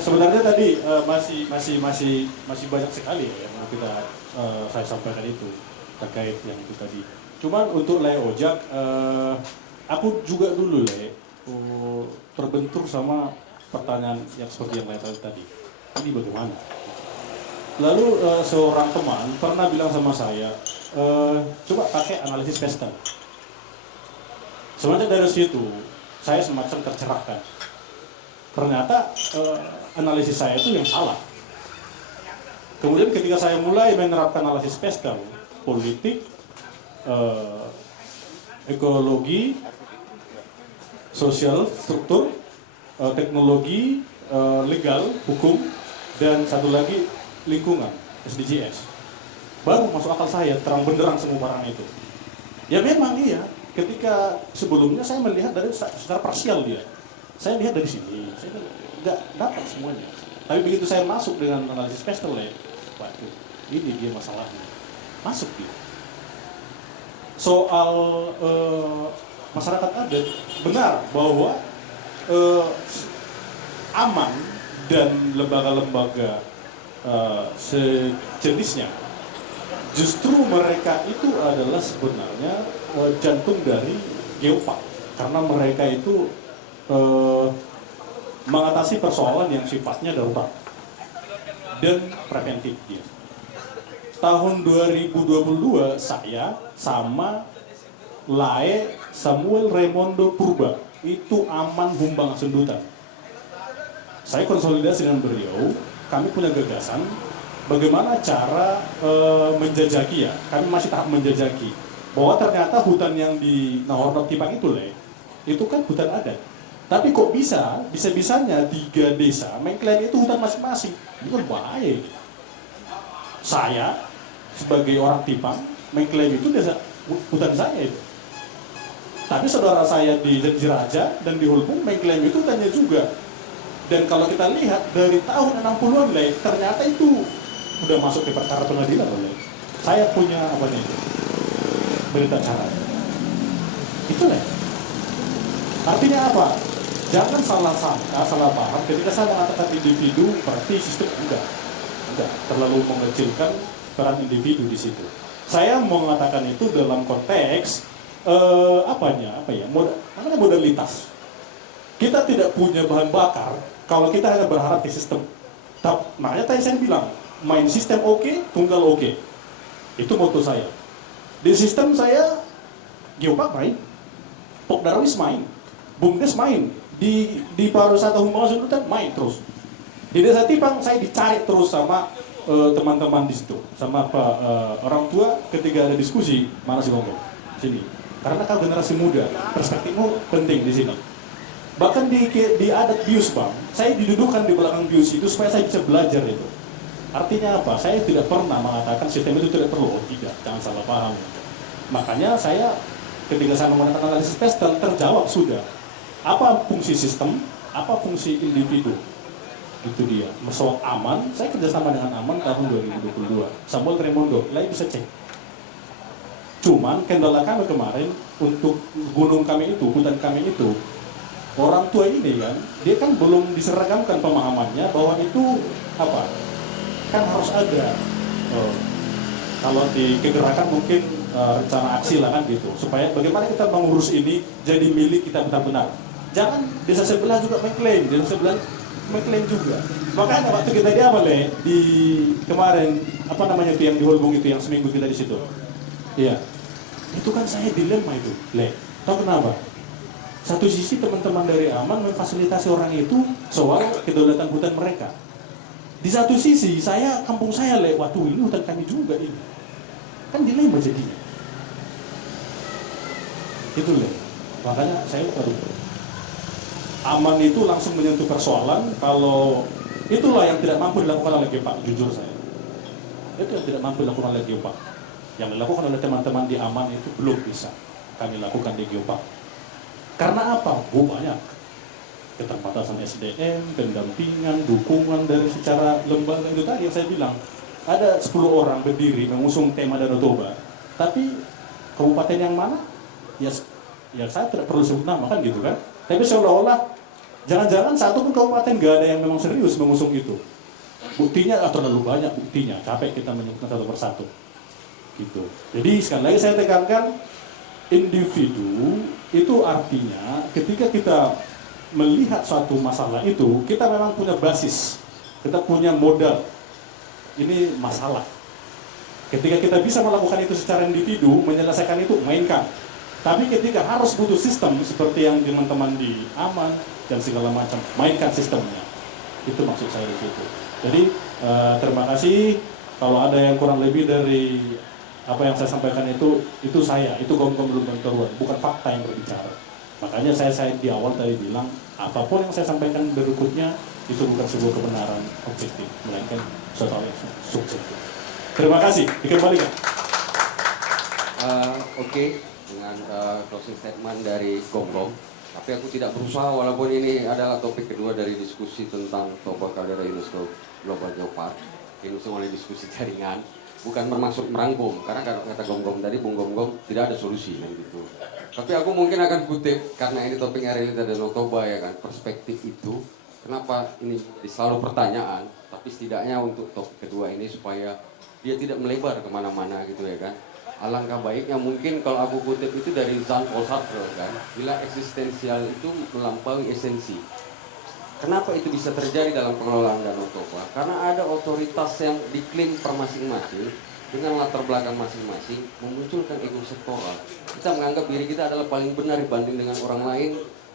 Sebenarnya tadi masih banyak sekali ya yang mau saya sampaikan itu terkait yang itu tadi. Cuman untuk Le Ojak, aku juga dulu terbentur sama pertanyaan yang seperti yang Le tadi. Ini bagaimana? Lalu seorang teman pernah bilang sama saya, coba pakai analisis Pestel. Sebenarnya dari situ saya semacam tercerahkan. Ternyata analisis saya itu yang salah. Kemudian ketika saya mulai menerapkan analisis Pestel, politik, ekologi, sosial, struktur, teknologi, legal, hukum, dan satu lagi lingkungan, SDGs. Baru masuk akal saya, terang benderang semua barang itu. Ya memang iya, ketika sebelumnya saya melihat dari secara parsial dia. Saya lihat dari sini, saya nggak dapat semuanya. Tapi begitu saya masuk dengan analisis Pestel, waduh, ini dia masalahnya. Masuk dia. Soal masyarakat adat, benar bahwa aman dan lembaga-lembaga sejenisnya, justru mereka itu adalah sebenarnya jantung dari Geopark, karena mereka itu mengatasi persoalan yang sifatnya darurat dan preventif dia. Tahun 2022 saya sama Lae Samuel Raimondo Purba itu aman humbang sendutan. Saya konsolidasi dengan beliau, kami punya gagasan bagaimana cara menjajaki ya. Kami masih tahap menjajaki bahwa ternyata hutan yang di Nahornot Tipang itu kan hutan adat. Tapi kok bisa-bisanya 3 desa mengklaim itu hutan masing-masing. Itu kan bahaya. Saya sebagai orang Tipang mengklaim itu hutan saya itu. Tapi saudara saya di Jiraja dan di Hulpung mengklaim itu hutannya juga. Dan kalau kita lihat dari tahun 60-an ternyata itu udah masuk ke perkara pengadilan oleh. Saya punya apa nih? Berita acara. Itulah. Artinya apa? Jangan salah sangka, salah paham. Ketika saya mengatakan individu, berarti sistem enggak terlalu mengecilkan peran individu di situ. Saya mengatakan itu dalam konteks namanya modalitas. Kita tidak punya bahan bakar kalau kita hanya berharap di sistem. Makanya tadi saya bilang, main sistem oke, tunggal oke. Itu moto saya. Di sistem saya, Geopark main, Pokdarwis main, Bumdes main, di pariwisata Humbang Sundutan main terus. Di Desa Tipang saya dicari terus sama teman-teman di situ, sama orang tua ketika ada diskusi, mana sih ngomong sini. Karena kau generasi muda, perspektifmu penting di sini. Bahkan di adat bius bang, saya didudukkan di belakang bius itu supaya saya bisa belajar itu. Artinya apa? Saya tidak pernah mengatakan sistem itu tidak perlu. Oh, tidak, jangan salah paham. Makanya saya ketika saya menggunakan analisis tes terjawab sudah. Apa fungsi sistem? Apa fungsi individu? Itu dia. Soal aman, saya kerjasama dengan Aman tahun 2022. Samuel Tremondo, lain bisa cek. Cuman kendala kami kemarin untuk gunung kami itu, hutan kami itu, orang tua ini kan, dia kan belum diseragamkan pemahamannya bahwa itu apa? Kan harus ada. Kalau di kegerakan mungkin rencana aksi lah kan gitu, supaya bagaimana kita mengurus ini jadi milik kita benar-benar. Jangan desa sebelah juga mengklaim, desa sebelah mengklaim juga. Makanya waktu kita di kemarin itu yang di Hulbung itu yang seminggu kita di situ. Iya. Itu kan saya dilema itu, tahu kenapa? Satu sisi teman-teman dari Aman memfasilitasi orang itu soal kedaulatan hutan mereka. Di satu sisi kampung saya waduh ini hutan kami juga ini. Kan dilema jadinya. Itu makanya saya Aman itu langsung menyentuh persoalan kalau itulah yang tidak mampu dilakukan oleh Geopark, jujur saya. Itu yang tidak mampu dilakukan oleh Geopark. Yang dilakukan oleh teman-teman di Aman itu belum bisa kami lakukan di Geopark. Karena apa? Banyak keterbatasan SDM, pendampingan, dukungan dari secara lembaga itu tadi yang saya bilang. Ada 10 orang berdiri mengusung tema Danau Toba, tapi kabupaten yang mana? Ya saya tidak perlu sebut nama kan gitu kan. Tapi seolah-olah jangan-jangan satu pun kabupaten gak ada yang memang serius mengusung itu. Buktinya terlalu banyak buktinya, capek kita menyebutkan satu persatu. Gitu. Jadi sekali lagi saya tekankan, individu itu artinya ketika kita melihat suatu masalah itu, kita memang punya basis, kita punya modal. Ini masalah. Ketika kita bisa melakukan itu secara individu, menyelesaikan itu, mainkan. Tapi ketika harus butuh sistem seperti yang teman-teman di Aman dan segala macam, mainkan sistemnya. Itu maksud saya di situ. Jadi terima kasih. Kalau ada yang kurang lebih dari apa yang saya sampaikan itu saya, itu kaum belum tentuan, bukan fakta yang berbicara. Makanya saya di awal tadi bilang, apapun yang saya sampaikan berikutnya itu bukan sebuah kebenaran objektif, melainkan suatu hal yang subjektif. Terima kasih, dikembalikan. Oke, dengan closing statement dari Gonggong. Tapi aku tidak berusaha, walaupun ini adalah topik kedua dari diskusi tentang Toba Kaldera UNESCO Global Geopark. Ini semua diskusi jaringan. Bukan bermaksud merangkum, karena kata Gonggong tadi, Bung Gonggong tidak ada solusi kan gitu. Tapi aku mungkin akan kutip, karena ini topiknya relate dan Toba ya kan, perspektif itu, kenapa ini selalu pertanyaan, tapi setidaknya untuk topik kedua ini supaya dia tidak melebar kemana-mana gitu ya kan. Alangkah baiknya mungkin kalau aku kutip itu dari Jean-Paul Sartre kan, bila eksistensial itu melampaui esensi. Kenapa itu bisa terjadi dalam pengelolaan Danau Toba? Karena ada otoritas yang diklaim per masing-masing dengan latar belakang masing-masing memunculkan ego sektoral. Kita menganggap diri kita adalah paling benar dibanding dengan orang lain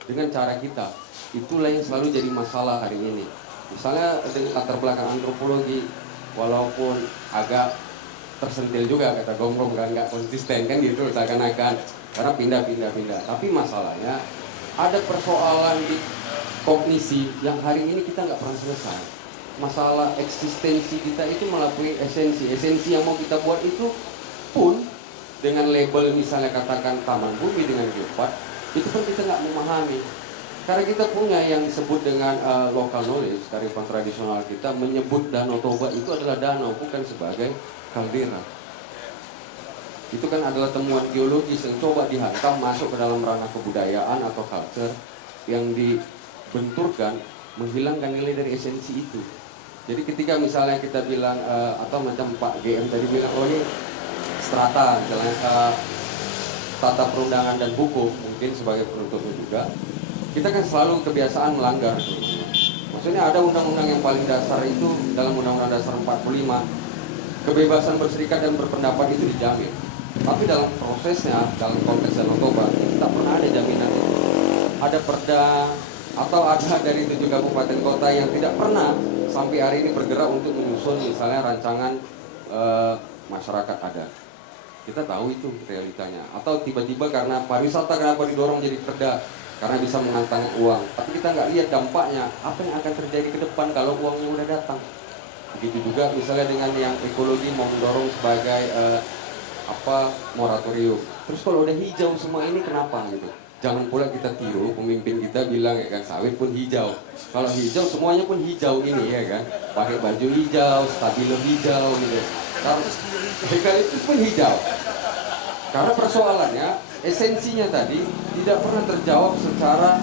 dengan cara kita. Itulah yang selalu jadi masalah hari ini. Misalnya dengan latar belakang antropologi, walaupun agak tersentil juga kata Gonggong kan, nggak konsisten kan gitu seakan-akan karena pindah. Tapi masalahnya ada persoalan di kognisi yang hari ini kita nggak pernah selesai. Masalah eksistensi kita itu melalui esensi yang mau kita buat itu pun dengan label misalnya katakan taman bumi dengan geopark, itu kan kita nggak memahami. Karena kita punya yang disebut dengan local knowledge, kearifan tradisional kita menyebut Danau Toba itu adalah danau, bukan sebagai kaldera. Itu kan adalah temuan geologis yang coba dihantam masuk ke dalam ranah kebudayaan atau culture yang dibenturkan, menghilangkan nilai dari esensi itu. Jadi ketika misalnya kita bilang atau macam Pak GM tadi bilang, oh ini strata, misalnya tata perundangan dan hukum mungkin sebagai penutupnya juga, kita kan selalu kebiasaan melanggar. Maksudnya ada undang-undang yang paling dasar itu dalam Undang-Undang Dasar 45, kebebasan berserikat dan berpendapat itu dijamin. Tapi dalam prosesnya, dalam konteks Danau Toba, tak pernah ada jaminan itu. Ada perda atau ada dari 7 kabupaten kota yang tidak pernah sampai hari ini bergerak untuk menyusun misalnya rancangan masyarakat adat. Kita tahu itu realitanya. Atau tiba-tiba karena pariwisata kenapa didorong jadi perda? Karena bisa menantang uang. Tapi kita nggak lihat dampaknya, apa yang akan terjadi ke depan kalau uangnya udah datang. Begitu juga misalnya dengan yang ekologi mau mendorong sebagai moratorium. Terus kalau udah hijau semua ini kenapa gitu? Jangan pula kita tiru pemimpin kita bilang ya kan, sawit pun hijau. Kalau hijau semuanya pun hijau ini ya kan. Pakai baju hijau, stabilo hijau gitu. Karena eukaliptus pun hijau. Karena persoalannya, esensinya tadi tidak pernah terjawab secara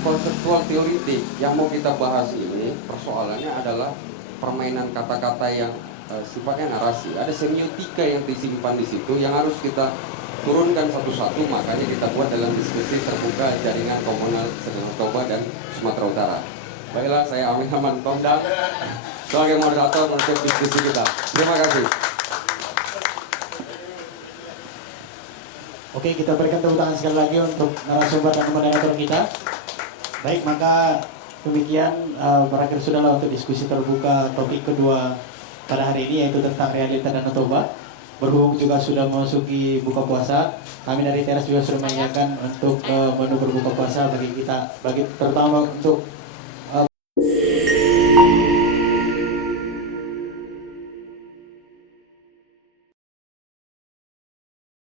konseptual teoritik. Yang mau kita bahas ini, persoalannya adalah permainan kata-kata yang sifatnya narasi. Ada semiotika yang disimpan di situ yang harus kita turunkan satu-satu. Makanya kita buat dalam diskusi terbuka jaringan komunal Danau Toba dan Sumatera Utara. Baiklah, saya Amin Haman Tondang sebagai moderator untuk diskusi kita. Terima kasih. Oke, kita berikan tepuk tangan sekali lagi untuk narasumber dan moderator kita. Baik, maka demikian berakhir sudahlah untuk diskusi terbuka topik kedua pada hari ini, yaitu tentang realita Danau Toba. Berhubung juga sudah memasuki buka puasa, kami dari Teras juga sudah menyiapkan untuk menu berbuka puasa bagi kita, terutama untuk